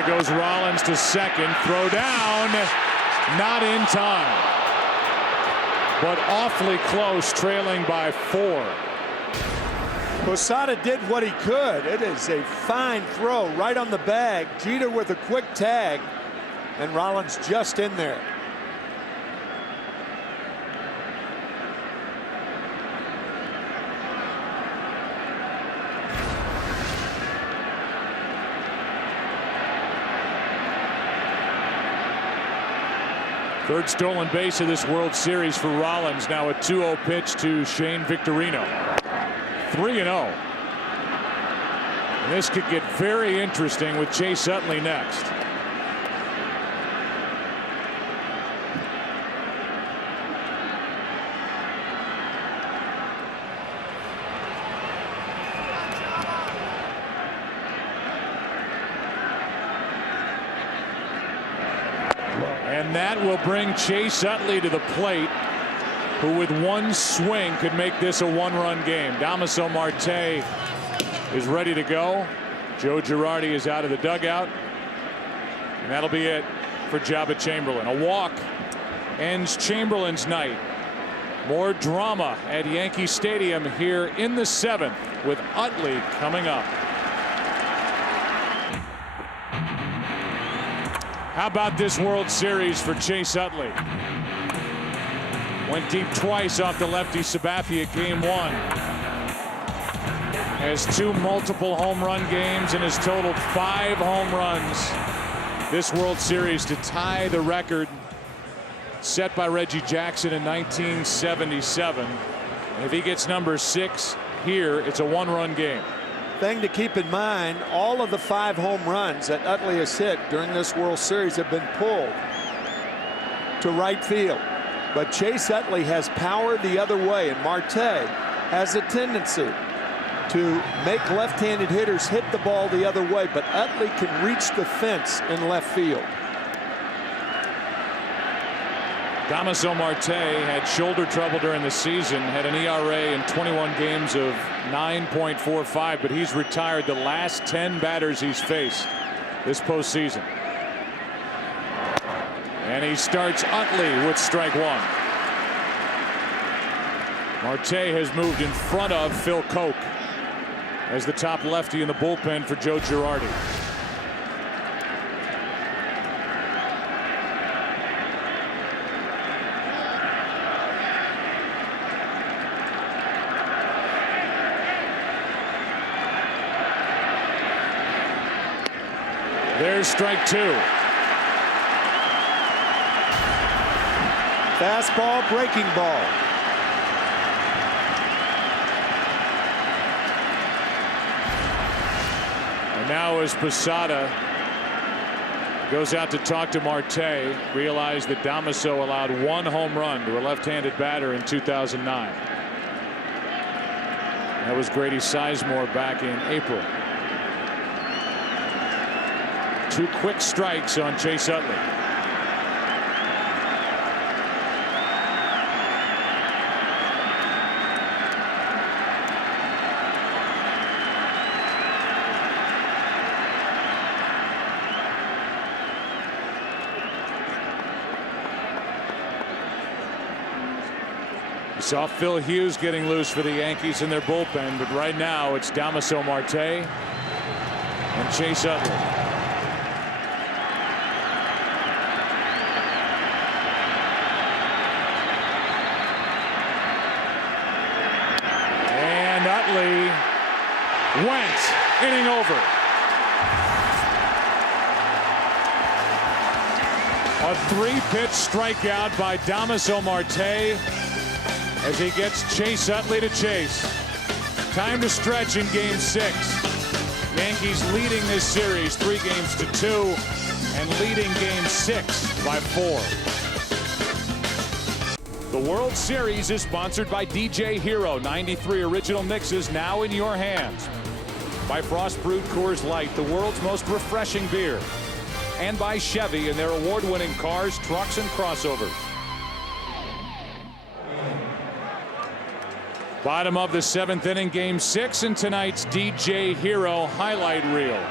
There goes Rollins to second. Throw down. Not in time. But awfully close, trailing by 4. Posada did what he could. It is a fine throw right on the bag. Jeter with a quick tag, and Rollins just in there. Third stolen base of this World Series for Rollins. Now a 2-0 pitch to Shane Victorino. 3-0. And this could get very interesting with Chase Utley next. And that will bring Chase Utley to the plate, who with one swing could make this a one-run game. Damaso Marte is ready to go. Joe Girardi is out of the dugout. And that'll be it for Jabba Chamberlain. A walk ends Chamberlain's night. More drama at Yankee Stadium here in the 7th with Utley coming up. How about this World Series for Chase Utley? Went deep twice off the lefty Sabathia game 1. Has 2 multiple home run games and has totaled 5 home runs this World Series to tie the record set by Reggie Jackson in 1977. And if he gets number 6 here, it's a one-run game. Thing to keep in mind, all of the 5 home runs that Utley has hit during this World Series have been pulled to right field. But Chase Utley has power the other way, and Marte has a tendency to make left-handed hitters hit the ball the other way, but Utley can reach the fence in left field. Damaso Marte had shoulder trouble during the season, had an ERA in 21 games of 9.45, but he's retired the last 10 batters he's faced this postseason. And he starts Utley with strike 1. Marte has moved in front of Phil Koch as the top lefty in the bullpen for Joe Girardi. There's strike 2. Fastball, breaking ball. And now as Posada goes out to talk to Marte, realized that Damaso allowed 1 home run to a left-handed batter in 2009. That was Grady Sizemore back in April. 2 quick strikes on Chase Utley. You saw Phil Hughes getting loose for the Yankees in their bullpen, but right now it's Damaso Marte and Chase Utley. Went, inning over. A 3-pitch strikeout by Damaso Marte as he gets Chase Utley to chase. Time to stretch in game 6. Yankees leading this series 3-2 and leading game 6 by 4. The World Series is sponsored by DJ Hero. 93 original mixes now in your hands. By Frost Brewed Coors Light, the world's most refreshing beer. And by Chevy and their award-winning cars, trucks, and crossovers. Bottom of the 7th inning, game 6 in tonight's DJ Hero highlight reel.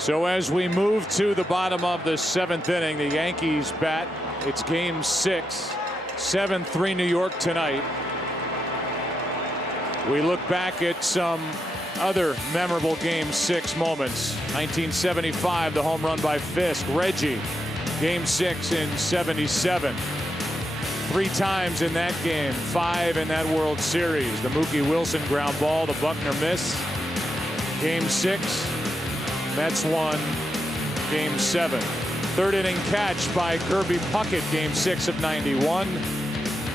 So as we move to the bottom of the 7th inning, the Yankees bat. It's game 6, 7-3 New York tonight. We look back at some other memorable game 6 moments. 1975, the home run by Fisk. Reggie, game 6 in 77. 3 times in that game, 5 in that World Series. The Mookie Wilson ground ball, the Buckner miss. Game 6, Mets won game 7. 3rd inning catch by Kirby Puckett, game 6 of 91.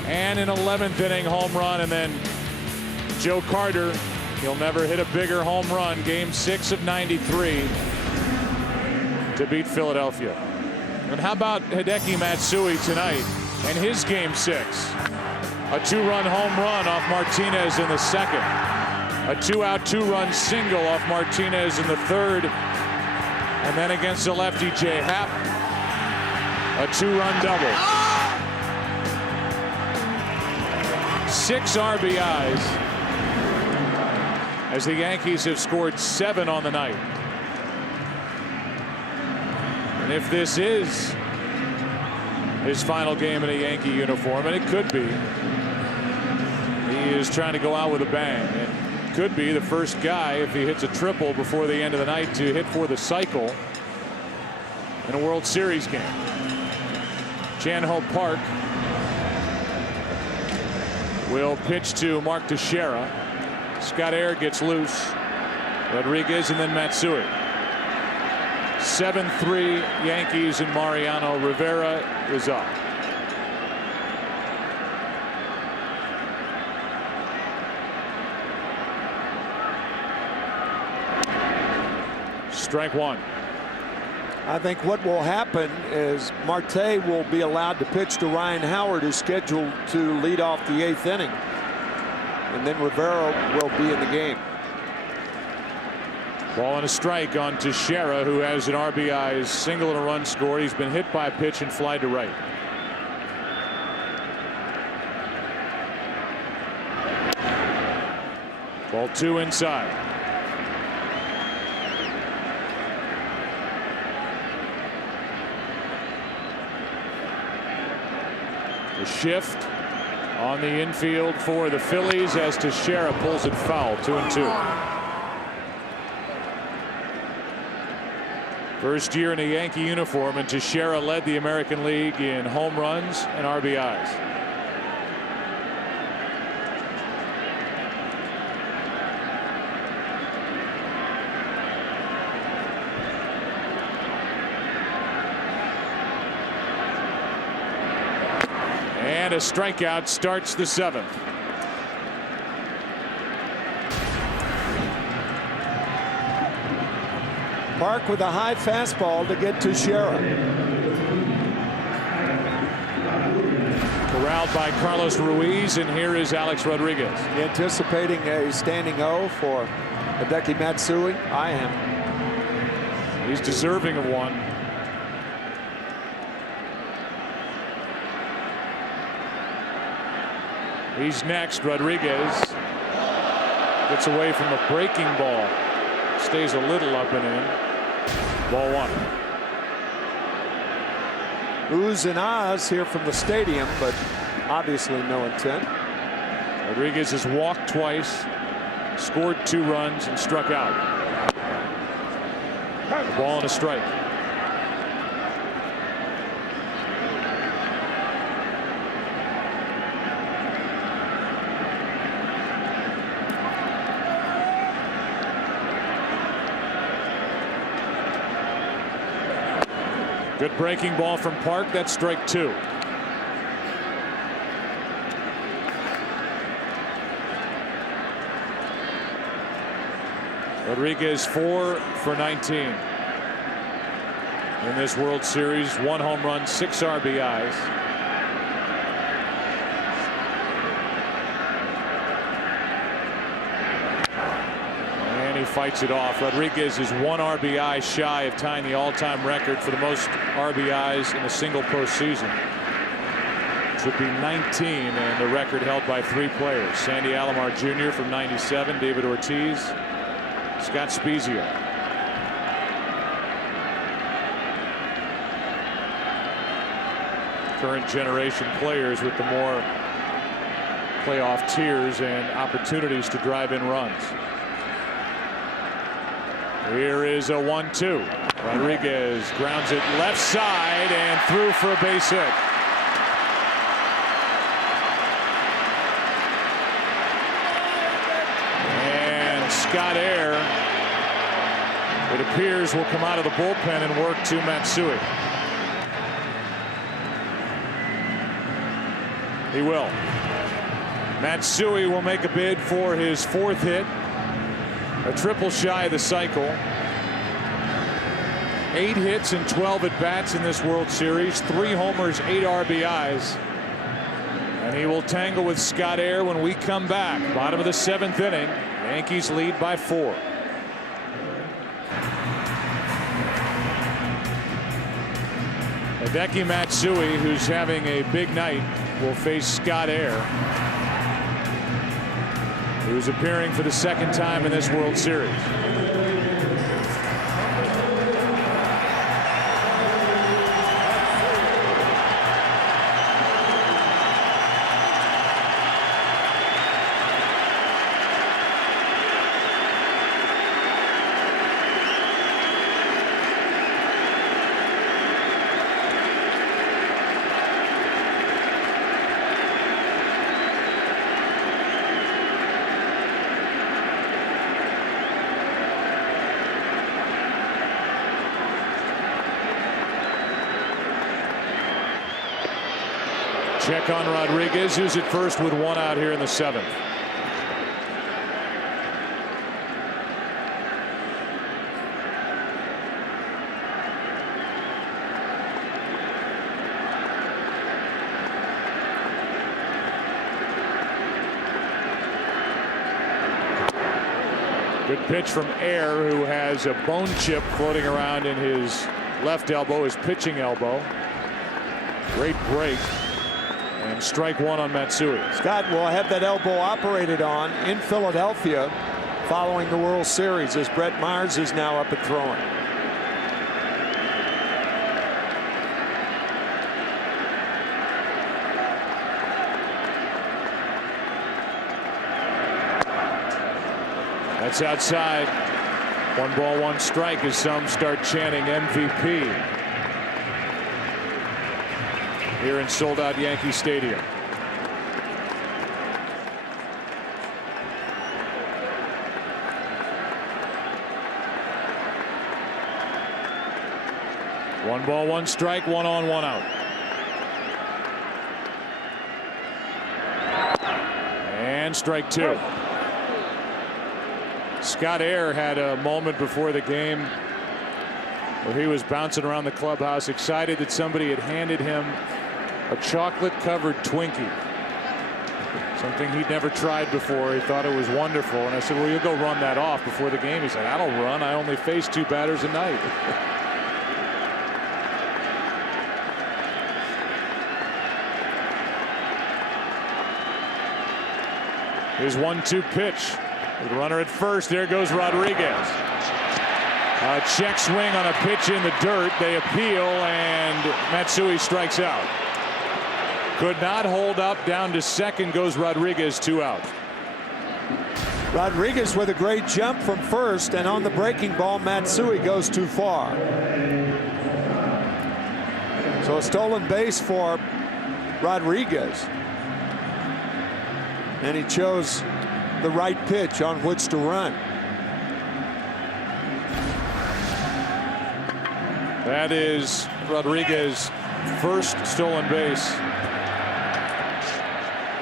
And an 11th inning home run, and then Joe Carter, he'll never hit a bigger home run, game 6 of 93 to beat Philadelphia. And how about Hideki Matsui tonight and his game 6? A 2-run home run off Martinez in the 2nd. A 2-out 2-run single off Martinez in the 3rd. And then against the lefty Jay Happ, a 2-run double. 6 RBIs as the Yankees have scored 7 on the night. And if this is his final game in a Yankee uniform, and it could be, he is trying to go out with a bang. And could be the first guy, if he hits a triple before the end of the night, to hit for the cycle in a World Series game. Chan-Ho Park will pitch to Mark Teixeira. Scott Air gets loose. Rodriguez and then Matsui. 7-3 Yankees, and Mariano Rivera is up. Strike 1. I think what will happen is Marte will be allowed to pitch to Ryan Howard, who's scheduled to lead off the 8th inning. And then Rivera will be in the game. Ball and a strike on Teixeira, who has an RBI single and a run scored. He's been hit by a pitch and fly to right. Ball 2 inside. The shift on the infield for the Phillies as Teixeira pulls it foul. 2-2. First year in a Yankee uniform, and Teixeira led the American League in home runs and RBIs. And a strikeout starts the 7th. Park with a high fastball to get Teixeira. Corralled by Carlos Ruiz, and here is Alex Rodriguez. Anticipating a standing O for Hideki Matsui. I am. He's deserving of one. He's next. Rodriguez gets away from a breaking ball. Stays a little up and in. Ball 1. Oohs and ahs here from the stadium, but obviously no intent. Rodriguez has walked twice, scored 2 runs, and struck out. A ball and a strike. Good breaking ball from Park. That's strike 2. Rodriguez 4 for 19 in this World Series. 1 home run, 6 RBIs. And he fights it off. Rodriguez is 1 RBI shy of tying the all-time record for the most RBIs in a single postseason, which would be 19, and the record held by 3 players: Sandy Alomar Jr. from 97, David Ortiz, Scott Spezia. current generation players with the more playoff tiers and opportunities to drive in runs. Here is a 1-2. Rodriguez grounds it left side and through for a base hit. And Scott Air, it appears, will come out of the bullpen and work to Matsui. He will. Matsui will make a bid for his 4th hit. A triple shy of the cycle. 8 hits and 12 at-bats in this World Series. 3 homers, 8 RBIs. And he will tangle with Scott Air when we come back. Bottom of the 7th inning. Yankees lead by 4. Hideki Matsui, who's having a big night, will face Scott Air, who's appearing for the 2nd time in this World Series. Check on Rodriguez, who's at first with 1 out here in the 7th. Good pitch from Air, who has a bone chip floating around in his left elbow, his pitching elbow. Great break. And strike 1 on Matsui. Scott will have that elbow operated on in Philadelphia following the World Series, as Brett Myers is now up and throwing. That's outside. 1 ball, 1 strike as some start chanting MVP here in sold-out Yankee Stadium. One ball, 1 strike, 1 on, 1 out. And strike 2. Scott Air had a moment before the game where he was bouncing around the clubhouse, excited that somebody had handed him a chocolate-covered Twinkie, something he'd never tried before. He thought it was wonderful, and I said, well, you'll go run that off before the game. He said, I don't run. I only face 2 batters a night. Here's 1-2 pitch. With a runner at first, there goes Rodriguez. A check swing on a pitch in the dirt. They appeal, and Matsui strikes out. Could not hold up. Down to second goes Rodriguez, 2 out. Rodriguez with a great jump from first, and on the breaking ball, Matsui goes too far. So a stolen base for Rodriguez. And he chose the right pitch on which to run. That is Rodriguez's first stolen base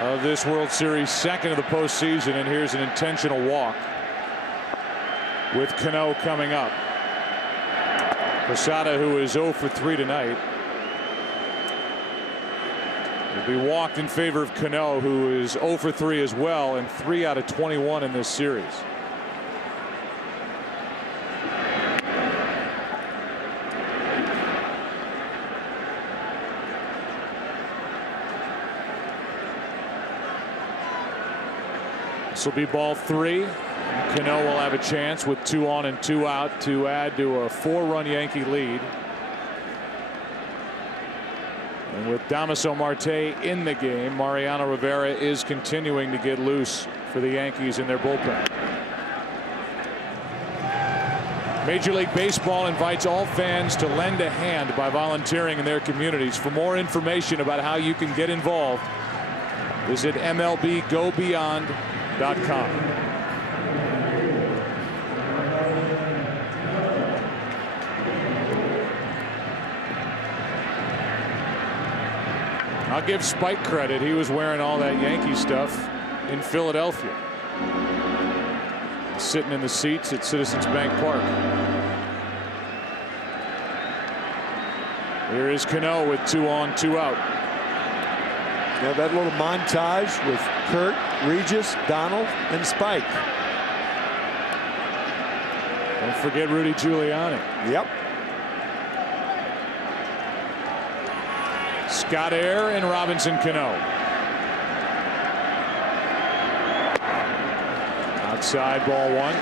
of this World Series, 2nd of the postseason, and here's an intentional walk with Cano coming up. Posada, who is 0 for 3 tonight, will be walked in favor of Cano, who is 0 for 3 as well, and 3 out of 21 in this series. This will be ball 3. Cano will have a chance with 2 on and 2 out to add to a 4-run Yankee lead. And with Damaso Marte in the game, Mariano Rivera is continuing to get loose for the Yankees in their bullpen. Major League Baseball invites all fans to lend a hand by volunteering in their communities. For more information about how you can get involved, visit MLBGoBeyond.com. I'll give Spike credit. He was wearing all that Yankee stuff in Philadelphia, sitting in the seats at Citizens Bank Park. Here is Cano with 2 on, 2 out. Yeah, that little montage with Kurt, Regis, Donald, and Spike. Don't forget Rudy Giuliani. Yep. Scott Air and Robinson Cano. Outside, ball 1.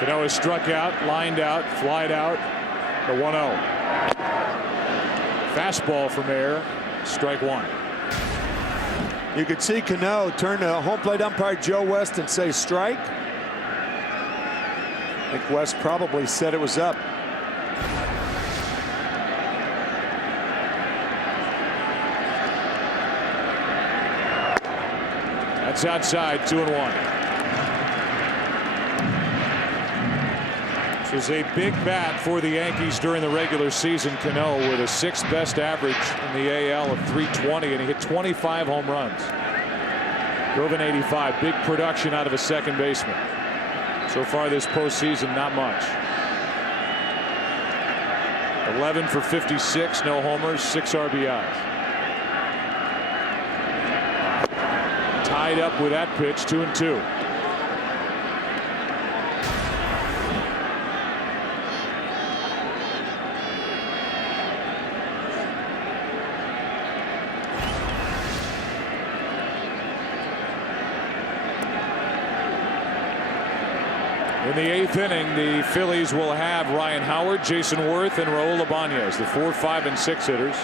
Cano is struck out, lined out, flied out. The 1-0. Fastball from Air. Strike 1. You could see Cano turn to home plate umpire Joe West and say strike. I think West probably said it was up. That's outside, 2-1. This was a big bat for the Yankees during the regular season. Cano with a 6th best average in the AL of .320, and he hit 25 home runs. Drove an 85. Big production out of a second baseman. So far this postseason, not much. 11 for 56, no homers, 6 RBIs. Tied up with that pitch, 2-2. In the 8th inning, the Phillies will have Ryan Howard, Jason Worth, and Raul Ibanez, the 4, 5, and 6 hitters.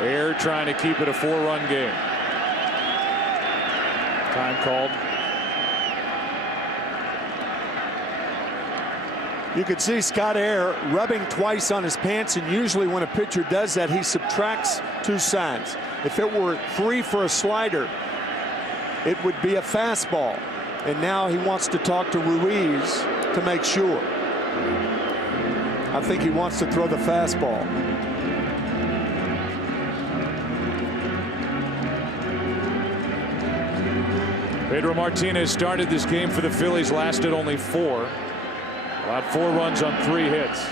Air trying to keep it a 4-run game. Time called. You could see Scott Air rubbing twice on his pants, and usually when a pitcher does that, he subtracts 2 signs. If it were 3 for a slider, it would be a fastball. And now he wants to talk to Ruiz to make sure. I think he wants to throw the fastball. Pedro Martinez started this game for the Phillies, lasted only 4. Allowed 4 runs on 3 hits.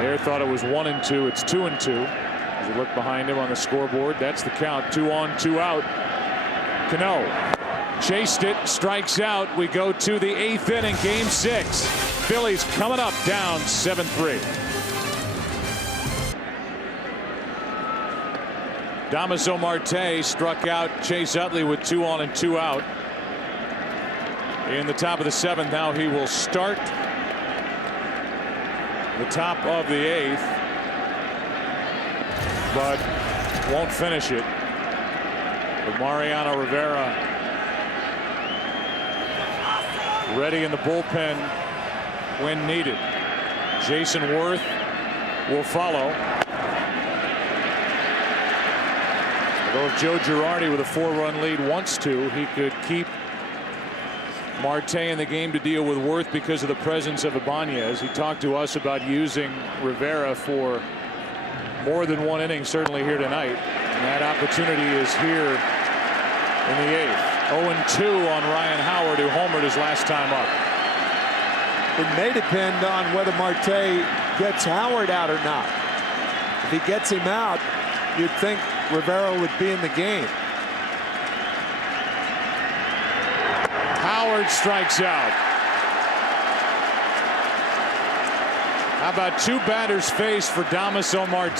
Air thought it was 1-2. It's 2-2. As you look behind him on the scoreboard, that's the count. 2 on, 2 out. Cano chased it, strikes out. We go to the 8th inning, game 6. Phillies coming up down 7-3. Damaso Marte struck out Chase Utley with 2 on and 2 out. In the top of the 7th, now he will start the top of the 8th. But won't finish it. But Mariano Rivera ready in the bullpen when needed. Jason Worth will follow. Although if Joe Girardi with a 4-run lead wants to, he could keep Marte in the game to deal with Worth because of the presence of Ibanez. He talked to us about using Rivera for more than 1 inning, certainly here tonight. And that opportunity is here in the 8th. 0-2 on Ryan Howard, who homered his last time up. It may depend on whether Marte gets Howard out or not. If he gets him out, you'd think Rivera would be in the game. Howard strikes out. How about 2 batters faced for Damaso Marte?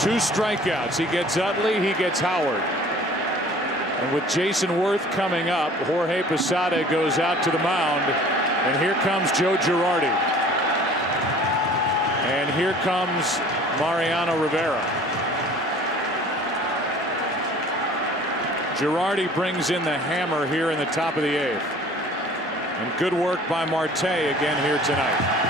2 strikeouts. He gets Utley, he gets Howard. And with Jason Worth coming up, Jorge Posada goes out to the mound. And here comes Joe Girardi. And here comes Mariano Rivera. Girardi brings in the hammer here in the top of the 8th. And good work by Marte again here tonight.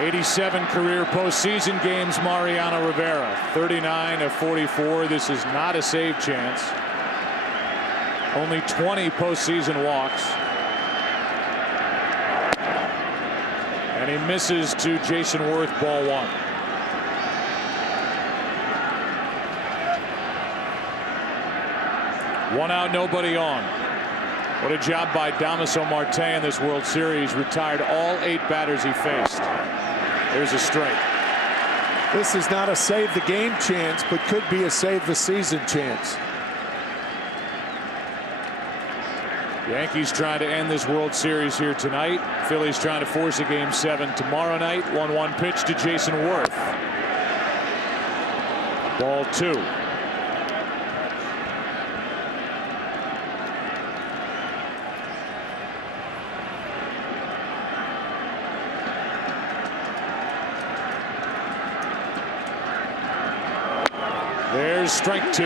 '87 career postseason games, Mariano Rivera, 39 of 44. This is not a save chance. Only 20 postseason walks. And he misses to Jason Worth, ball 1. One out, nobody on. What a job by Damaso Marte in this World Series. Retired all 8 batters he faced. There's a strike. This is not a save the game chance, but could be a save the season chance. Yankees trying to end this World Series here tonight. Phillies trying to force a game 7 tomorrow night. 1-1 pitch to Jason Worth. Ball 2. There's strike 2.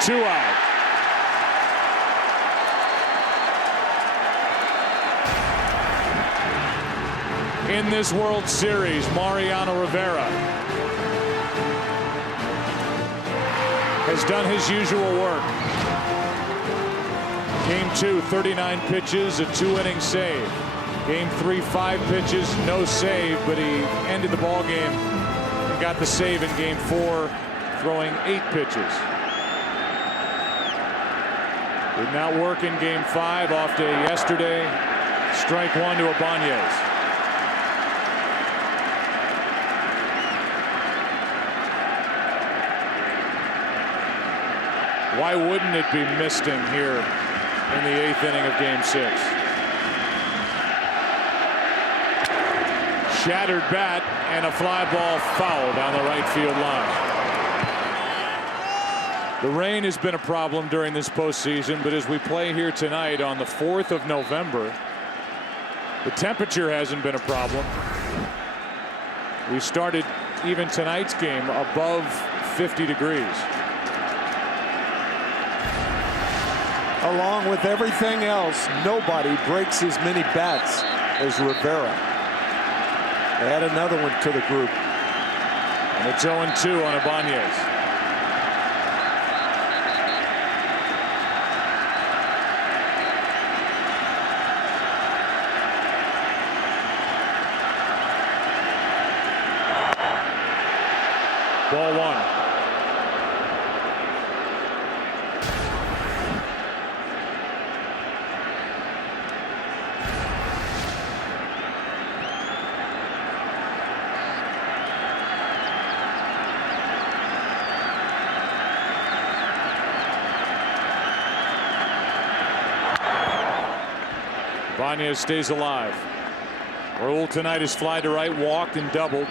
Two out. In this World Series, Mariano Rivera has done his usual work. Game 2, 39 pitches, a 2-inning save. Game 3, 5 pitches, no save, but he ended the ball game and got the save in Game 4, throwing 8 pitches. Did not work in Game 5, off day yesterday. Strike 1 to Ibanez. Why wouldn't it be misting here in the 8th inning of Game 6? Shattered bat and a fly ball foul down the right field line. The rain has been a problem during this postseason, but as we play here tonight on the 4th of November, the temperature hasn't been a problem. We started even tonight's game above 50 degrees. Along with everything else, nobody breaks as many bats as Rivera. Add another one to the group. And it's 0-2 on Ibanez. Ball 1. Ibanez stays alive. Rule tonight is fly to right, walked and doubled.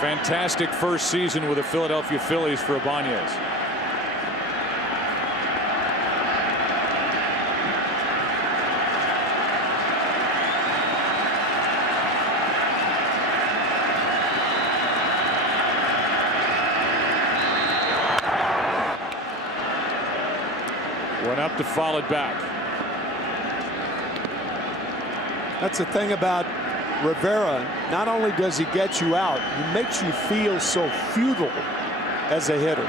Fantastic first season with the Philadelphia Phillies for Ibanez. Went up to foul it back. That's the thing about Rivera. Not only does he get you out, he makes you feel so futile as a hitter.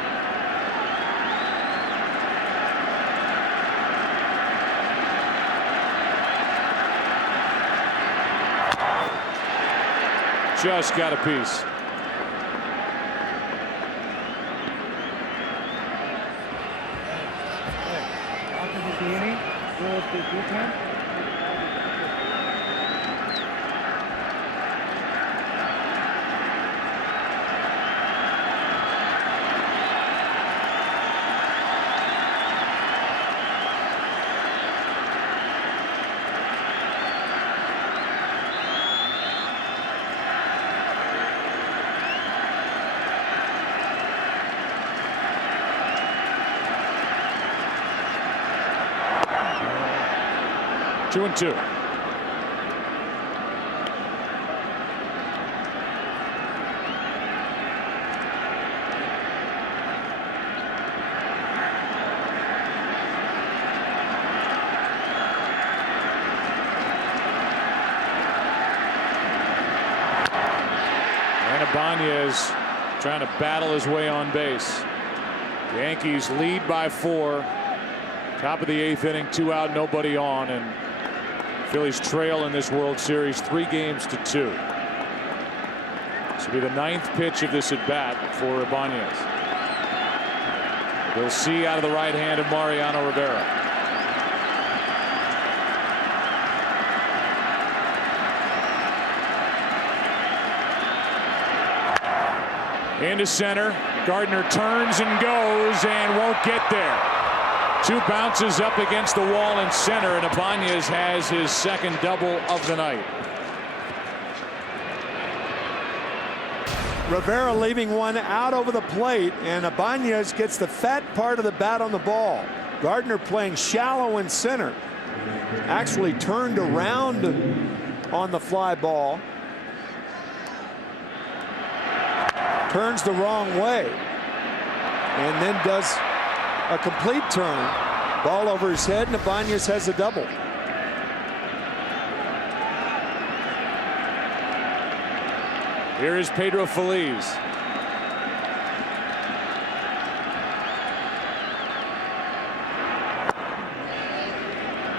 Just got a piece. Two and two. And Ibanez trying to battle his way on base. The Yankees lead by 4. Top of the 8th inning, 2 out, nobody on, and Phillies trail in this World Series 3 games to 2. This will be the 9th pitch of this at bat for Ibanez. We'll see out of the right hand of Mariano Rivera. Into center. Gardner turns and goes and won't get there. 2 bounces up against the wall in center, and Ibanez has his second double of the night. Rivera leaving one out over the plate, and Ibanez gets the fat part of the bat on the ball. Gardner playing shallow in center. Actually turned around on the fly ball. Turns the wrong way. And then does a complete turn. Ball over his head, and Ibanez has a double. Here is Pedro Feliz.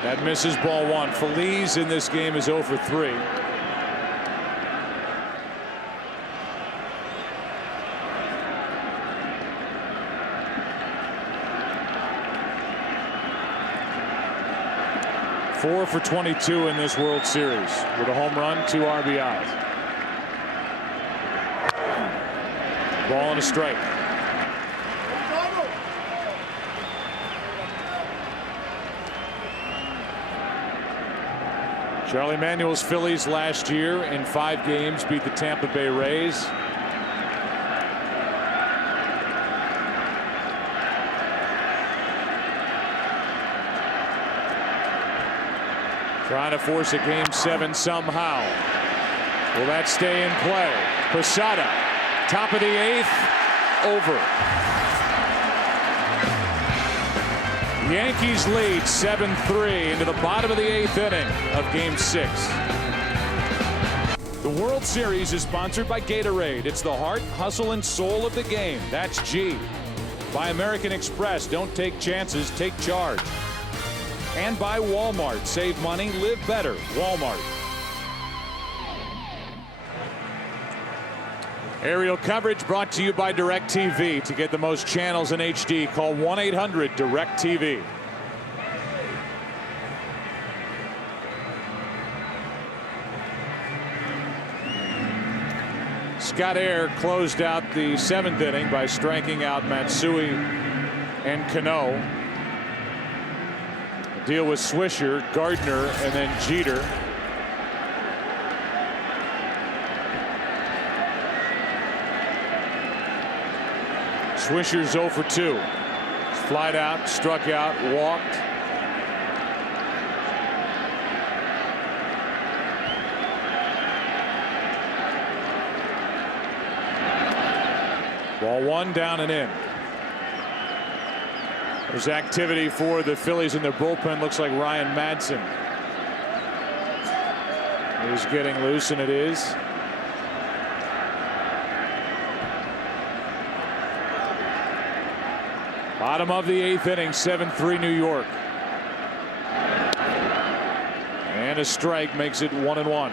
That misses, ball 1. Feliz in this game is 0 for 3. Four for 22 in this World Series with a home run, 2 RBIs. Ball and a strike. Charlie Manuel's Phillies last year in 5 games beat the Tampa Bay Rays. Trying to force a game 7 somehow. Will that stay in play? Posada, top of the 8th, over. Yankees lead 7-3 into the bottom of the 8th inning of game 6. The World Series is sponsored by Gatorade. It's the heart, hustle, and soul of the game. That's G. By American Express. Don't take chances, take charge. And by Walmart. Save money, live better. Walmart. Aerial coverage brought to you by DirecTV. To get the most channels in HD, call 1-800-DirecTV. Scott Air closed out the 7th inning by striking out Matsui and Cano. Deal with Swisher, Gardner, and then Jeter. Swisher's 0 for 2. Flied out, struck out, walked. Ball 1, down and in. There's activity for the Phillies in their bullpen. Looks like Ryan Madsen. is getting loose, and it is. Bottom of the 8th inning, 7-3 New York. And a strike makes it 1-1.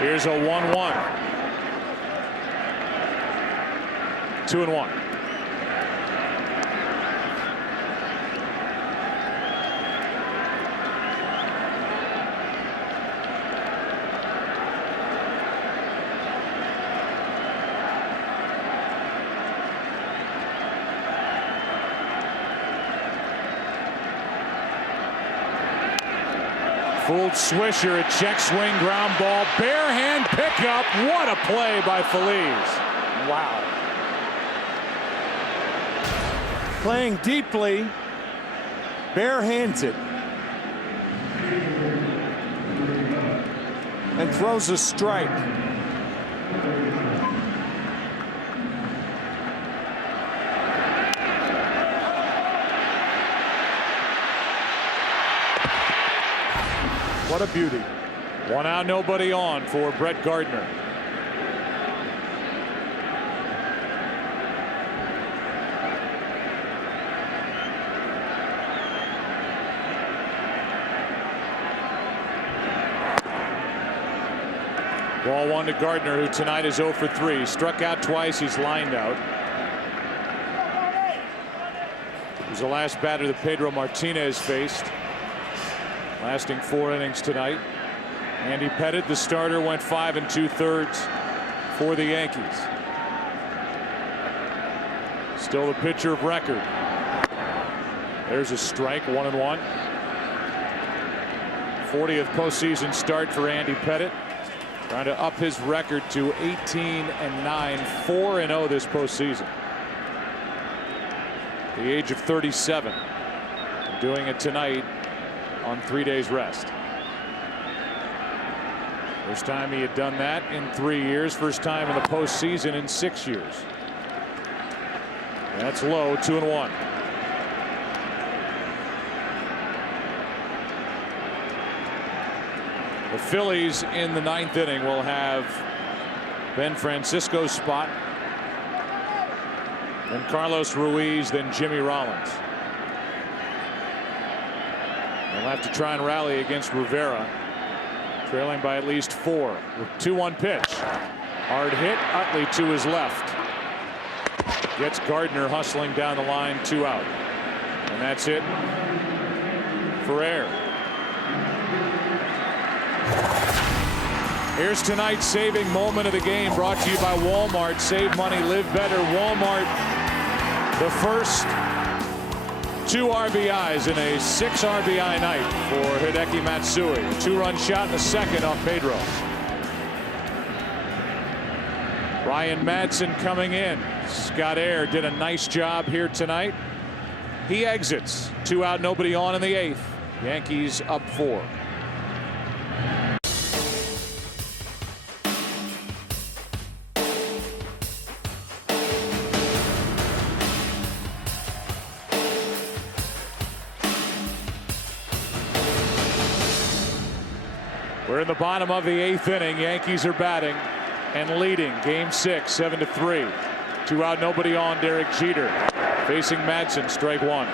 Here's a 1-1. 2-1. Fooled Swisher, a check swing, ground ball, bare hand pickup. What a play by Phillies. Wow. Playing deeply, bare hands it. And throws a strike. What a beauty. 1 out, nobody on for Brett Gardner. Ball 1 to Gardner, who tonight is 0 for 3. Struck out twice. He's lined out. He was the last batter that Pedro Martinez faced, lasting 4 innings tonight. Andy Pettitte, the starter, went 5 2/3 for the Yankees. Still the pitcher of record. There's a strike, 1-1. 40th postseason start for Andy Pettitte. Trying to up his record to 18-9, 4-0 this postseason. The age of 37. Doing it tonight on 3 days rest. First time he had done that in 3 years. First time in the postseason in 6 years. That's low, 2-1. The Phillies in the 9th inning will have Ben Francisco's spot, then Carlos Ruiz, then Jimmy Rollins. They'll have to try and rally against Rivera, trailing by at least 4. 2-1 pitch. Hard hit. Utley to his left. Gets Gardner hustling down the line, 2 out. And that's it for air. Here's tonight's saving moment of the game, brought to you by Walmart. Save money, live better. Walmart, the first 2 RBIs in a 6 RBI night for Hideki Matsui. A 2-run shot in the second off Pedro. Ryan Madsen coming in. Scott Air did a nice job here tonight. He exits. 2 out, nobody on in the 8th. Yankees up 4. We're in the bottom of the 8th inning. Yankees are batting and leading game 6, 7-3. 2 out, nobody on. Derek Jeter facing Madsen, strike 1.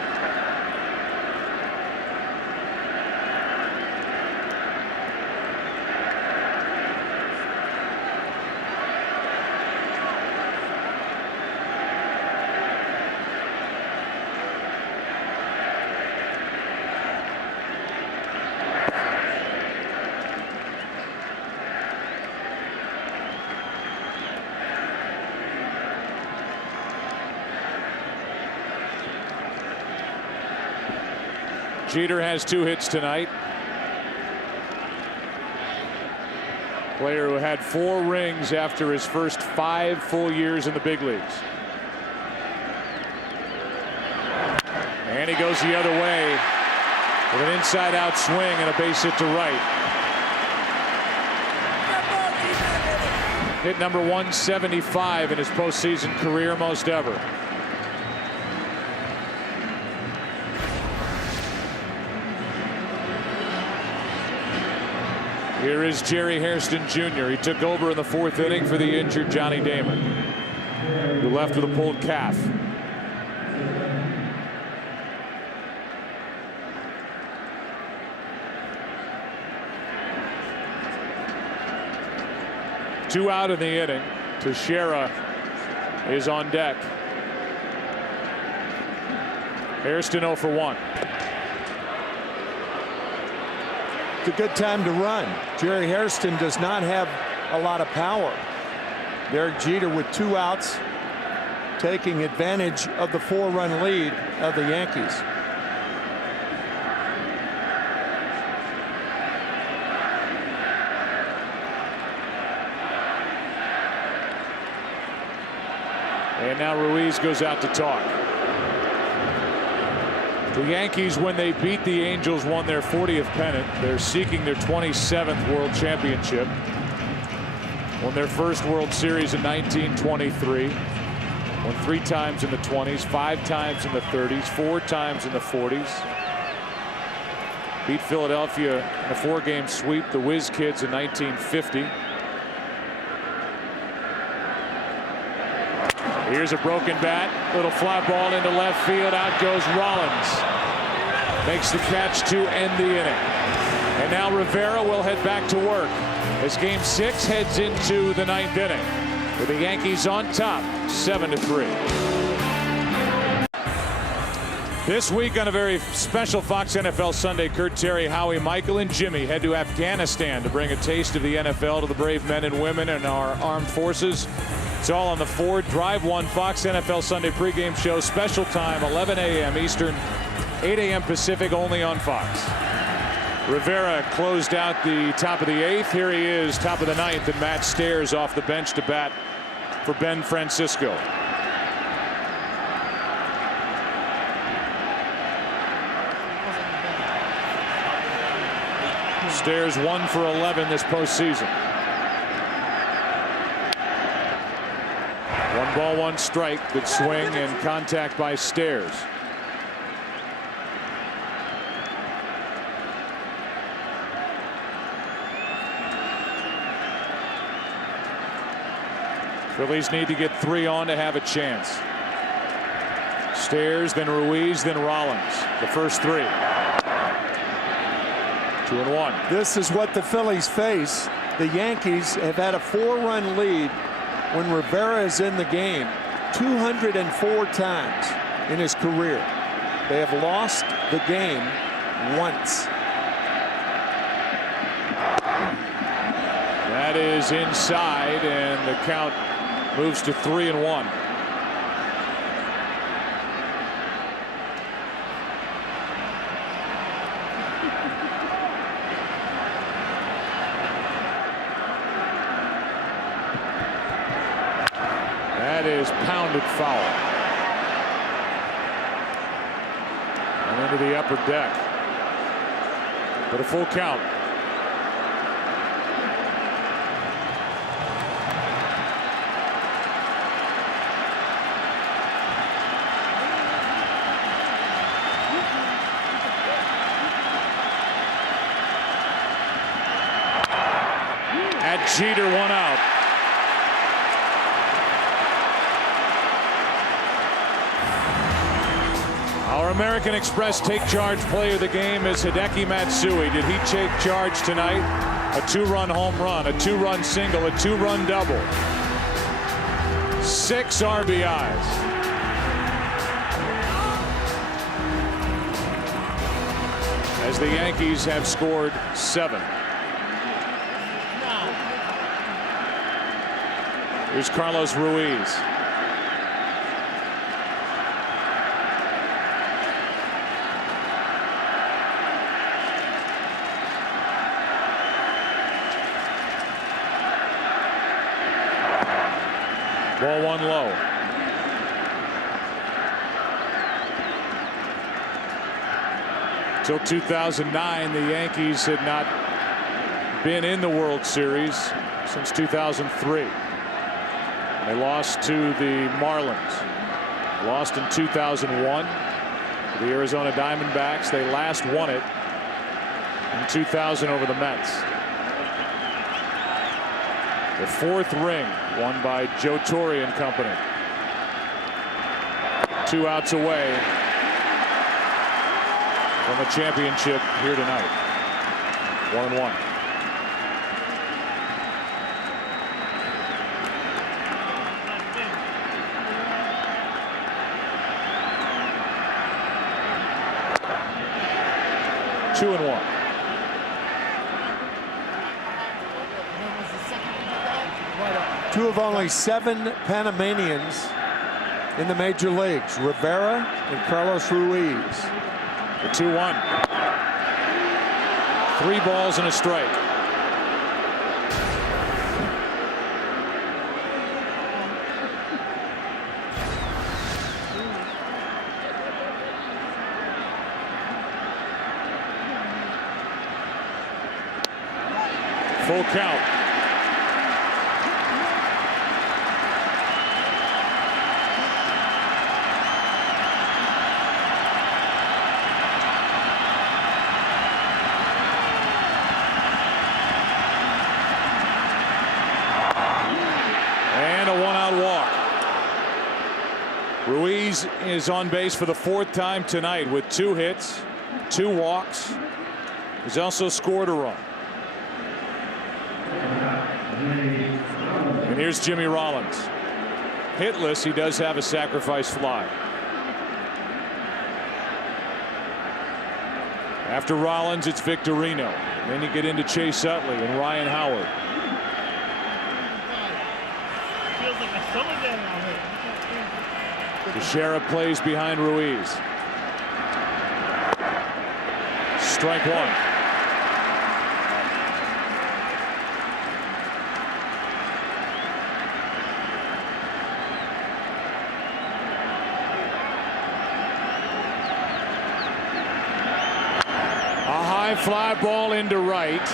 Jeter has 2 hits tonight. Player who had 4 rings after his first 5 full years in the big leagues. And he goes the other way. with an inside-out swing and a base hit to right. Hit number 175 in his postseason career, most ever. Here is Jerry Hairston Jr. He took over in the 4th inning for the injured Johnny Damon, who left with a pulled calf. Two out in the inning. Teixeira is on deck. Hairston 0 for 1. It's a good time to run. Jerry Hairston does not have a lot of power. Derek Jeter with 2 outs, taking advantage of the 4-run lead of the Yankees. And now Ruiz goes out to talk. The Yankees, when they beat the Angels, won their 40th pennant. They're seeking their 27th World Championship. Won their first World Series in 1923. Won 3 times in the 20s, 5 times in the 30s, 4 times in the 40s. Beat Philadelphia in a 4-game sweep, the Whiz Kids, in 1950. Here's a broken bat, little fly ball into left field. Out goes Rollins. Makes the catch to end the inning. And now Rivera will head back to work as Game 6 heads into the 9th inning with the Yankees on top, 7-3. This week on a very special Fox NFL Sunday, Kurt, Terry, Howie, Michael, and Jimmy head to Afghanistan to bring a taste of the NFL to the brave men and women in our armed forces. It's all on the Ford Drive One Fox NFL Sunday pregame show. Special time, 11 a.m. Eastern, 8 a.m. Pacific, only on Fox. Rivera closed out the top of the 8th. Here he is, top of the 9th, and Matt Stairs off the bench to bat for Ben Francisco. Stairs 1 for 11 this postseason. 1 ball, 1 strike. Good swing and contact by Stairs. Phillies need to get 3 on to have a chance. Stairs, then Ruiz, then Rollins. The first 3. 2-1. This is what the Phillies face. The Yankees have had a 4-run lead when Rivera is in the game 204 times in his career. They have lost the game once. That is inside, and the count moves to 3-1. That is pounded foul. And into the upper deck. But a full count. At Jeter, 1 out. Our American Express take charge player of the game is Hideki Matsui. Did he take charge tonight? A 2-run home run, a 2-run single, a 2-run double. 6 RBIs. As the Yankees have scored 7. Here's Carlos Ruiz. Ball 1 low. Until 2009, the Yankees had not been in the World Series since 2003. They lost to the Marlins. Lost in 2001 to the Arizona Diamondbacks. They last won it in 2000 over the Mets. The fourth ring won by Joe Torre and company. 2 outs away from a championship here tonight. 1-1. Two and one. Two of only 7 Panamanians in the major leagues, Rivera and Carlos Ruiz. The 2-1. 3 balls and a strike. Full count. And a 1-out walk. Ruiz is on base for the 4th time tonight with 2 hits, 2 walks. He's also scored a run. And here's Jimmy Rollins. Hitless, he does have a sacrifice fly. After Rollins, it's Victorino. Then you get into Chase Utley and Ryan Howard. Teixeira plays behind Ruiz. Strike 1. Fly ball into right.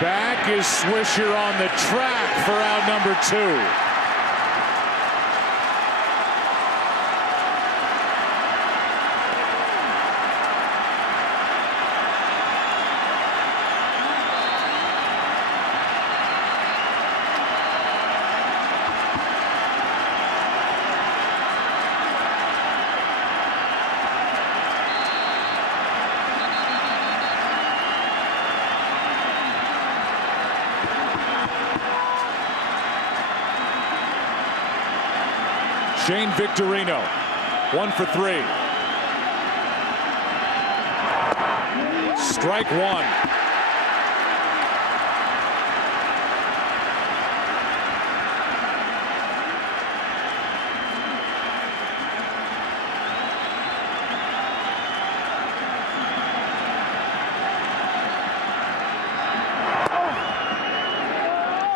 Back is Swisher on the track for out number 2. Shane Victorino, 1 for 3. Strike 1.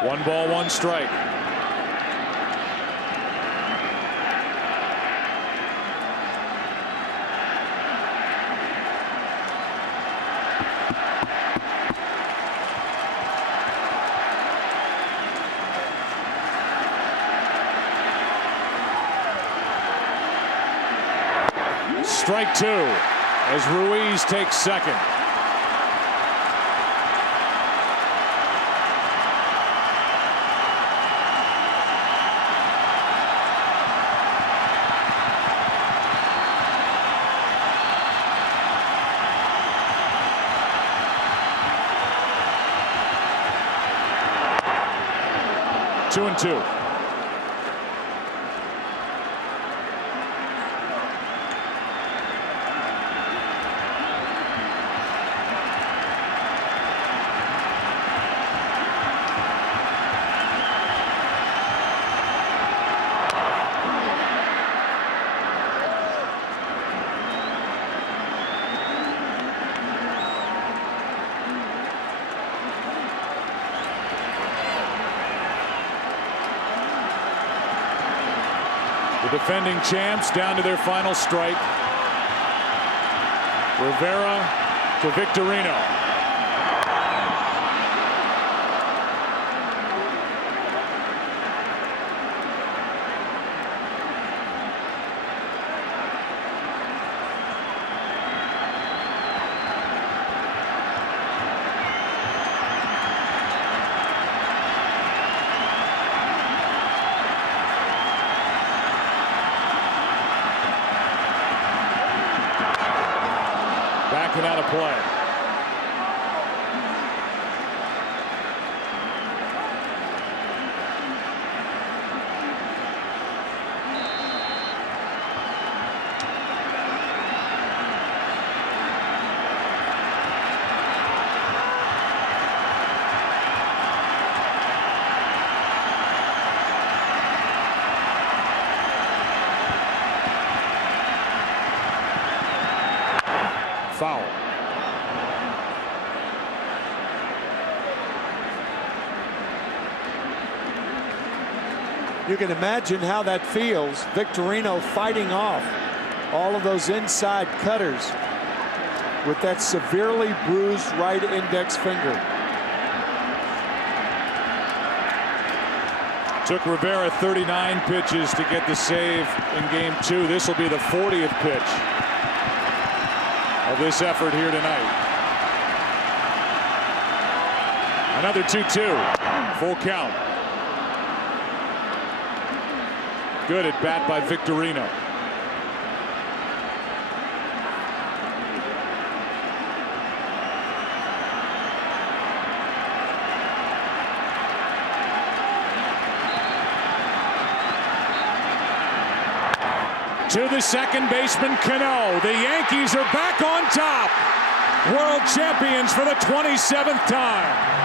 One ball, 1 strike. Strike 2 as Ruiz takes second. Two and two. Defending champs down to their final strike. Rivera to Victorino. Backing out of play. Foul. You can imagine how that feels. Victorino fighting off all of those inside cutters with that severely bruised right index finger. Took Rivera 39 pitches to get the save in game 2. This will be the 40th pitch of this effort here tonight. Another 2-2. Full count. Good at bat by Victorino. To the second baseman, Cano. The Yankees are back on top. World champions for the 27th time.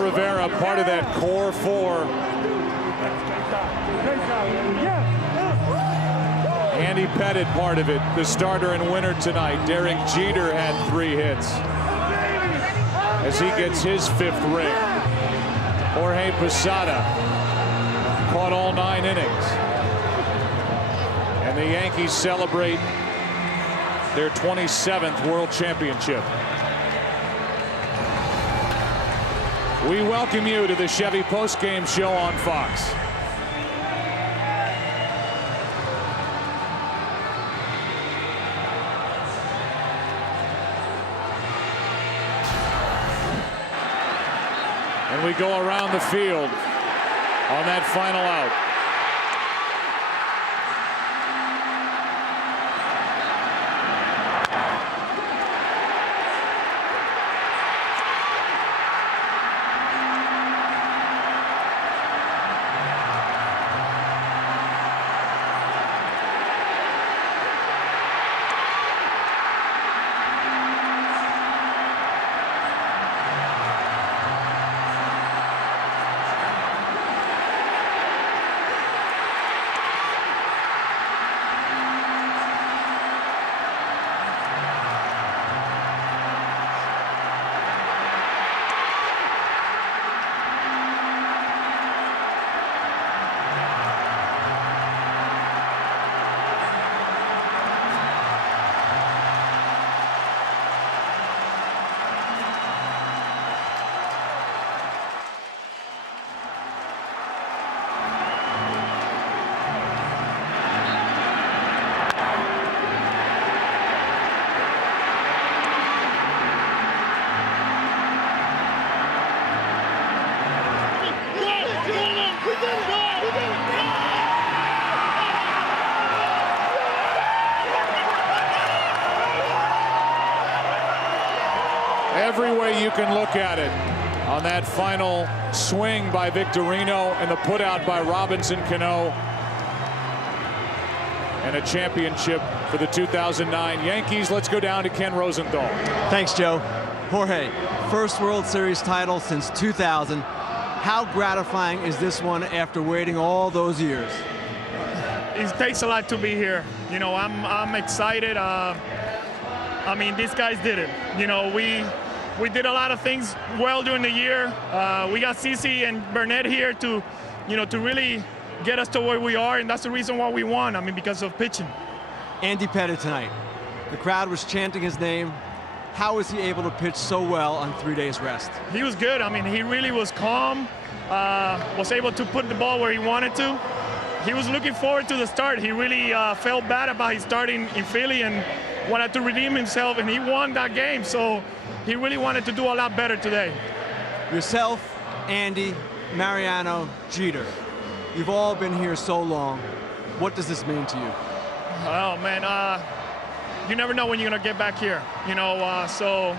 Rivera, part of that core four. Andy Pettit, part of it, the starter and winner tonight. Derek Jeter had 3 hits as he gets his 5th ring. Jorge Posada caught all 9 innings. And the Yankees celebrate their 27th World Championship. We welcome you to the Chevy postgame show on Fox. And we go around the field on that final out. you can look at it on that final swing by Victorino and the putout by Robinson Cano. And a championship for the 2009 Yankees. Let's go down to Ken Rosenthal. Thanks, Joe. Jorge, first World Series title since 2000. How gratifying is this one after waiting all those years? It takes a lot to be here. You know, I'm excited. I mean, these guys did it. You know, we did a lot of things well during the year. We got CeCe and Burnett here to, you know, to really get us to where we are, and that's the reason why we won. I mean, because of pitching. Andy Pettitte tonight. The crowd was chanting his name. How was he able to pitch so well on 3 days rest? He was good. I mean, he really was calm, was able to put the ball where he wanted to. He was looking forward to the start. He really felt bad about his starting in Philly and wanted to redeem himself, and he won that game. So he really wanted to do a lot better today. Yourself, Andy, Mariano, Jeter. You've all been here so long. What does this mean to you? Oh, man, you never know when you're going to get back here. You know, so,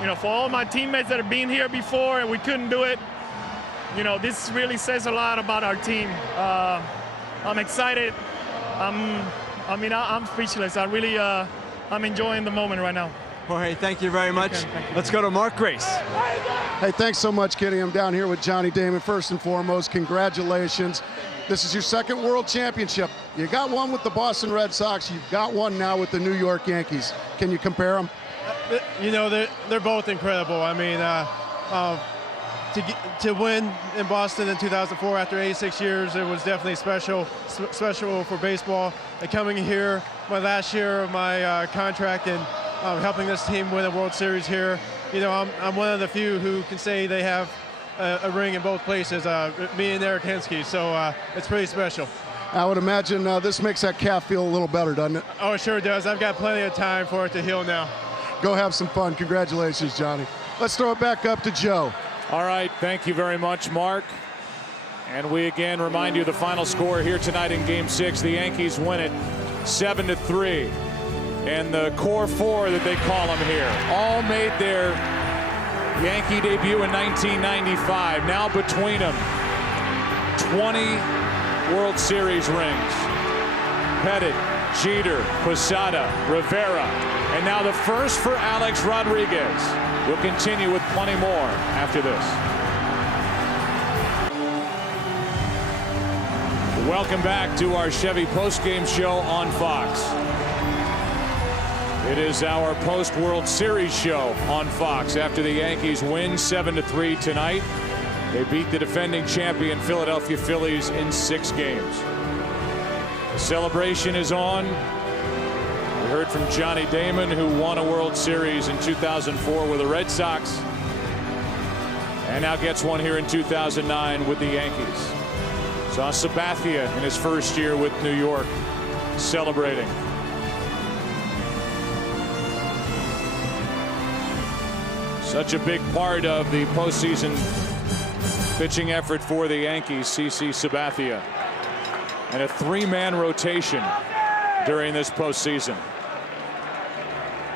you know, for all my teammates that have been here before and we couldn't do it, you know, this really says a lot about our team. I'm excited. I'm speechless. I really, I'm enjoying the moment right now. Jorge, thank you very much. Thank you. Let's go to Mark Grace. Hey, thanks so much, Kenny. I'm down here with Johnny Damon. First and foremost, congratulations. This is your second World Championship. You got one with the Boston Red Sox. You've got one now with the New York Yankees. Can you compare them? You know, they're both incredible. I mean, to win in Boston in 2004 after 86 years, it was definitely special for baseball. And coming here, my last year of my contract, and helping this team win a World Series here, you know, I'm one of the few who can say they have a ring in both places, me and Eric Hensky, so it's pretty special. I would imagine this makes that calf feel a little better, doesn't it? Oh, it sure does. I've got plenty of time for it to heal now. Go have some fun. Congratulations, Johnny. Let's throw it back up to Joe. All right, thank you very much, Mark. And we again remind you the final score here tonight in Game 6. The Yankees win it 7-3. And the core four that they call them here all made their Yankee debut in 1995. Now between them, 20 World Series rings. Pettitte, Jeter, Posada, Rivera, and now the first for Alex Rodriguez. We'll continue with plenty more after this. Welcome back to our Chevy postgame show on Fox. It is our post-World Series show on Fox after the Yankees win 7-3 tonight. They beat the defending champion Philadelphia Phillies in 6 games. The celebration is on. We heard from Johnny Damon, who won a World Series in 2004 with the Red Sox, and now gets one here in 2009 with the Yankees. Saw Sabathia in his first year with New York celebrating. Such a big part of the postseason pitching effort for the Yankees, CC Sabathia. And a 3-man rotation during this postseason.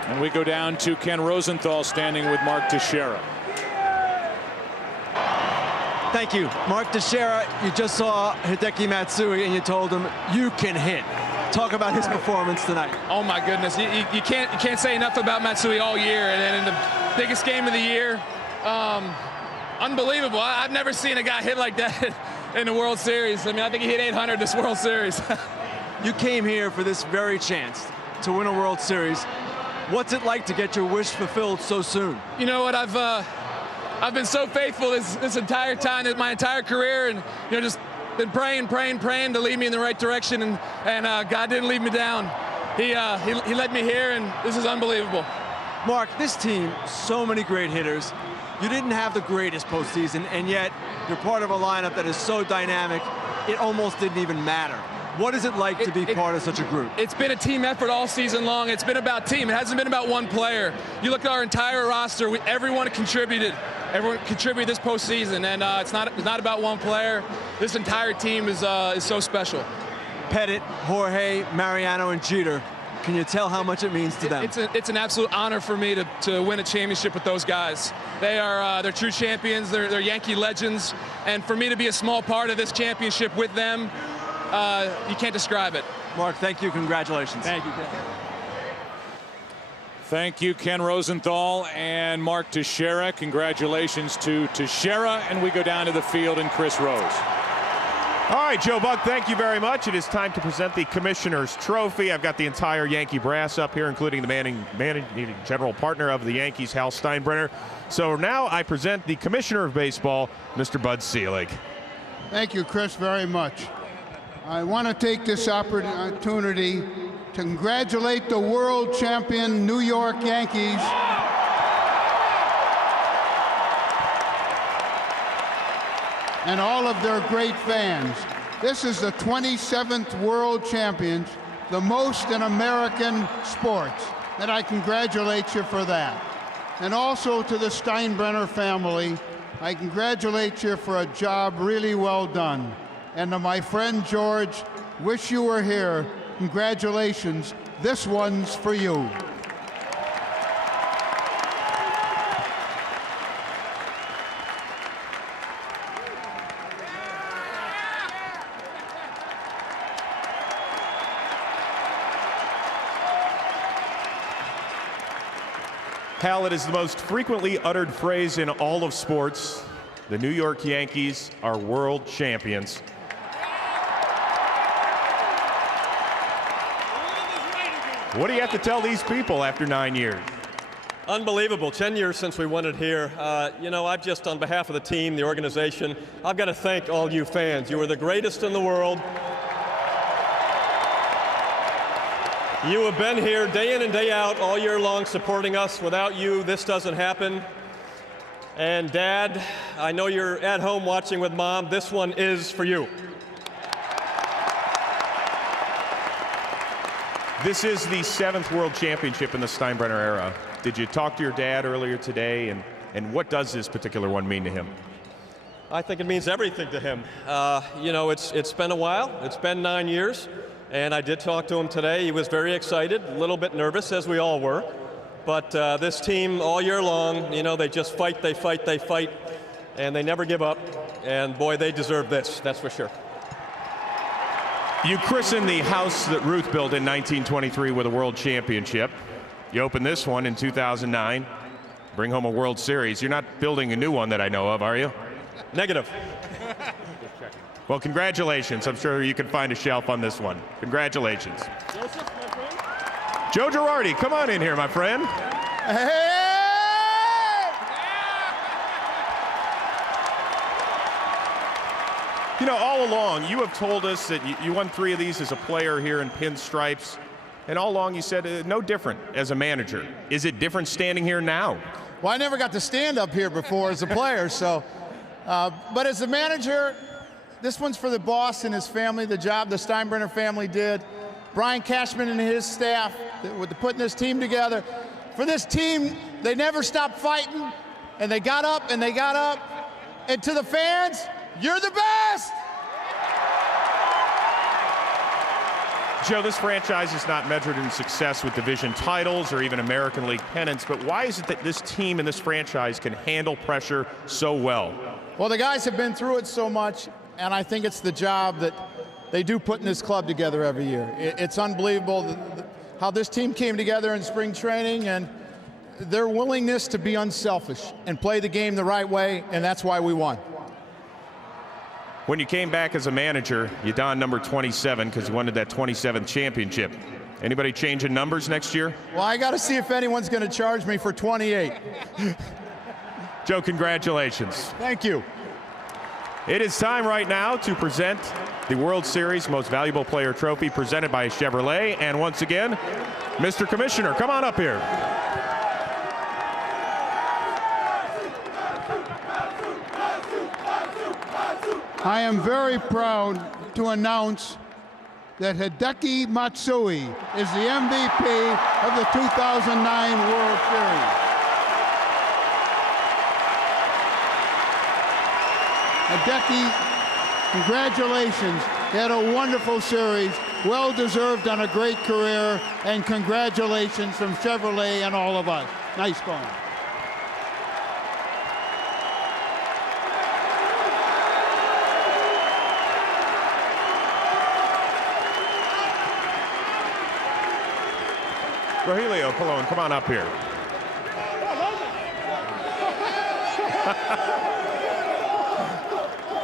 And we go down to Ken Rosenthal standing with Mark Teixeira. Thank you. Mark Teixeira, you just saw Hideki Matsui and you told him you can hit. Talk about his performance tonight. Oh my goodness, you can't say enough about Matsui all year, and then in the biggest game of the year, unbelievable. I've never seen a guy hit like that in the World Series. I mean, I think he hit 800 this World Series. You came here for this very chance to win a World Series. What's it like to get your wish fulfilled so soon? You know what, I've been so faithful this entire time, my entire career, and you know, just been praying to lead me in the right direction, and God didn't lead me down. He led me here, and this is unbelievable. Mark, this team, so many great hitters. You didn't have the greatest postseason, and yet you're part of a lineup that is so dynamic, it almost didn't even matter. What is it like to be part of such a group? It's been a team effort all season long. It's been about team. It hasn't been about one player. You look at our entire roster, everyone contributed. Everyone contributed this postseason, and it's not about one player. This entire team is so special. Pettitte, Jorge, Mariano, and Jeter Can you tell how much it means to them? It's an absolute honor for me to win a championship with those guys. They're true champions. They're Yankee legends. And for me to be a small part of this championship with them, you can't describe it. Mark, thank you. Congratulations. Thank you, Ken. Thank you, Ken Rosenthal and Mark Teixeira. Congratulations to Teixeira. And we go down to the field and Chris Rose. All right, Joe Buck, thank you very much. It is time to present the Commissioner's Trophy. I've got the entire Yankee brass up here, including the managing general partner of the Yankees, Hal Steinbrenner. So now I present the Commissioner of Baseball, Mr. Bud Selig. Thank you, Chris, very much. I want to take this opportunity to congratulate the world champion New York Yankees and all of their great fans. This is the 27th World Champions, the most in American sports, and I congratulate you for that. And also to the Steinbrenner family, I congratulate you for a job really well done. And to my friend George, wish you were here. Congratulations. This one's for you. Hal, it is the most frequently uttered phrase in all of sports. The New York Yankees are world champions. What do you have to tell these people after 9 years? Unbelievable. 10 years since we won it here. You know, I've just, on behalf of the team, the organization, I've got to thank all you fans. You are the greatest in the world. You have been here day in and day out all year long supporting us. Without you, this doesn't happen. And Dad, I know you're at home watching with Mom. This one is for you. This is the 7th World Championship in the Steinbrenner era. Did you talk to your dad earlier today, and what does this particular one mean to him? I think it means everything to him. You know, it's been a while. It's been 9 years, and I did talk to him today. He was very excited, a little bit nervous, as we all were. But this team, all year long, you know, they just fight, they fight, they fight, and they never give up. And boy, they deserve this, that's for sure. You christened the house that Ruth built in 1923 with a world championship. You opened this one in 2009. Bring home a World Series. You're not building a new one that I know of, are you? Negative. Well, congratulations. I'm sure you can find a shelf on this one. Congratulations. Joe Girardi, come on in here, my friend. Hey! You know, all along, you have told us that you won 3 of these as a player here in pinstripes, and all along you said no different as a manager. Is it different standing here now? Well, I never got to stand up here before as a player, so. But as a manager, this one's for the boss and his family, the job the Steinbrenner family did. Brian Cashman and his staff with putting this team together. For this team, they never stopped fighting, and they got up and they got up. And to the fans, you're the best! Joe, this franchise is not measured in success with division titles or even American League pennants, but why is it that this team and this franchise can handle pressure so well? Well, the guys have been through it so much, and I think it's the job that they do putting this club together every year. It's unbelievable how this team came together in spring training and their willingness to be unselfish and play the game the right way, and that's why we won. When you came back as a manager, you donned number 27 because you wanted that 27th championship. Anybody changing numbers next year? Well, I got to see if anyone's going to charge me for 28. Joe, congratulations. Thank you. It is time right now to present the World Series Most Valuable Player Trophy presented by Chevrolet. And once again, Mr. Commissioner, come on up here. I am very proud to announce that Hideki Matsui is the MVP of the 2009 World Series. Hideki, congratulations. He had a wonderful series. Well deserved on a great career, and congratulations from Chevrolet and all of us. Nice going. Rogelio Colon, come on up here.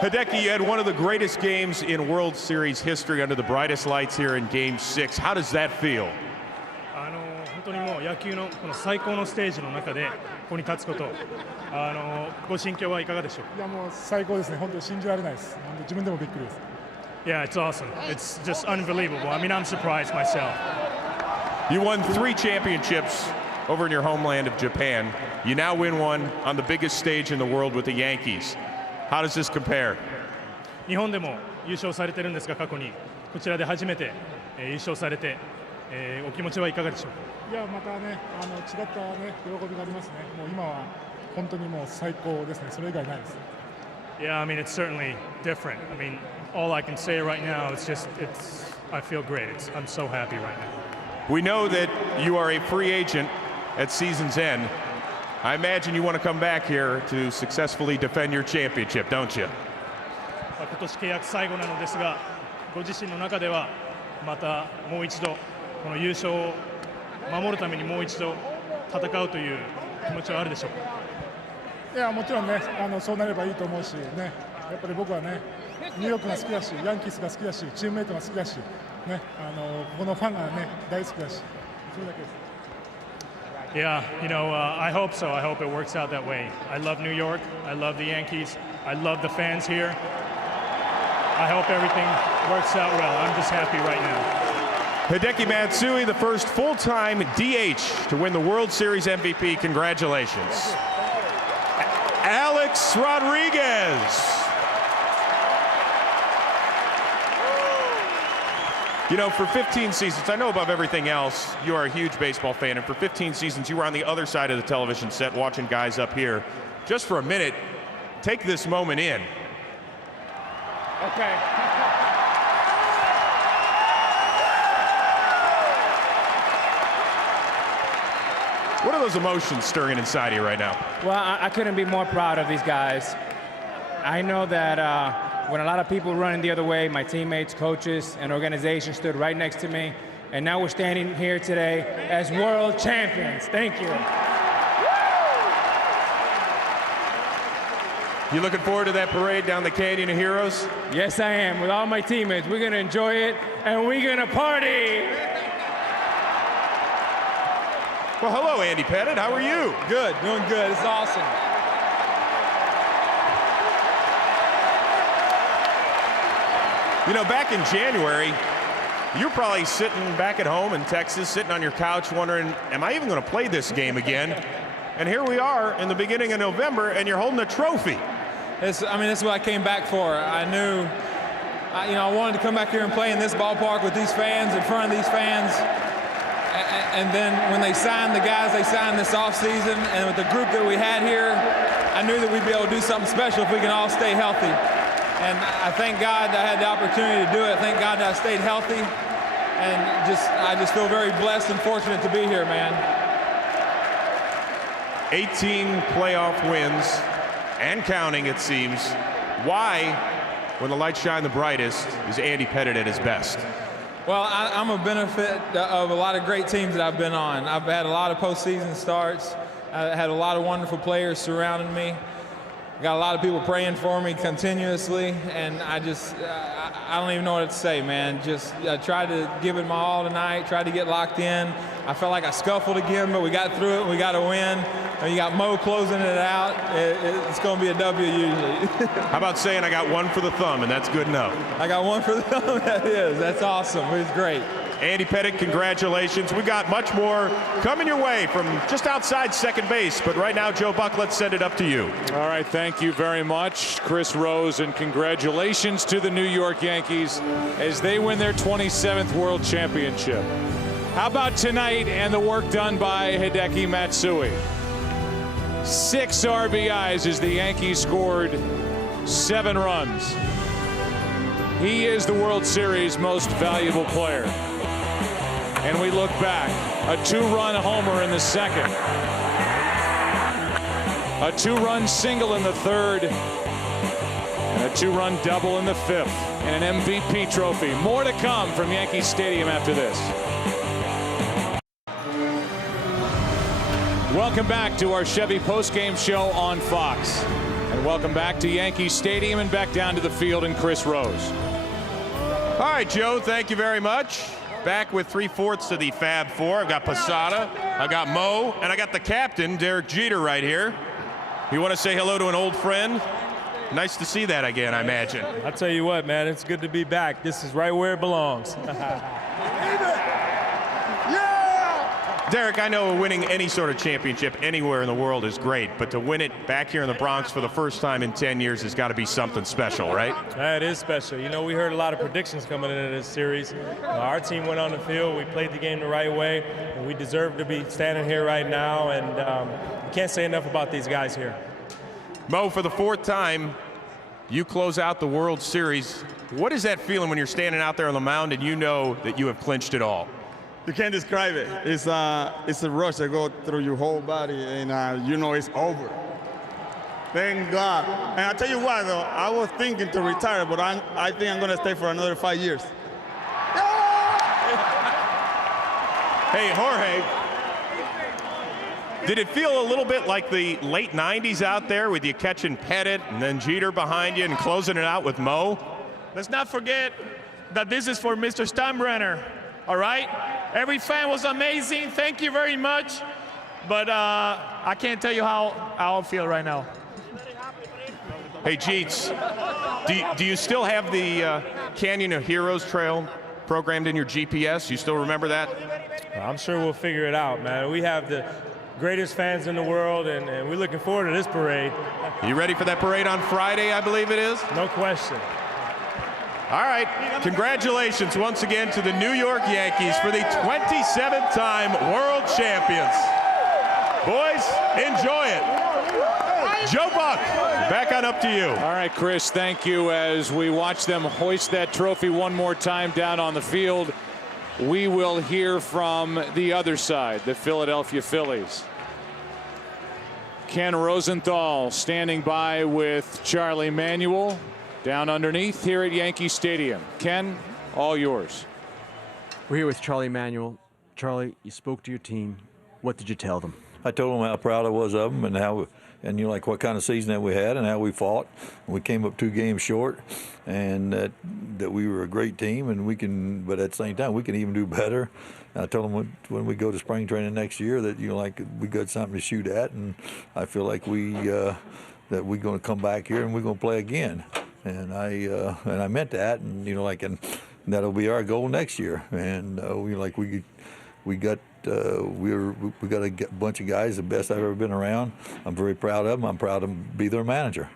Hideki, you had one of the greatest games in World Series history under the brightest lights here in Game 6. How does that feel? 本当にもう野球のこの最高のステージの中でここに立つこと、ご心境はいかがでしょうか。いやもう最高ですね。本当に信じられないです。自分でもびっくりです。Yeah, it's awesome. It's just unbelievable. I mean, I'm surprised myself. You won 3 championships over in your homeland of Japan. You now win one on the biggest stage in the world with the Yankees. How does this compare? 日本でも優勝されてるんですが、過去にこちらで初めて、優勝されて、お気持ちはいかがでしょうか。いやまたね違ったね喜びがありますね。もう今は本当にもう最高ですね。それ以外ないです。Yeah, I mean it's certainly different. I mean all I can say right now is just I feel great. I'm so happy right now. We know that you are a free agent at season's end. I imagine you want to come back here to successfully defend your championship, don't you? 今年契約最後なのですが、ご自身の中ではまたもう一度この優勝を守るためにもう一度戦うという気持ちはあるでしょうか。いやもちろんねそうなればいいと思うしね。やっぱり僕はねニューヨークが好きだし、ヤンキースが好きだし、チームメイトが好きだし、ねここのファンがね大好きだし、それだけです。Yeah, I hope so. I hope it works out that way. I love New York. I love the Yankees. I love the fans here. I hope everything works out well. I'm just happy right now. Hideki Matsui, the first full-time DH to win the World Series MVP. Congratulations. Alex Rodriguez. You know, for 15 seasons, I know above everything else, you are a huge baseball fan, and for 15 seasons, you were on the other side of the television set watching guys up here. Just for a minute, take this moment in. Okay. What are those emotions stirring inside of you right now? Well, I couldn't be more proud of these guys. I know that when a lot of people running the other way, my teammates, coaches, and organization stood right next to me. And now we're standing here today as world champions. Thank you. You looking forward to that parade down the Canyon of Heroes? Yes, I am. With all my teammates, we're going to enjoy it, and we're going to party. Well, hello, Andy Pettitte. How are you? Good. Doing good. It's awesome. You know, back in January, you're probably sitting back at home in Texas, sitting on your couch wondering, am I even going to play this game again? And here we are in the beginning of November, and you're holding a trophy. This is what I came back for. I knew, I wanted to come back here and play in this ballpark with these fans, in front of these fans. And then when they signed the guys they signed this offseason, and with the group that we had here, I knew that we'd be able to do something special if we can all stay healthy. And I thank God that I had the opportunity to do it. Thank God that I stayed healthy. And I just feel very blessed and fortunate to be here, man. 18 playoff wins and counting, it seems. Why, when the lights shine the brightest, is Andy Pettitte at his best? Well, I'm a benefit of a lot of great teams that I've been on. I've had a lot of postseason starts. I had a lot of wonderful players surrounding me. Got a lot of people praying for me continuously, and I don't even know what to say, man. I tried to give it my all tonight, tried to get locked in. I felt like I scuffled again, but we got through it, and we got a win. And you got Mo closing it out. It's going to be a W usually. How about saying I got one for the thumb, and that's good enough? I got one for the thumb, that is. That's awesome. It was great. Andy Pettitte, congratulations. We got much more coming your way from just outside second base. But right now, Joe Buck, let's send it up to you. All right, thank you very much, Chris Rose, and congratulations to the New York Yankees as they win their 27th World Championship. How about tonight and the work done by Hideki Matsui? 6 RBIs as the Yankees scored 7 runs. he is the World Series most valuable player. And we look back, a 2-run homer in the second, a 2-run single in the third, and a 2-run double in the fifth, and an MVP trophy. More to come from Yankee Stadium after this. Welcome back to our Chevy postgame show on Fox. And welcome back to Yankee Stadium and back down to the field and Chris Rose. All right, Joe, thank you very much. Back with 3/4 of the Fab Four. I've got Posada, I got Mo, and I got the captain, Derek Jeter, right here. You want to say hello to an old friend? Nice to see that again, I imagine. I'll tell you what, man, it's good to be back. This is right where it belongs. Derek, I know winning any sort of championship anywhere in the world is great, but to win it back here in the Bronx for the first time in 10 years has got to be something special, right? It is special. You know, we heard a lot of predictions coming into this series. Our team went on the field. We played the game the right way, and we deserve to be standing here right now, and we can't say enough about these guys here. Mo, for the 4th time, you close out the World Series. What is that feeling when you're standing out there on the mound and you know that you have clinched it all? You can't describe it. It's a rush that goes through your whole body, and you know it's over. Thank God. And I tell you what, though, I was thinking to retire, but I think I'm going to stay for another 5 years. Hey, Jorge, did it feel a little bit like the late 90s out there with you catching Pettit and then Jeter behind you and closing it out with Mo? Let's not forget that this is for Mr. Steinbrenner, all right? Every fan was amazing. Thank you very much. But I can't tell you how I feel right now. Hey, Jeets, do you still have the Canyon of Heroes trail programmed in your GPS? You still remember that? I'm sure we'll figure it out, man. We have the greatest fans in the world, and we're looking forward to this parade. You ready for that parade on Friday, I believe it is? No question. All right, congratulations once again to the New York Yankees for the 27th time World Champions. Boys, enjoy it. Joe Buck, back on up to you. All right, Chris, thank you. As we watch them hoist that trophy one more time down on the field, we will hear from the other side, the Philadelphia Phillies. Ken Rosenthal standing by with Charlie Manuel down underneath here at Yankee Stadium. Ken, all yours. We're here with Charlie Manuel. Charlie, you spoke to your team. What did you tell them? I told them how proud I was of them and like what kind of season that we had and how we fought. We came up 2 games short, and that we were a great team, and but at the same time we can even do better. And I told them when we go to spring training next year that we got something to shoot at, and I feel like that we're going to come back here and we're going to play again. And I meant that, and and that'll be our goal next year. And we got a bunch of guys, the best I've ever been around. I'm very proud of them. I'm proud to be their manager.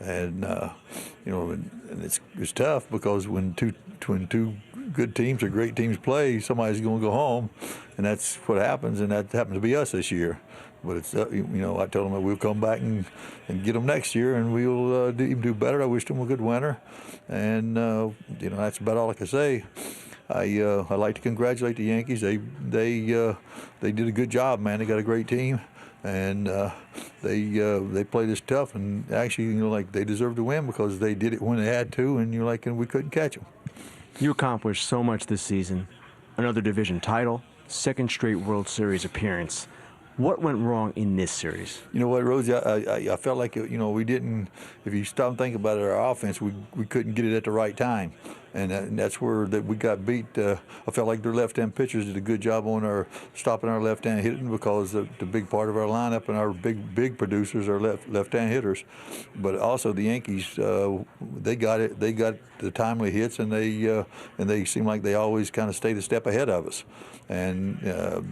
And and it's tough because when two good teams or great teams play, somebody's going to go home, and that's what happens. And that happened to be us this year. But it's I told them that we'll come back and get them next year, and we'll even do better. I wished them a good winter, and that's about all I can say. I like to congratulate the Yankees. They did a good job, man. They got a great team, and they played us tough. And actually, they deserved to win because they did it when they had to, and and we couldn't catch them. You accomplished so much this season. Another division title, 2nd straight World Series appearance. What went wrong in this series? You know what, Rosie, I felt like, we didn't, if you stop and think about it, our offense, we couldn't get it at the right time. And that's where we got beat. I felt like their left-hand pitchers did a good job on stopping our left-hand hitting because the big part of our lineup and our big producers are left-hand hitters. But also the Yankees, they got it. They got the timely hits, and they seem like they always kind of stayed a step ahead of us. And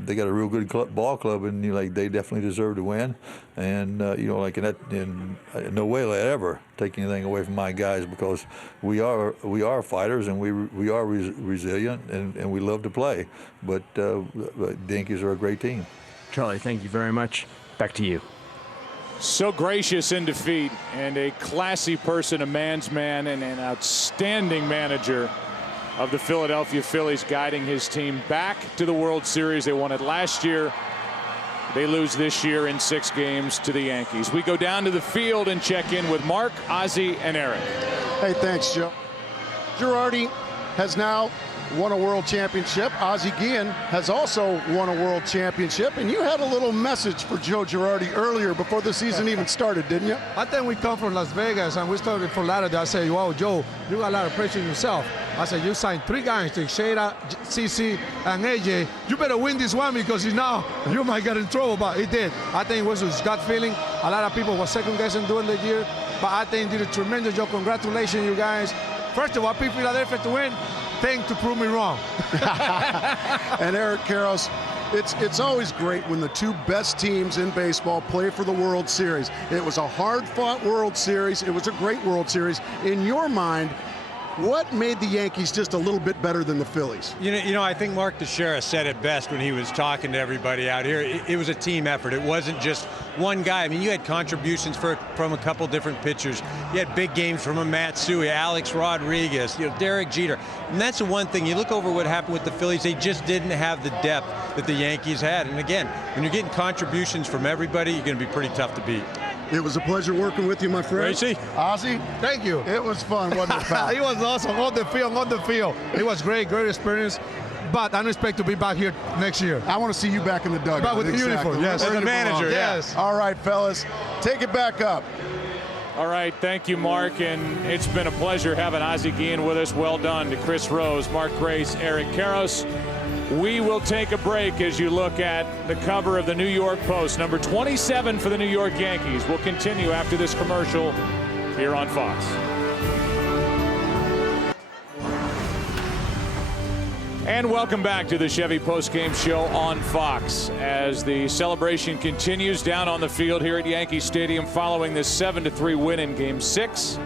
they got a real good ball club, and they definitely deserve to win. And in no way will I ever take anything away from my guys because we are fighters and we are resilient and we love to play. But the Yankees are a great team. Charlie, thank you very much. Back to you. So gracious in defeat and a classy person, a man's man, and an outstanding manager of the Philadelphia Phillies, guiding his team back to the World Series. They won it last year. They lose this year in 6 games to the Yankees. We go down to the field and check in with Mark, Ozzie, and Eric. Hey, thanks, Joe. Girardi has now won a world championship. Ozzie Guillen has also won a world championship. And you had a little message for Joe Girardi earlier before the season even started, didn't you? I think we come from Las Vegas and we started for Lauderdale. I said, wow, Joe, you got a lot of pressure on yourself. I said, you signed 3 guys, Teixeira, CC, and AJ. You better win this one because now you might get in trouble. But he did. I think it was his gut feeling. A lot of people were second guessing during the year. But I think he did a tremendous job. Congratulations, you guys. First of all, I picked Philadelphia to win. Thing to prove me wrong. And Eric Karros, it's always great when the 2 best teams in baseball play for the World Series. It was a hard-fought World Series. It was a great World Series. In your mind, what made the Yankees just a little bit better than the Phillies? You know, I think Mark Teixeira said it best when he was talking to everybody out here. It was a team effort. It wasn't just one guy. I mean, you had contributions from a couple different pitchers. You had big games from a Matsui, Alex Rodriguez, Derek Jeter. And that's the one thing. You look over what happened with the Phillies, they just didn't have the depth that the Yankees had. And again, when you're getting contributions from everybody, you're going to be pretty tough to beat. It was a pleasure working with you, my friend. Gracie. Ozzie, thank you. It was fun, wasn't it, pal? It was awesome, on the field. It was great experience. But I don't expect to be back here next year. I want to see you back in the dugout. Back with the uniform, yes. As a manager, yes. All right, fellas, take it back up. All right, thank you, Mark, and it's been a pleasure having Ozzie Guillen with us. Well done to Chris Rose, Mark Grace, Eric Karros. We will take a break as you look at the cover of the New York Post. Number 27 for the New York Yankees. We'll continue after this commercial here on Fox. And welcome back to the Chevy Postgame Show on Fox as the celebration continues down on the field here at Yankee Stadium following this 7-3 win in Game 6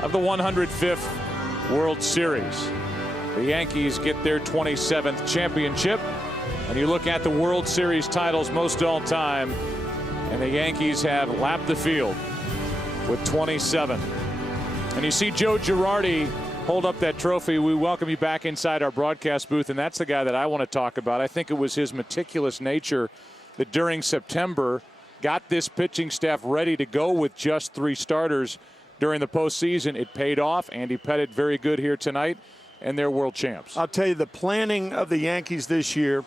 of the 105th World Series. The Yankees get their 27th championship, and you look at the World Series titles most all time, and the Yankees have lapped the field with 27. And you see Joe Girardi hold up that trophy. We welcome you back inside our broadcast booth, and that's the guy that I want to talk about. I think it was his meticulous nature that during September got this pitching staff ready to go with just 3 starters during the postseason. It paid off. Andy Pettitte very good here tonight, and they're world champs. I'll tell you, the planning of the Yankees this year,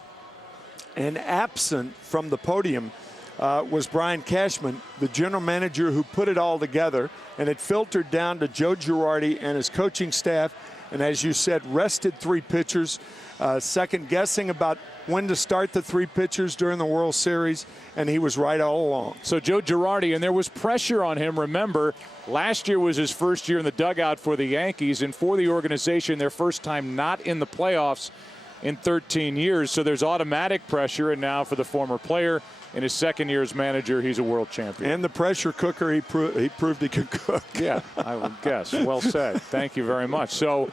and absent from the podium, was Brian Cashman, the general manager who put it all together, and it filtered down to Joe Girardi and his coaching staff, and as you said, rested 3 pitchers, second guessing about when to start the 3 pitchers during the World Series, and he was right all along. So Joe Girardi, and there was pressure on him. Remember, last year was his first year in the dugout for the Yankees, and for the organization, their first time not in the playoffs in 13 years. So there's automatic pressure, and now for the former player, in his second year as manager, he's a world champion. And the pressure cooker, he proved he could cook. Yeah, I would guess. Well said. Thank you very much. So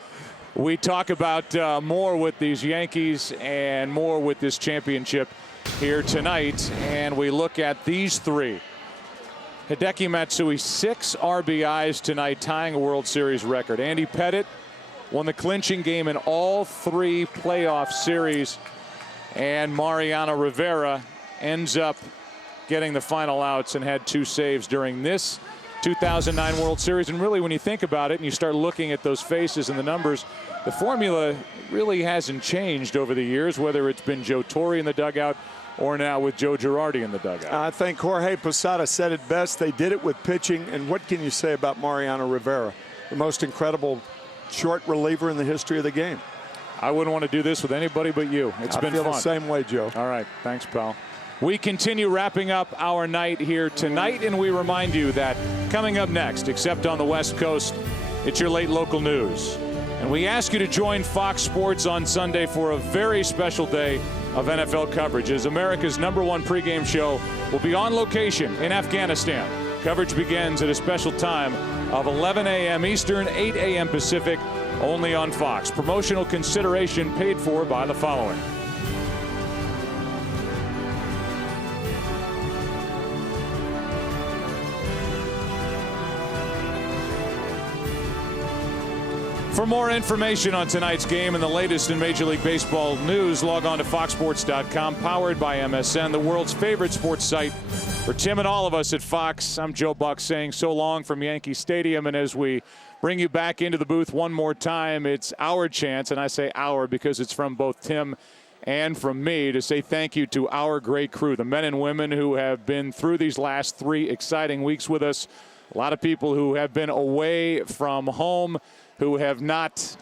we talk about more with these Yankees and more with this championship here tonight. And we look at these 3. Hideki Matsui, 6 RBIs tonight, tying a World Series record. Andy Pettitte won the clinching game in all 3 playoff series. And Mariano Rivera ends up getting the final outs and had 2 saves during this 2009 World Series. And really, when you think about it and you start looking at those faces and the numbers, the formula really hasn't changed over the years, whether it's been Joe Torre in the dugout or now with Joe Girardi in the dugout. I think Jorge Posada said it best. They did it with pitching. And what can you say about Mariano Rivera? The most incredible short reliever in the history of the game. I wouldn't want to do this with anybody but you. It's been fun. I feel the same way, Joe. All right. Thanks, pal. We continue wrapping up our night here tonight, and we remind you that coming up next, except on the West Coast, it's your late local news. And we ask you to join Fox Sports on Sunday for a very special day of NFL coverage, as America's #1 pregame show will be on location in Afghanistan. Coverage begins at a special time of 11 a.m. Eastern, 8 a.m. Pacific, only on Fox. Promotional consideration paid for by the following. For more information on tonight's game and the latest in Major League Baseball news, log on to foxsports.com, powered by MSN, the world's favorite sports site. For Tim and all of us at Fox, I'm Joe Buck saying so long from Yankee Stadium. And as we bring you back into the booth one more time, it's our chance, and I say our because it's from both Tim and from me, to say thank you to our great crew, the men and women who have been through these last 3 exciting weeks with us. A lot of people who have been away from home, who have not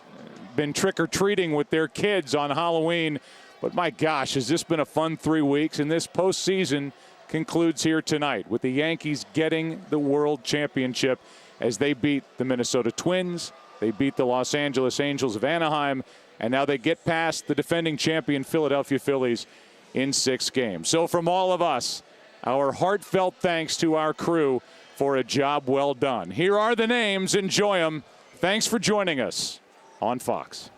been trick-or-treating with their kids on Halloween. But my gosh, has this been a fun 3 weeks, and this postseason concludes here tonight with the Yankees getting the World Championship as they beat the Minnesota Twins, they beat the Los Angeles Angels of Anaheim, and now they get past the defending champion Philadelphia Phillies in 6 games. So from all of us, our heartfelt thanks to our crew for a job well done. Here are the names. Enjoy them. Thanks for joining us on Fox.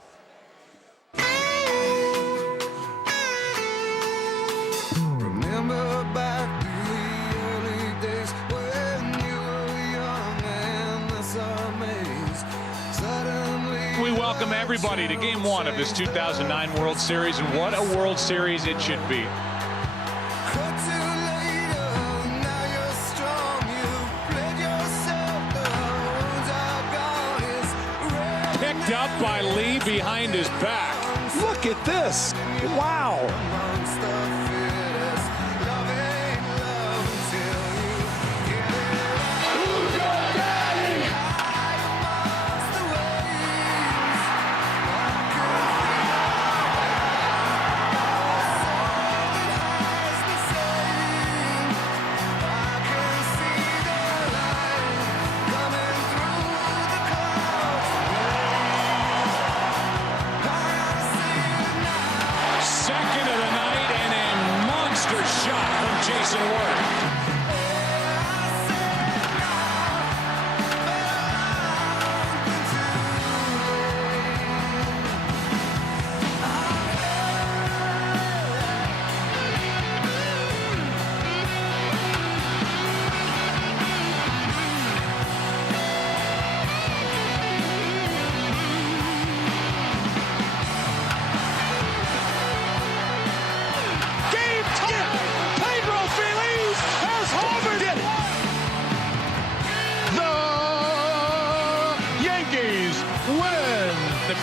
Remember back to the early days when you were young and the summer's suddenly. We welcome everybody to Game 1 of this 2009 World Series, and what a World Series it should be. Up by Lee behind his back. Look at this. Wow.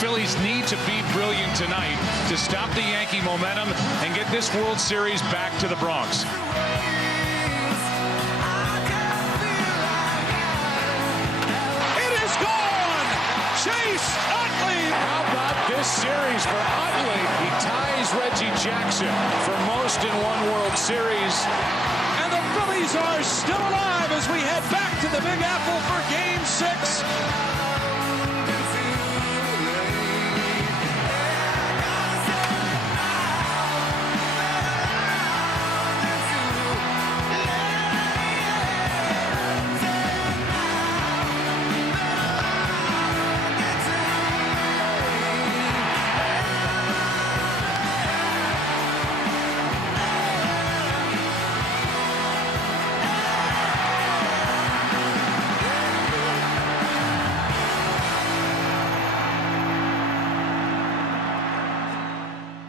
Phillies need to be brilliant tonight to stop the Yankee momentum and get this World Series back to the Bronx. It is gone! Chase Utley! How about this series for Utley? He ties Reggie Jackson for most in one World Series. And the Phillies are still alive as we head back to the Big Apple for Game 6.